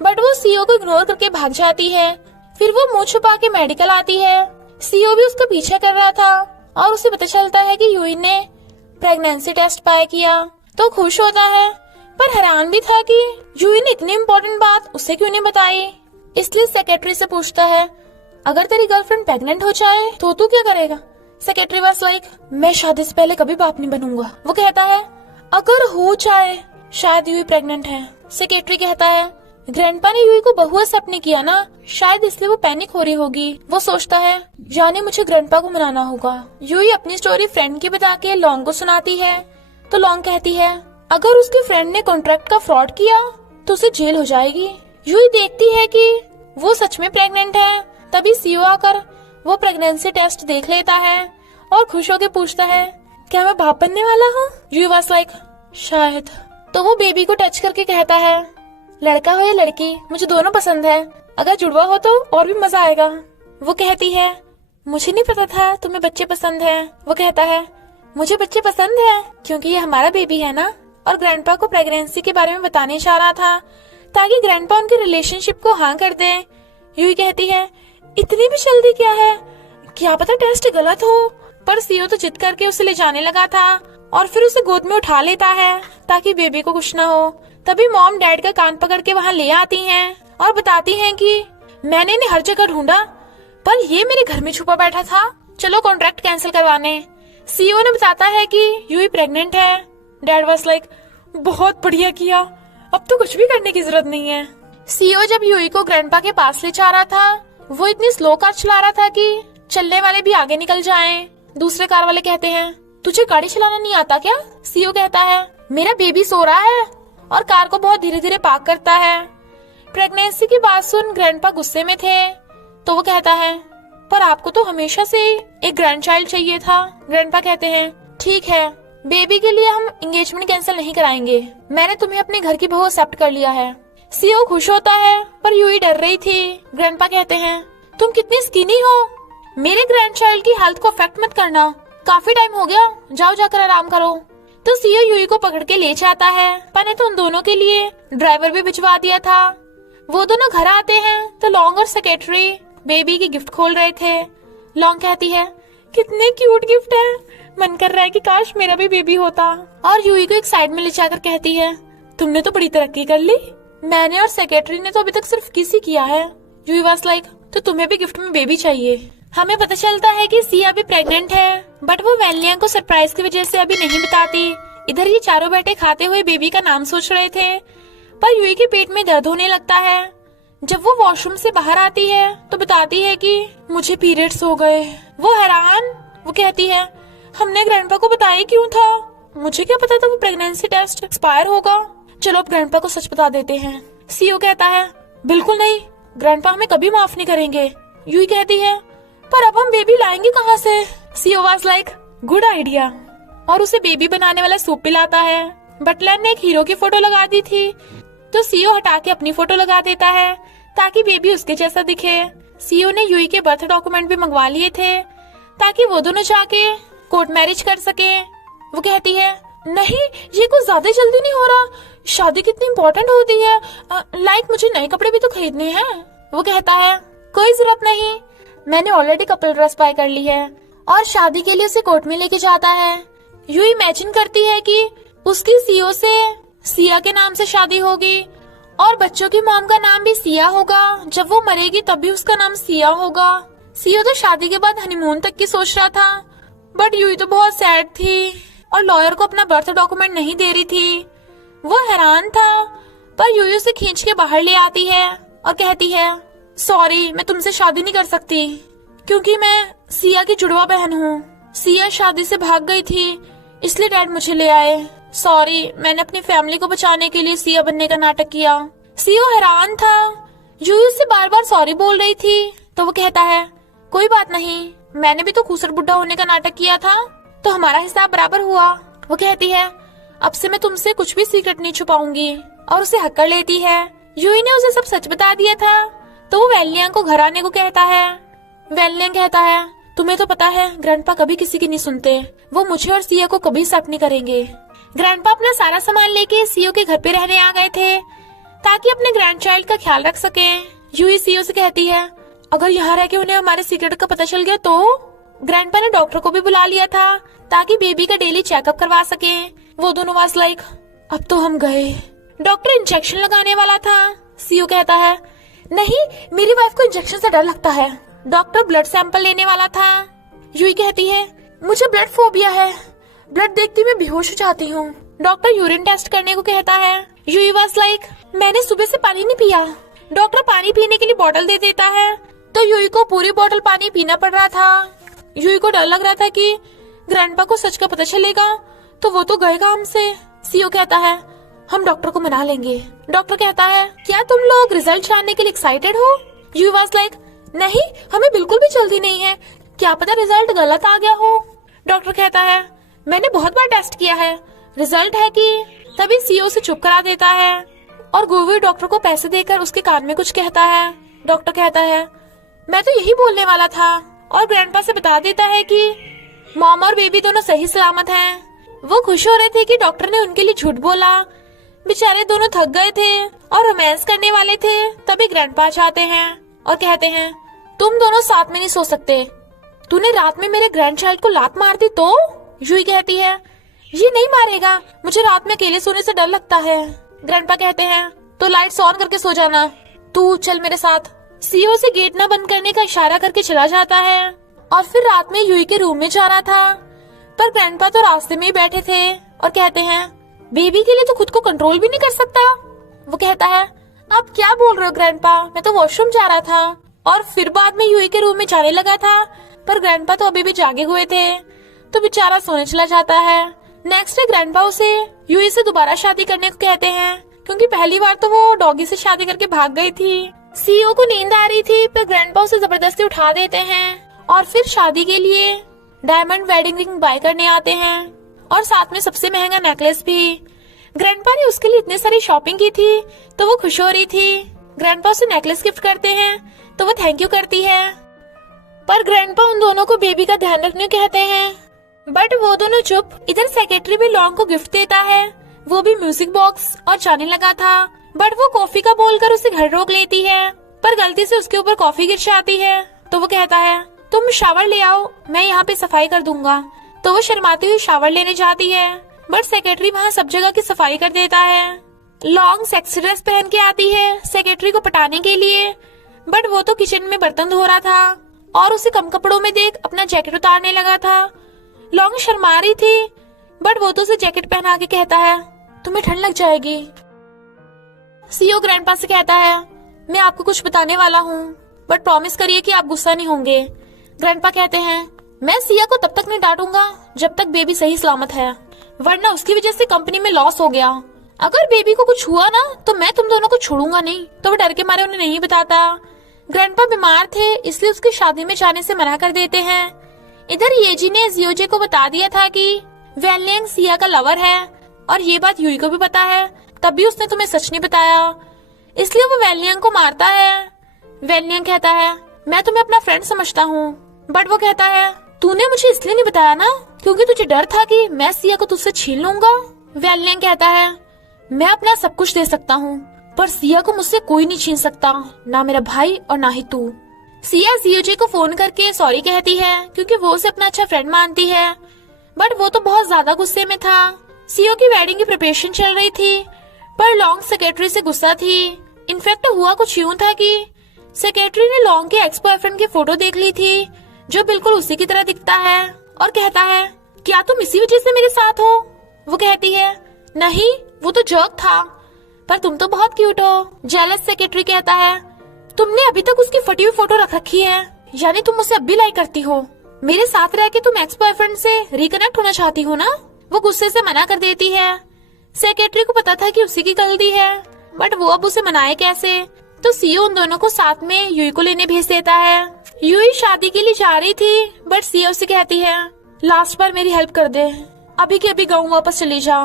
बट वो सीओ को इग्नोर करके भाग जाती है। फिर वो मुंह छुपा के मेडिकल आती है। सीओ भी उसका पीछा कर रहा था और उसे पता चलता है कि यूई ने प्रेगनेंसी टेस्ट पाया किया, तो खुश होता है, पर हैरान भी था कि यूई ने इतनी इम्पोर्टेंट बात उसे क्यों नहीं बताई। इसलिए सेक्रेटरी से पूछता है अगर तेरी गर्लफ्रेंड प्रेग्नेंट हो जाए तो तू क्या करेगा। सेक्रेटरी वाज लाइक मैं शादी से पहले कभी बाप नहीं बनूंगा। वो कहता है अगर हो जाए, शायद यूई प्रेग्नेंट है। सेक्रेटरी कहता है ग्रैंडपा ने यूई को बहू एक्सेप्ट नहीं किया ना, शायद इसलिए वो पैनिक हो रही होगी। वो सोचता है जाने मुझे ग्रैंडपा को मनाना होगा। यूई अपनी स्टोरी फ्रेंड की बता के लॉन्ग को सुनाती है, तो लॉन्ग कहती है अगर उसके फ्रेंड ने कॉन्ट्रैक्ट का फ्रॉड किया तो उसे जेल हो जाएगी। यूई देखती है कि वो सच में प्रेग्नेंट है। तभी सीओ आकर वो प्रेगनेंसी टेस्ट देख लेता है और खुश होकर पूछता है क्या मैं बाप बनने वाला हूँ। यूई वाज लाइक शायद। तो वो बेबी को टच करके कहता है लड़का हो या लड़की मुझे दोनों पसंद है, अगर जुड़वा हो तो और भी मजा आएगा। वो कहती है मुझे नहीं पता था तुम्हें बच्चे पसंद है। वो कहता है मुझे बच्चे पसंद है क्योंकि ये हमारा बेबी है ना, और ग्रैंडपा को प्रेगनेंसी के बारे में बताने चाह रहा था ताकि ग्रैंडपा उनके रिलेशनशिप को हाँ कर दे। यूई कहती है इतनी भी जल्दी क्या है, क्या पता टेस्ट गलत हो। पर सीओ तो जिद करके उसे ले जाने लगा था और फिर उसे गोद में उठा लेता है ताकि बेबी को कुछ ना हो। तभी मॉम डैड का कान पकड़ के वहाँ ले आती हैं और बताती हैं कि मैंने इन्हें हर जगह ढूंढा पर ये मेरे घर में छुपा बैठा था, चलो कॉन्ट्रैक्ट कैंसिल करवाने। सीओ ने बताता है कि यूई प्रेग्नेंट है। डैड वाज लाइक बहुत बढ़िया किया, अब तो कुछ भी करने की जरूरत नहीं है। सीओ जब यूई को ग्रैंडपा के पास ले जा रहा था, वो इतनी स्लो कार चला रहा था कि चलने वाले भी आगे निकल जाएं। दूसरे कार वाले कहते हैं तुझे गाड़ी चलाना नहीं आता क्या। सीओ कहता है मेरा बेबी सो रहा है, और कार को बहुत धीरे धीरे पार्क करता है। प्रेगनेंसी की बात सुन ग्रैंडपा गुस्से में थे, तो वो कहता है पर आपको तो हमेशा से एक ग्रैंड चाइल्ड चाहिए था। ग्रैंडपा कहते हैं ठीक है, बेबी के लिए हम एंगेजमेंट कैंसिल नहीं कराएंगे, मैंने तुम्हें अपने घर की बहू एक्सेप्ट कर लिया है। सीओ खुश होता है पर यूई डर रही थी। ग्रैंडपा कहते हैं तुम कितनी स्किनी हो, मेरे ग्रैंड चाइल्ड की हेल्थ को अफेक्ट मत करना, काफी टाइम हो गया, जाओ जाकर आराम करो। तो सीओ यूई को पकड़ के ले जाता है, पर ने तो उन दोनों के लिए ड्राइवर भी भिजवा दिया था। वो दोनों घर आते हैं तो लॉन्ग और सेक्रेटरी बेबी की गिफ्ट खोल रहे थे। लॉन्ग कहती है कितने क्यूट गिफ्ट है, मन कर रहा है कि काश मेरा भी बेबी होता। और यूई को एक साइड में ले जाकर कहती है तुमने तो बड़ी तरक्की कर ली, मैंने और सेक्रेटरी ने तो अभी तक सिर्फ किस ही किया है। यूई वाज लाइक तो तुम्हें भी गिफ्ट में बेबी चाहिए। हमें पता चलता है कि सिया अभी प्रेग्नेंट है, बट वो वैलिया को सरप्राइज की वजह से अभी नहीं बताती। इधर ये चारों बेटे खाते हुए बेबी का नाम सोच रहे थे, पर यूई के पेट में दर्द होने लगता है। जब वो वॉशरूम से बाहर आती है तो बताती है कि मुझे पीरियड्स हो गए। वो हैरान, वो कहती है हमने ग्रैंडपा को बताया क्यों था, मुझे क्या पता था वो प्रेगनेंसी टेस्ट एक्सपायर होगा, चलो अब ग्रैंडपा को सच बता देते हैं। सीओ कहता है बिल्कुल नहीं, ग्रैंडपा हमें कभी माफ नहीं करेंगे, यूई कहती है, पर अब हम बेबी लाएंगे कहाँ से? CO was like, good idea, और उसे बेबी बनाने वाला सूप पिलाता है। बटलर ने एक हीरो की फोटो लगा दी थी, तो सीओ हटा के अपनी फोटो लगा देता है ताकि बेबी उसके जैसा दिखे। सीओ ने यूई के बर्थ डॉक्यूमेंट भी मंगवा लिए थे ताकि वो दोनों जाके कोर्ट मैरिज कर सके। वो कहती है, नहीं ये कुछ ज्यादा जल्दी नहीं हो रहा, शादी कितनी इम्पोर्टेंट होती है, लाइक मुझे नए कपड़े भी तो खरीदने हैं। वो कहता है, कोई जरूरत नहीं, मैंने ऑलरेडी कपल ड्रेस बाय कर ली है, और शादी के लिए उसे कोर्ट में लेके जाता है। यू इमेजिन करती है कि उसकी सीओ से सिया के नाम से शादी होगी और बच्चों की मॉम का नाम भी सिया होगा। जब वो मरेगी तब भी उसका नाम सिया होगा। सीओ तो शादी के बाद हनीमून तक की सोच रहा था, बट यूई तो बहुत सैड थी और लॉयर को अपना बर्थ डॉक्यूमेंट नहीं दे रही थी। वो हैरान था, पर यूई उसे खींच के बाहर ले आती है और कहती है, सॉरी मैं तुमसे शादी नहीं कर सकती क्योंकि मैं सिया की जुड़वा बहन हूँ। सिया शादी से भाग गई थी, इसलिए डैड मुझे ले आए। सॉरी, मैंने अपनी फैमिली को बचाने के लिए सिया बनने का नाटक किया। सीओ हैरान था, यूई उससे बार बार सॉरी बोल रही थी, तो वो कहता है, कोई बात नहीं, मैंने भी तो खूसर बुढ़ा होने का नाटक किया था, तो हमारा हिसाब बराबर हुआ। वो कहती है, अब से मैं तुमसे कुछ भी सीक्रेट नहीं छुपाऊंगी, और उसे हक कर लेती है। यूई ने उसे सब सच बता दिया था, तो वो वेलियांग को घर आने को कहता है। वेलियांग कहता है, तुम्हें तो पता है ग्रैंडपा कभी किसी की नहीं सुनते, वो मुझे और सिया को कभी एक्सेप्ट नहीं करेंगे। ग्रैंडपा अपना सारा सामान लेके सीओ के घर पे रहने आ गए थे ताकि अपने ग्रैंडचाइल्ड का ख्याल रख सके। यूई सीओ से कहती है, अगर यहाँ रह के उन्हें हमारे सीक्रेट का पता चल गया तो? ग्रैंडपा ने डॉक्टर को भी बुला लिया था ताकि बेबी का डेली चेकअप करवा सके। वो दोनों वाज लाइक, अब तो हम गए। डॉक्टर इंजेक्शन लगाने वाला था। सीओ कहता है, नहीं मेरी वाइफ को इंजेक्शन से डर लगता है। डॉक्टर ब्लड सैंपल लेने वाला था। यूई कहती है, मुझे ब्लड फोबिया है, ब्लड देखती मैं बेहोश हो जाती हूँ। डॉक्टर यूरिन टेस्ट करने को कहता है। यूई वाज लाइक, मैंने सुबह से पानी नहीं पिया। डॉक्टर पानी पीने के लिए बोतल दे देता है, तो यूई को पूरी बोतल पानी पीना पड़ रहा था। यूई को डर लग रहा था कि ग्रैंडपा को सच का पता चलेगा तो वो तो गएगा हमसे। सीओ कहता है, हम डॉक्टर को मना लेंगे। डॉक्टर कहता है, क्या तुम लोग रिजल्ट जानने के लिए एक्साइटेड हो? यूई वाज लाइक, नहीं हमें बिल्कुल भी जल्दी नहीं है, क्या पता रिजल्ट गलत आ गया हो। डॉक्टर कहता है, मैंने बहुत बार टेस्ट किया है, रिजल्ट है कि। तभी सीओ से चुप करा देता है और गोवी डॉक्टर को पैसे देकर उसके कान में कुछ कहता है। डॉक्टर कहता है, मैं तो यही बोलने वाला था, और ग्रैंडपा से बता देता है कि मॉम और बेबी दोनों सही सलामत हैं। वो खुश हो रहे थे कि डॉक्टर ने उनके लिए झूठ बोला। बेचारे दोनों थक गए थे और रोमांस करने वाले थे। तभी ग्रैंडपा आते हैं और कहते हैं, तुम दोनों साथ में नहीं सो सकते, तूने रात में मेरे ग्रैंडचाइल्ड को लात मार दी तो? यूई कहती है, ये नहीं मारेगा, मुझे रात में अकेले सोने से डर लगता है। ग्रैंडपा कहते हैं, तो लाइट्स ऑन करके सो जाना, तू चल मेरे साथ। सीओ से गेट न बंद करने का इशारा करके चला जाता है और फिर रात में यूई के रूम में जा रहा था, पर ग्रैंडपा तो रास्ते में ही बैठे थे और कहते हैं, बेबी के लिए तो खुद को कंट्रोल भी नहीं कर सकता। वो कहता है, आप क्या बोल रहे हो ग्रैंडपा, मैं तो वॉशरूम जा रहा था। और फिर बाद में यूई के रूम में जाने लगा था, पर ग्रैंडपा तो अभी भी जागे हुए थे, तो बेचारा सोने चला जाता है। नेक्स्ट डे ग्रैंडपा उसे यूई से दोबारा शादी करने को कहते हैं, क्योंकि पहली बार तो वो डॉगी से शादी करके भाग गई थी। सीओ को नींद आ रही थी, पर ग्रैंडपा उसे जबरदस्ती उठा देते हैं और फिर शादी के लिए डायमंड वेडिंग रिंग बाय करने आते हैं और साथ में सबसे महंगा नेकलेस भी। ग्रैंडपा ने उसके लिए इतनी सारी शॉपिंग की थी, तो वो खुश हो रही थी। ग्रैंडपा उसे नेकलेस गिफ्ट करते हैं, तो वो थैंक यू करती है, पर ग्रैंडपा उन दोनों को बेबी का ध्यान रखने कहते हैं, बट वो दोनों चुप। इधर सेक्रेटरी भी लॉन्ग को गिफ्ट देता है, वो भी म्यूजिक बॉक्स, और जाने लगा था, बट वो कॉफी का बोलकर उसे घर रोक लेती है, पर गलती से उसके ऊपर कॉफी गिर जाती है। तो वो कहता है, तुम शावर ले आओ, मैं यहाँ पे सफाई कर दूंगा। तो वो शर्माती हुई शावर लेने जाती है, बट सेक्रेटरी वहाँ सब जगह की सफाई कर देता है। लॉन्ग सेक्सी ड्रेस पहन के आती है सेक्रेटरी को पटाने के लिए, बट वो तो किचन में बर्तन धो रहा था और उसे कम कपड़ों में देख अपना जैकेट उतारने लगा था। लॉन्ग शर्मा रही थी, बट वो तो उसे जैकेट पहना के कहता है, तुम्हें ठंड लग जाएगी। सीओ ग्रैंडपा से कहता है, मैं आपको कुछ बताने वाला हूँ, बट प्रॉमिस करिए कि आप गुस्सा नहीं होंगे। ग्रैंडपा कहते हैं, मैं सिया को तब तक नहीं डांटूंगा जब तक बेबी सही सलामत है, वरना उसकी वजह से कंपनी में लॉस हो गया। अगर बेबी को कुछ हुआ ना तो मैं तुम दोनों को छोड़ूंगा नहीं। तो वो डर के मारे उन्हें नहीं बताता। ग्रैंडपा बीमार थे इसलिए उसकी शादी में जाने से मना कर देते हैं। इधर येजी ने जियोजे को बता दिया था कि वेनलियांग सिया का लवर है और ये बात यूई को भी पता है, तब भी उसने तुम्हें सच नहीं बताया, इसलिए वो वेनलियांग को मारता है। वेनलियांग कहता है मैं तुम्हें अपना फ्रेंड समझता हूँ, बट वो कहता है तूने मुझे इसलिए नहीं बताया ना क्योंकि तुझे डर था कि मैं सिया को तुझसे छीन लूंगा। वेनलियांग कहता है मैं अपना सब कुछ दे सकता हूँ पर सिया को मुझसे कोई नहीं छीन सकता, ना मेरा भाई और ना ही तू। सिया जियोजे को फोन करके सॉरी कहती है क्योंकि वो उसे अपना अच्छा फ्रेंड मानती है, बट वो तो बहुत ज्यादा गुस्से में था। सियो की वेडिंग की प्रिपरेशन चल रही थी पर लॉन्ग सेक्रेटरी से गुस्सा थी। इनफैक्ट हुआ कुछ यूं था कि सेक्रेटरी ने लॉन्ग के एक्स बॉयफ्रेंड की फोटो देख ली थी जो बिल्कुल उसी की तरह दिखता है और कहता है क्या तुम इसी वजह से मेरे साथ हो? वो कहती है नहीं, वो तो जोक था, पर तुम तो बहुत क्यूट हो। जेलस सेक्रेटरी कहता है तुमने अभी तक उसकी फटी हुई फोटो रख रखी है, यानी तुम उसे अब भी लाइक करती हो। मेरे साथ रह के तुम एक्स बॉयफ्रेंड से रिकनेक्ट होना चाहती हो ना? वो गुस्से से मना कर देती है। सेक्रेटरी को पता था कि उसी की गलती है, बट वो अब उसे मनाए कैसे, तो सीओ उन दोनों को साथ में यूई को लेने भेज देता है। यूई शादी के लिए जा रही थी बट सीओ से कहती है लास्ट बार मेरी हेल्प कर दे, अभी के अभी गाँव वापस चली जा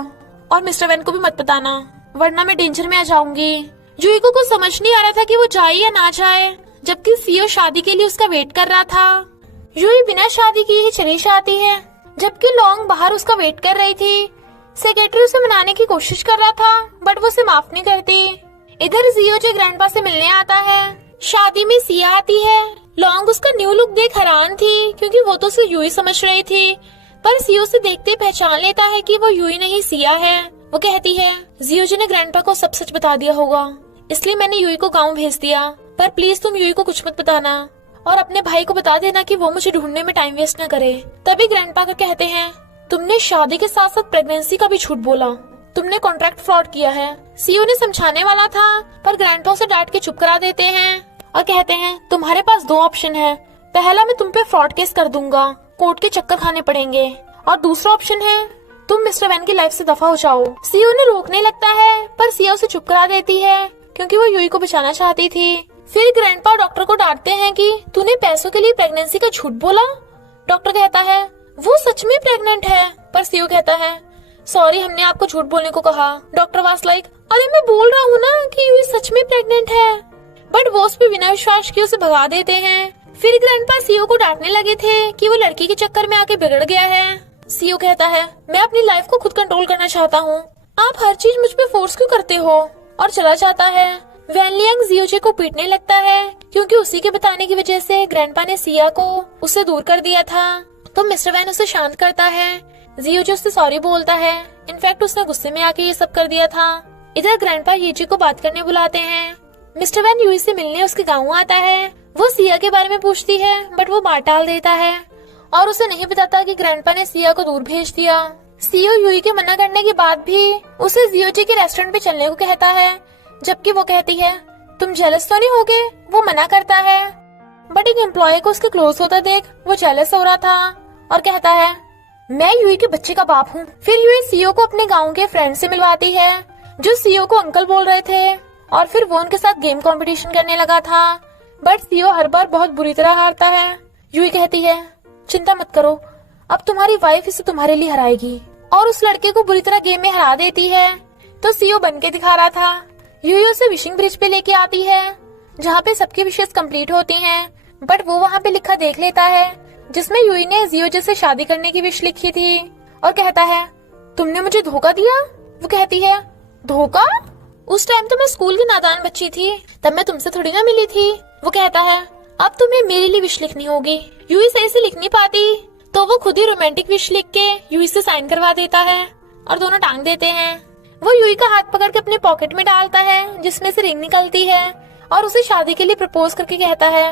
और मिस्टर वैन को भी मत बताना वरना मैं डेंजर में आ जाऊंगी। यूई को कुछ समझ नहीं आ रहा था कि वो जाए या ना जाए, जबकि सीओ शादी के लिए उसका वेट कर रहा था। यूई बिना शादी किए ही चली जाती है, जबकि लॉन्ग बाहर उसका वेट कर रही थी। सेक्रेटरी उसे मनाने की कोशिश कर रहा था बट वो उसे माफ नहीं करती। इधर जियोजे ग्रैंडपा से मिलने आता है। शादी में सिया आती है। लॉन्ग उसका न्यू लुक देख हैरान थी क्योंकि वो तो उसे यूई समझ रही थी, पर सियो से देखते पहचान लेता है कि वो यूई नहीं सिया है। वो कहती है जियोजे ने ग्रैंडपा को सब सच बता दिया होगा, इसलिए मैंने यूई को गाँव भेज दिया, पर प्लीज तुम यूई को कुछ मत बताना और अपने भाई को बता देना कि वो मुझे ढूंढने में टाइम वेस्ट न करे। तभी ग्रैंडपा का कहते हैं तुमने शादी के साथ साथ प्रेगनेंसी का भी झूठ बोला, तुमने कॉन्ट्रैक्ट फ्रॉड किया है। सीओ ने समझाने वाला था पर ग्रैंडपा उसे डांट के चुप करा देते हैं और कहते हैं तुम्हारे पास दो ऑप्शन है, पहला मैं तुम पे फ्रॉड केस कर दूंगा, कोर्ट के चक्कर खाने पड़ेंगे, और दूसरा ऑप्शन है तुम मिस्टर वैन की लाइफ से दफा हो जाओ। सीओ ने रोकने लगता है पर सीओ उसे चुप करा देती है क्योंकि वो यूई को बचाना चाहती थी। फिर ग्रैंडपा डॉक्टर को डांटते हैं कि तूने पैसों के लिए प्रेगनेंसी का झूठ बोला। डॉक्टर कहता है वो सच में प्रेग्नेंट है, पर सीओ कहता है सॉरी हमने आपको झूठ बोलने को कहा। डॉक्टर वाज लाइक अरे मैं बोल रहा हूँ ना कि यूई सच में प्रेग्नेंट है, बट वो उस पे बिना विश्वास किए उसे भगा देते हैं। फिर ग्रैंडपा सीओ को डांटने लगे थे कि वो लड़की के चक्कर में आके बिगड़ गया है। सीओ कहता है मैं अपनी लाइफ को खुद कंट्रोल करना चाहता हूँ, आप हर चीज मुझ पे फोर्स क्यों करते हो, और चला जाता है। वैनलियांग जियोजे को पीटने लगता है क्योंकि उसी के बताने की वजह से ग्रैंडपा ने सिया को उससे दूर कर दिया था। तो मिस्टर वैन उसे शांत करता है। जियोजे उससे सॉरी बोलता है, इनफैक्ट उसने गुस्से में आके ये सब कर दिया था। इधर ग्रैंडपा येजी को बात करने बुलाते हैं। मिस्टर वैन यूई से मिलने उसके गाँव आता है। वो सिया के बारे में पूछती है बट वो बात टाल देता है और उसे नहीं बताता कि ग्रैंडपा ने सिया को दूर भेज दिया। सीओ यूई के मना करने के बाद भी उसे जियोजे के रेस्टोरेंट पे चलने को कहता है, जबकि वो कहती है तुम जेलस तो नहीं होगे। वो मना करता है बट एक एम्प्लॉय को उसके क्लोज होता देख वो जेलस हो रहा था और कहता है मैं यूई के बच्चे का बाप हूँ। फिर यूई सीओ को अपने गाँव के फ्रेंड से मिलवाती है जो सीओ को अंकल बोल रहे थे, और फिर वो उनके साथ गेम कंपटीशन करने लगा था, बट सीओ हर बार बहुत बुरी तरह हारता है। यूई कहती है चिंता मत करो, अब तुम्हारी वाइफ इसे तुम्हारे लिए हराएगी, और उस लड़के को बुरी तरह गेम में हरा देती है। तो सीओ बन के दिखा रहा था। यूई उसे विशिंग ब्रिज पे लेके आती है जहाँ पे सबकी विशेष कंप्लीट होती हैं, बट वो वहाँ पे लिखा देख लेता है जिसमें यूई ने जियोजे से शादी करने की विश लिखी थी और कहता है तुमने मुझे धोखा दिया। वो कहती है धोखा? उस टाइम तो मैं स्कूल की नादान बच्ची थी, तब मैं तुमसे थोड़ी ना मिली थी। वो कहता है अब तुम्हें मेरे लिए विश लिखनी होगी। यूई सही से लिख नहीं पाती तो वो खुद ही रोमांटिक विश लिख के यूई से साइन करवा देता है और दोनों टांग देते हैं। वो यूई का हाथ पकड़ के अपने पॉकेट में डालता है जिसमें से रिंग निकलती है और उसे शादी के लिए प्रपोज करके कहता है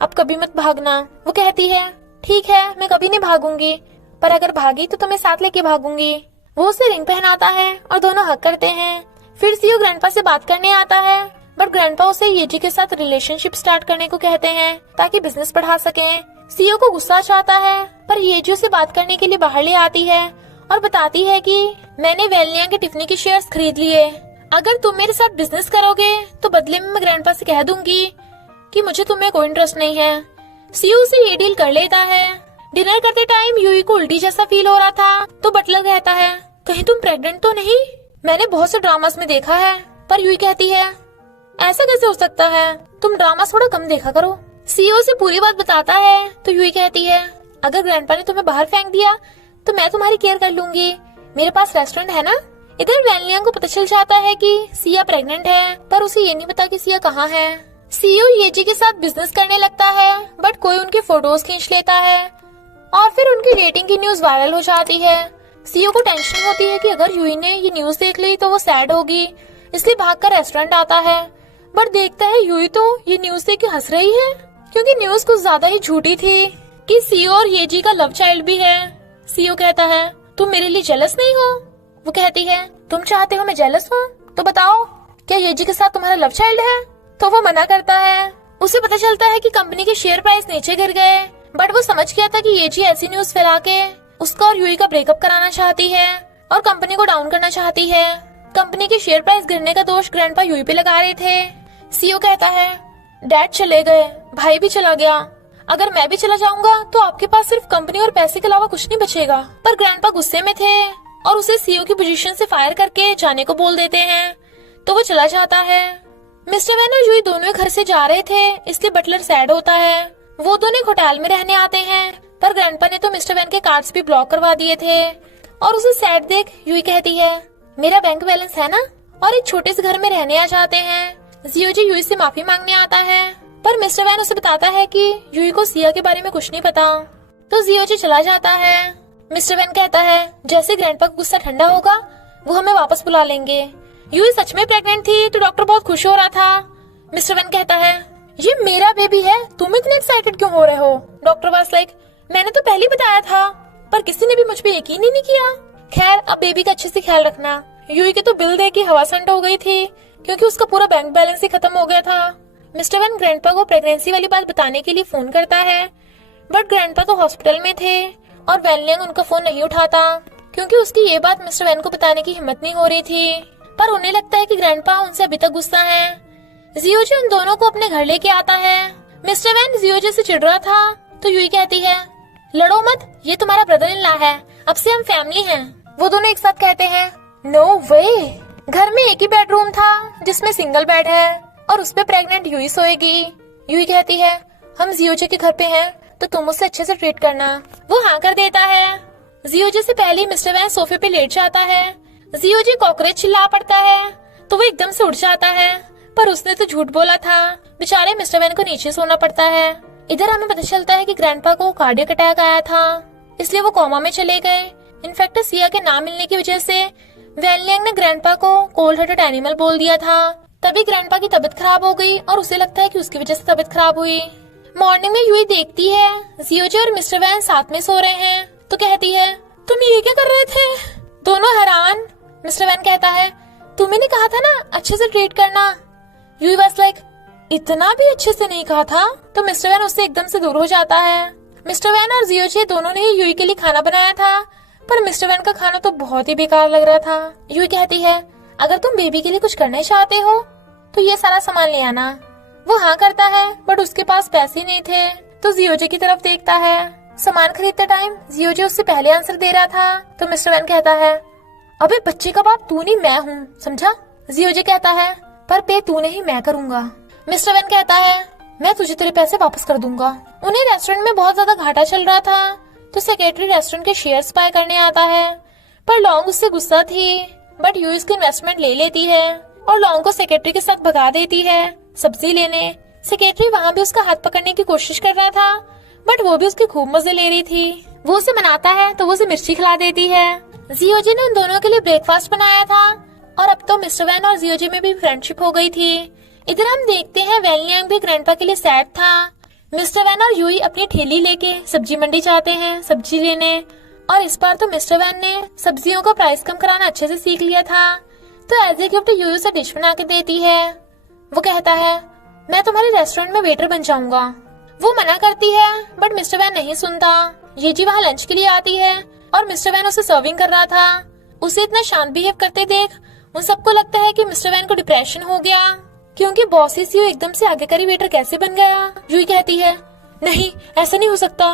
अब कभी मत भागना। वो कहती है ठीक है मैं कभी नहीं भागूंगी, पर अगर भागी तो तुम्हें साथ लेके भागूंगी। वो उसे रिंग पहनाता है और दोनों हक करते हैं। फिर सीओ ग्रैंडपा से बात करने आता है, बट ग्रैंडपा उसे येजी के साथ रिलेशनशिप स्टार्ट करने को कहते हैं ताकि बिजनेस बढ़ा सकें। सीओ को गुस्सा चाहता है पर येजी उसे बात करने के लिए बाहर ले आती है और बताती है कि मैंने वैनलियांग के टिफनी के शेयर्स खरीद लिए, अगर तुम मेरे साथ बिजनेस करोगे तो बदले में मैं ग्रैंडपा से कह दूंगी कि मुझे तुम्हें कोई इंटरेस्ट नहीं है। सीयू से ये डील कर लेता है। डिनर करते टाइम यूई को उल्टी जैसा फील हो रहा था, तो बटलर कहता है कहीं तुम प्रेग्नेंट तो नहीं? मैंने बहुत से ड्रामास में देखा है। पर यूई कहती है ऐसा कैसे हो सकता है, तुम ड्रामा थोड़ा कम देखा करो। सीईओ से पूरी बात बताता है तो यूई कहती है अगर ग्रैंडपा ने तुम्हें बाहर फेंक दिया तो मैं तुम्हारी केयर कर लूंगी, मेरे पास रेस्टोरेंट है ना। इधर वैनलियांग को पता चल जाता है कि सिया प्रेग्नेंट है, पर उसे ये नहीं पता कि सिया कहाँ है। सीईओ येजी के साथ बिजनेस करने लगता है, बट कोई उनके फोटोज खींच लेता है और फिर उनकी रेटिंग की न्यूज वायरल हो जाती है। सीईओ को टेंशन होती है कि अगर यूई ने ये न्यूज देख ली तो वो सैड होगी, इसलिए भागकर रेस्टोरेंट आता है। बट देखता है यूई तो ये न्यूज देख के हंस रही है, क्योंकि न्यूज कुछ ज्यादा ही झूठी थी कि सीईओ और येजी का लव चाइल्ड भी है। सीईओ कहता है तुम मेरे लिए जेलस नहीं हो? वो कहती है तुम चाहते हो मैं जेलस हूँ? तो बताओ क्या येजी के साथ तुम्हारा लव चाइल्ड है? तो वो मना करता है। उसे पता चलता है कि कंपनी के शेयर प्राइस नीचे गिर गए, बट वो समझ गया था कि येजी ऐसी न्यूज फैला के उसका और यूई का ब्रेकअप कराना चाहती है और कंपनी को डाउन करना चाहती है। कंपनी के शेयर प्राइस गिरने का दोष ग्रैंडपा यूई पे लगा रहे थे। सीईओ कहता है डैड चले गए, भाई भी चला गया, अगर मैं भी चला जाऊंगा तो आपके पास सिर्फ कंपनी और पैसे के अलावा कुछ नहीं बचेगा। पर ग्रैंडपा गुस्से में थे और उसे सीईओ की पोजीशन से फायर करके जाने को बोल देते हैं, तो वो चला जाता है। मिस्टर वैन और यूई दोनों घर से जा रहे थे, इसलिए बटलर सैड होता है। वो दोनों होटल में रहने आते हैं, पर ग्रैंडपा ने तो मिस्टर वैन के कार्ड्स भी ब्लॉक करवा दिए थे और उसे सैड देख यूई कहती है मेरा बैंक बैलेंस है ना, और एक छोटे से घर में रहने आ जाते हैं। जियोजी यूई से माफी मांगने आता है, पर मिस्टर वैन उसे बताता है कि यूई को सिया के बारे में कुछ नहीं पता, तो जियोजी चला जाता है। मिस्टर वैन कहता है जैसे ग्रैंडपा का गुस्सा ठंडा होगा वो हमें वापस बुला लेंगे। यूई सच में प्रेग्नेंट थी तो डॉक्टर बहुत खुश हो रहा था। मिस्टर वैन कहता है ये मेरा बेबी है, तुम इतने एक्साइटेड क्यों हो रहे हो? डॉक्टर वाज लाइक मैंने तो पहले बताया था, पर किसी ने भी मुझ पे यकीन ही नहीं किया। खैर अब बेबी का अच्छे से ख्याल रखना। यूई की तो बिल दे के हवा संड हो गई थी, क्योंकि उसका पूरा बैंक बैलेंस ही खत्म हो गया था। मिस्टर वैन ग्रैंडपा को प्रेगनेंसी वाली बात बताने के लिए फोन करता है, बट ग्रैंडपा तो हॉस्पिटल में थे और वैनलियांग उनका फोन नहीं उठाता, क्योंकि उसकी ये बात मिस्टर वैन को बताने की हिम्मत नहीं हो रही थी। पर उन्हें लगता है कि ग्रैंडपा उनसे अभी तक गुस्सा है। जियोजी उन दोनों को अपने घर लेके आता है। मिस्टर वैन जियोजी से चिढ़ रहा था, तो यूई कहती है लड़ो मत, ये तुम्हारा ब्रदर इन लॉ है, अब से हम फैमिली हैं। वो दोनों एक साथ कहते हैं नो वे। घर में एक ही बेडरूम था जिसमें सिंगल बेड है और उस पे प्रेग्नेंट यूई सोएगी। यूई कहती है हम जियोजी के घर पे हैं तो तुम उससे अच्छे से ट्रीट करना। वो हाँ कर देता है। जियोजी से पहले मिस्टर वैन सोफे पे लेट जाता है। जियोजी कॉकरोच चिल्ला पड़ता है तो वो एकदम से उठ जाता है, पर उसने तो झूठ बोला था। बेचारे मिस्टर वैन को नीचे सोना पड़ता है। इधर हमें पता चलता है कि ग्रैंडपा को कार्डियक अटैक आया था, इसलिए वो कोमा में चले गए। इनफैक्ट सिया के नाम मिलने की वजह से वैनलियांग ने ग्रैंडपा को कोल्ड हार्टेड एनिमल बोल दिया था। तभी ग्रैंडपा की तबीयत खराब हो गई और उसे लगता है कि उसकी वजह से तबीयत खराब हुई। मॉर्निंग में यूई देखती है जियोजी और मिस्टर वैन साथ में सो रहे हैं, तो कहती है तुम ये क्या कर रहे थे? दोनों हैरान। मिस्टर वैन कहता है तुम्हें नहीं कहा था ना अच्छे से ट्रीट करना। यूई वाज लाइक इतना भी अच्छे से नहीं कहा था, तो मिस्टर वैन उससे एकदम से दूर हो जाता है। मिस्टर वैन और जियोजी दोनों ने ही यूई के लिए खाना बनाया था, पर मिस्टर वैन का खाना तो बहुत ही बेकार लग रहा था। यूई कहती है अगर तुम बेबी के लिए कुछ करना चाहते हो तो ये सारा सामान ले आना। वो हाँ करता है, बट उसके पास पैसे नहीं थे, तो जियोजी की तरफ देखता है। सामान खरीदते टाइम जियोजी उससे पहले आंसर दे रहा था, तो मिस्टर वैन कहता है अबे बच्चे का बाप तू नहीं मैं हूँ, समझा? जियोजी कहता है पर पे तू नहीं मैं करूँगा। मिस्टर वैन कहता है मैं तुझे तेरे पैसे वापस कर दूंगा। उन्हें रेस्टोरेंट में बहुत ज्यादा घाटा चल रहा था, तो सेक्रेटरी रेस्टोरेंट के शेयर्स बाय करने आता है, पर लॉन्ग उससे गुस्सा थी, बट यूई उसकी इन्वेस्टमेंट ले लेती है और लॉन्ग को सेक्रेटरी के साथ भगा देती है सब्जी लेने। सेक्रेटरी वहाँ भी उसका हाथ पकड़ने की कोशिश कर रहा था, बट वो भी उसके खूब मजे ले रही थी। वो उसे मनाता है तो वो उसे मिर्ची खिला देती है। जियोजी ने उन दोनों के लिए ब्रेकफास्ट बनाया था और अब तो मिस्टर वैन और जियोजी में भी फ्रेंडशिप हो गई थी। इधर हम देखते हैं वैनलियांग भी ग्रैंडपा के लिए सैड था। मिस्टर वैन और यूई अपनी ठेली लेके सब्जी मंडी जाते हैं सब्जी लेने, और इस बार तो मिस्टर वैन ने सब्जियों का प्राइस कम कराना अच्छे से सीख लिया था, तो एज ए गिफ्ट यूई उसे डिश बना के देती है। वो कहता है मैं तुम्हारे रेस्टोरेंट में वेटर बन जाऊंगा। वो मना करती है, बट मिस्टर वैन नहीं सुनता। ये जी वहाँ लंच के लिए आती है और मिस्टर वैन उसे सर्विंग कर रहा था। उसे इतना शांत बिहेव करते देख उन सबको लगता है कि मिस्टर वैन को डिप्रेशन हो गया, क्योंकि बॉस सीईओ एकदम से आज्ञाकारी वेटर कैसे बन गया। यूई कहती है, नहीं ऐसा नहीं हो सकता,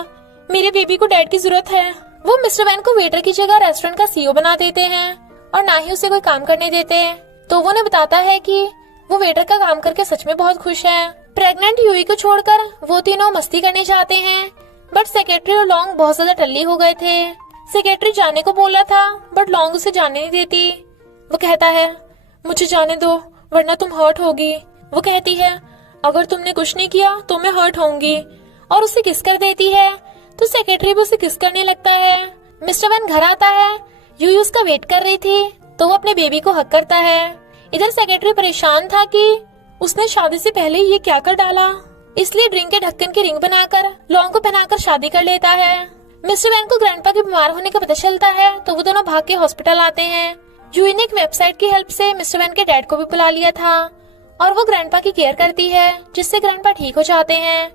मेरे बेबी को डैड की जरूरत है। वो मिस्टर वैन को वेटर की जगह रेस्टोरेंट का सीईओ बना देते हैं और ना ही उसे कोई काम करने देते। तो वो उन्हें बताता है कि वो वेटर का काम करके सच में बहुत खुश है। प्रेग्नेंट यूई को छोड़कर वो तीनों मस्ती करने चाहते हैं, बट सेक्रेटरी और लॉन्ग बहुत ज्यादा टल्ली हो गए थे। सेक्रेटरी जाने को बोला था, बट लॉन्ग उसे जाने नहीं देती। वो कहता है, मुझे जाने दो वरना तुम हर्ट होगी। वो कहती है, अगर तुमने कुछ नहीं किया तो मैं हर्ट होंगी, और उसे किस कर देती है। तो सेक्रेटरी भी उसे किस करने लगता है। मिस्टर वैन घर आता है, यूई उसका वेट कर रही थी, तो वो अपने बेबी को हक करता है। इधर सेक्रेटरी परेशान था कि उसने शादी से पहले ये क्या कर डाला, इसलिए ड्रिंक के ढक्कन की रिंग बनाकर लॉन्ग को पहनाकर शादी कर लेता है। मिस्टर वैन को ग्रैंडपा के बीमार होने का पता चलता है, तो वो दोनों भाग के हॉस्पिटल आते हैं। यूई ने एक वेबसाइट की हेल्प से मिस्टर वैन के डैड को भी बुला लिया था और वो ग्रैंडपा की केयर करती है, जिससे ग्रैंडपा ठीक हो जाते हैं।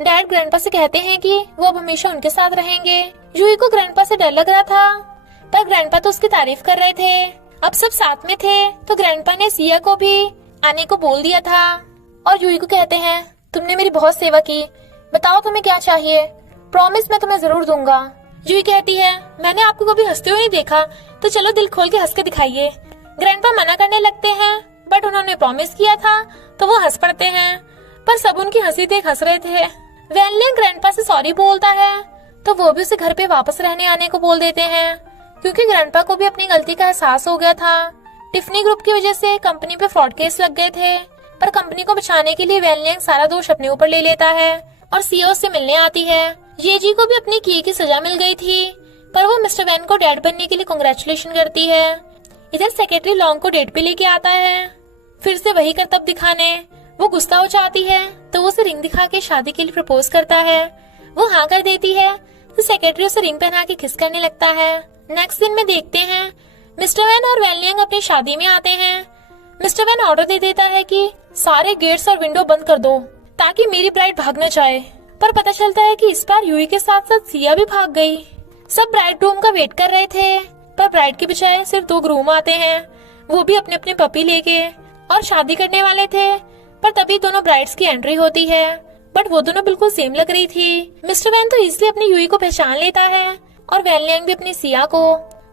डैड ग्रैंडपा से कहते हैं कि वो अब हमेशा उनके साथ रहेंगे। यूई को ग्रैंडपा से डर लग रहा था, पर ग्रैंडपा तो उसकी तारीफ कर रहे थे। अब सब साथ में थे, तो ग्रैंडपा ने सिया को भी आने को बोल दिया था और यूई को कहते हैं, तुमने मेरी बहुत सेवा की, बताओ तुम्हें क्या चाहिए, प्रॉमिस मैं तुम्हें जरूर दूंगा। यूई कहती है, मैंने आपको कभी हंसते हुए नहीं देखा, तो चलो दिल खोल के हंस के दिखाइए। ग्रैंडपा मना करने लगते हैं, बट उन्होंने प्रॉमिस किया था तो वो हंस पड़ते हैं, पर सब उनकी हंसी देख हंस रहे थे। वैनलिन ग्रैंडपा से सॉरी बोलता है, तो वो भी उसे घर पे वापस रहने आने को बोल देते हैं, क्योंकि ग्रैंडपा को भी अपनी गलती का एहसास हो गया था। टिफनी ग्रुप की वजह से कंपनी पे फ्रॉड केस लग गए थे, पर कंपनी को बचाने के लिए वैनलिन सारा दोष अपने ऊपर ले लेता है और सीईओ से मिलने आती है। ये जी को भी अपनी किए की सजा मिल गई थी, पर वो मिस्टर वैन को डैड बनने के लिए कांग्रेचुलेशन करती है। इधर सेक्रेटरी लॉन्ग को डेट पे लेके आता है, फिर से वही करतब दिखाने। वो गुस्सा हो जाती है, तो वो उसे रिंग दिखा के शादी के लिए प्रपोज करता है। वो हाँ कर देती है, तो सेक्रेटरी उसे रिंग पहना के किस करने लगता है। नेक्स्ट दिन में देखते हैं मिस्टर वैन और वैनलिंग अपनी शादी में आते हैं। मिस्टर वैन ऑर्डर दे देता है कि सारे गेट्स और विंडो बंद कर दो ताकि मेरी ब्राइड भाग न जाए, पर पता चलता है कि इस बार यूई के साथ साथ सिया भी भाग गई। सब ब्राइड ग्रूम का वेट कर रहे थे, पर ब्राइड के बजाय सिर्फ 2 ग्रूम आते हैं, वो भी अपने अपने पपी लेके, और शादी करने वाले थे। पर तभी दोनों ब्राइड्स की एंट्री होती है, बट वो दोनों बिल्कुल सेम लग रही थी। मिस्टर वैन तो इसलिए अपनी यूई को पहचान लेता है और वैनलिंग भी अपनी सिया को।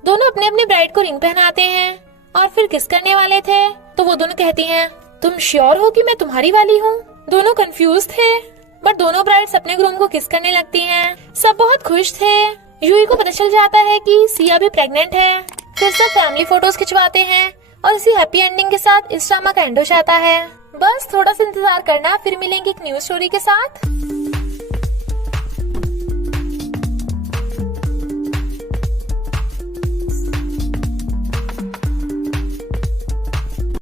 दोनों अपने अपने ब्राइड को रिंग पहनाते हैं और फिर किस करने वाले थे, तो वो दोनों कहती हैं, तुम श्योर हो कि मैं तुम्हारी वाली हूँ। दोनों कंफ्यूज थे, बट दोनों ब्राइड्स अपने ग्रूम को किस करने लगती हैं। सब बहुत खुश थे। यूई को पता चल जाता है कि सिया भी प्रेग्नेंट है। फिर सब फैमिली फोटोज खिंचवाते हैं और इसी हैप्पी एंडिंग के साथ इस ड्रामा का एंड हो जाता है। बस थोड़ा सा इंतजार करना, फिर मिलेंगे एक न्यू स्टोरी के साथ।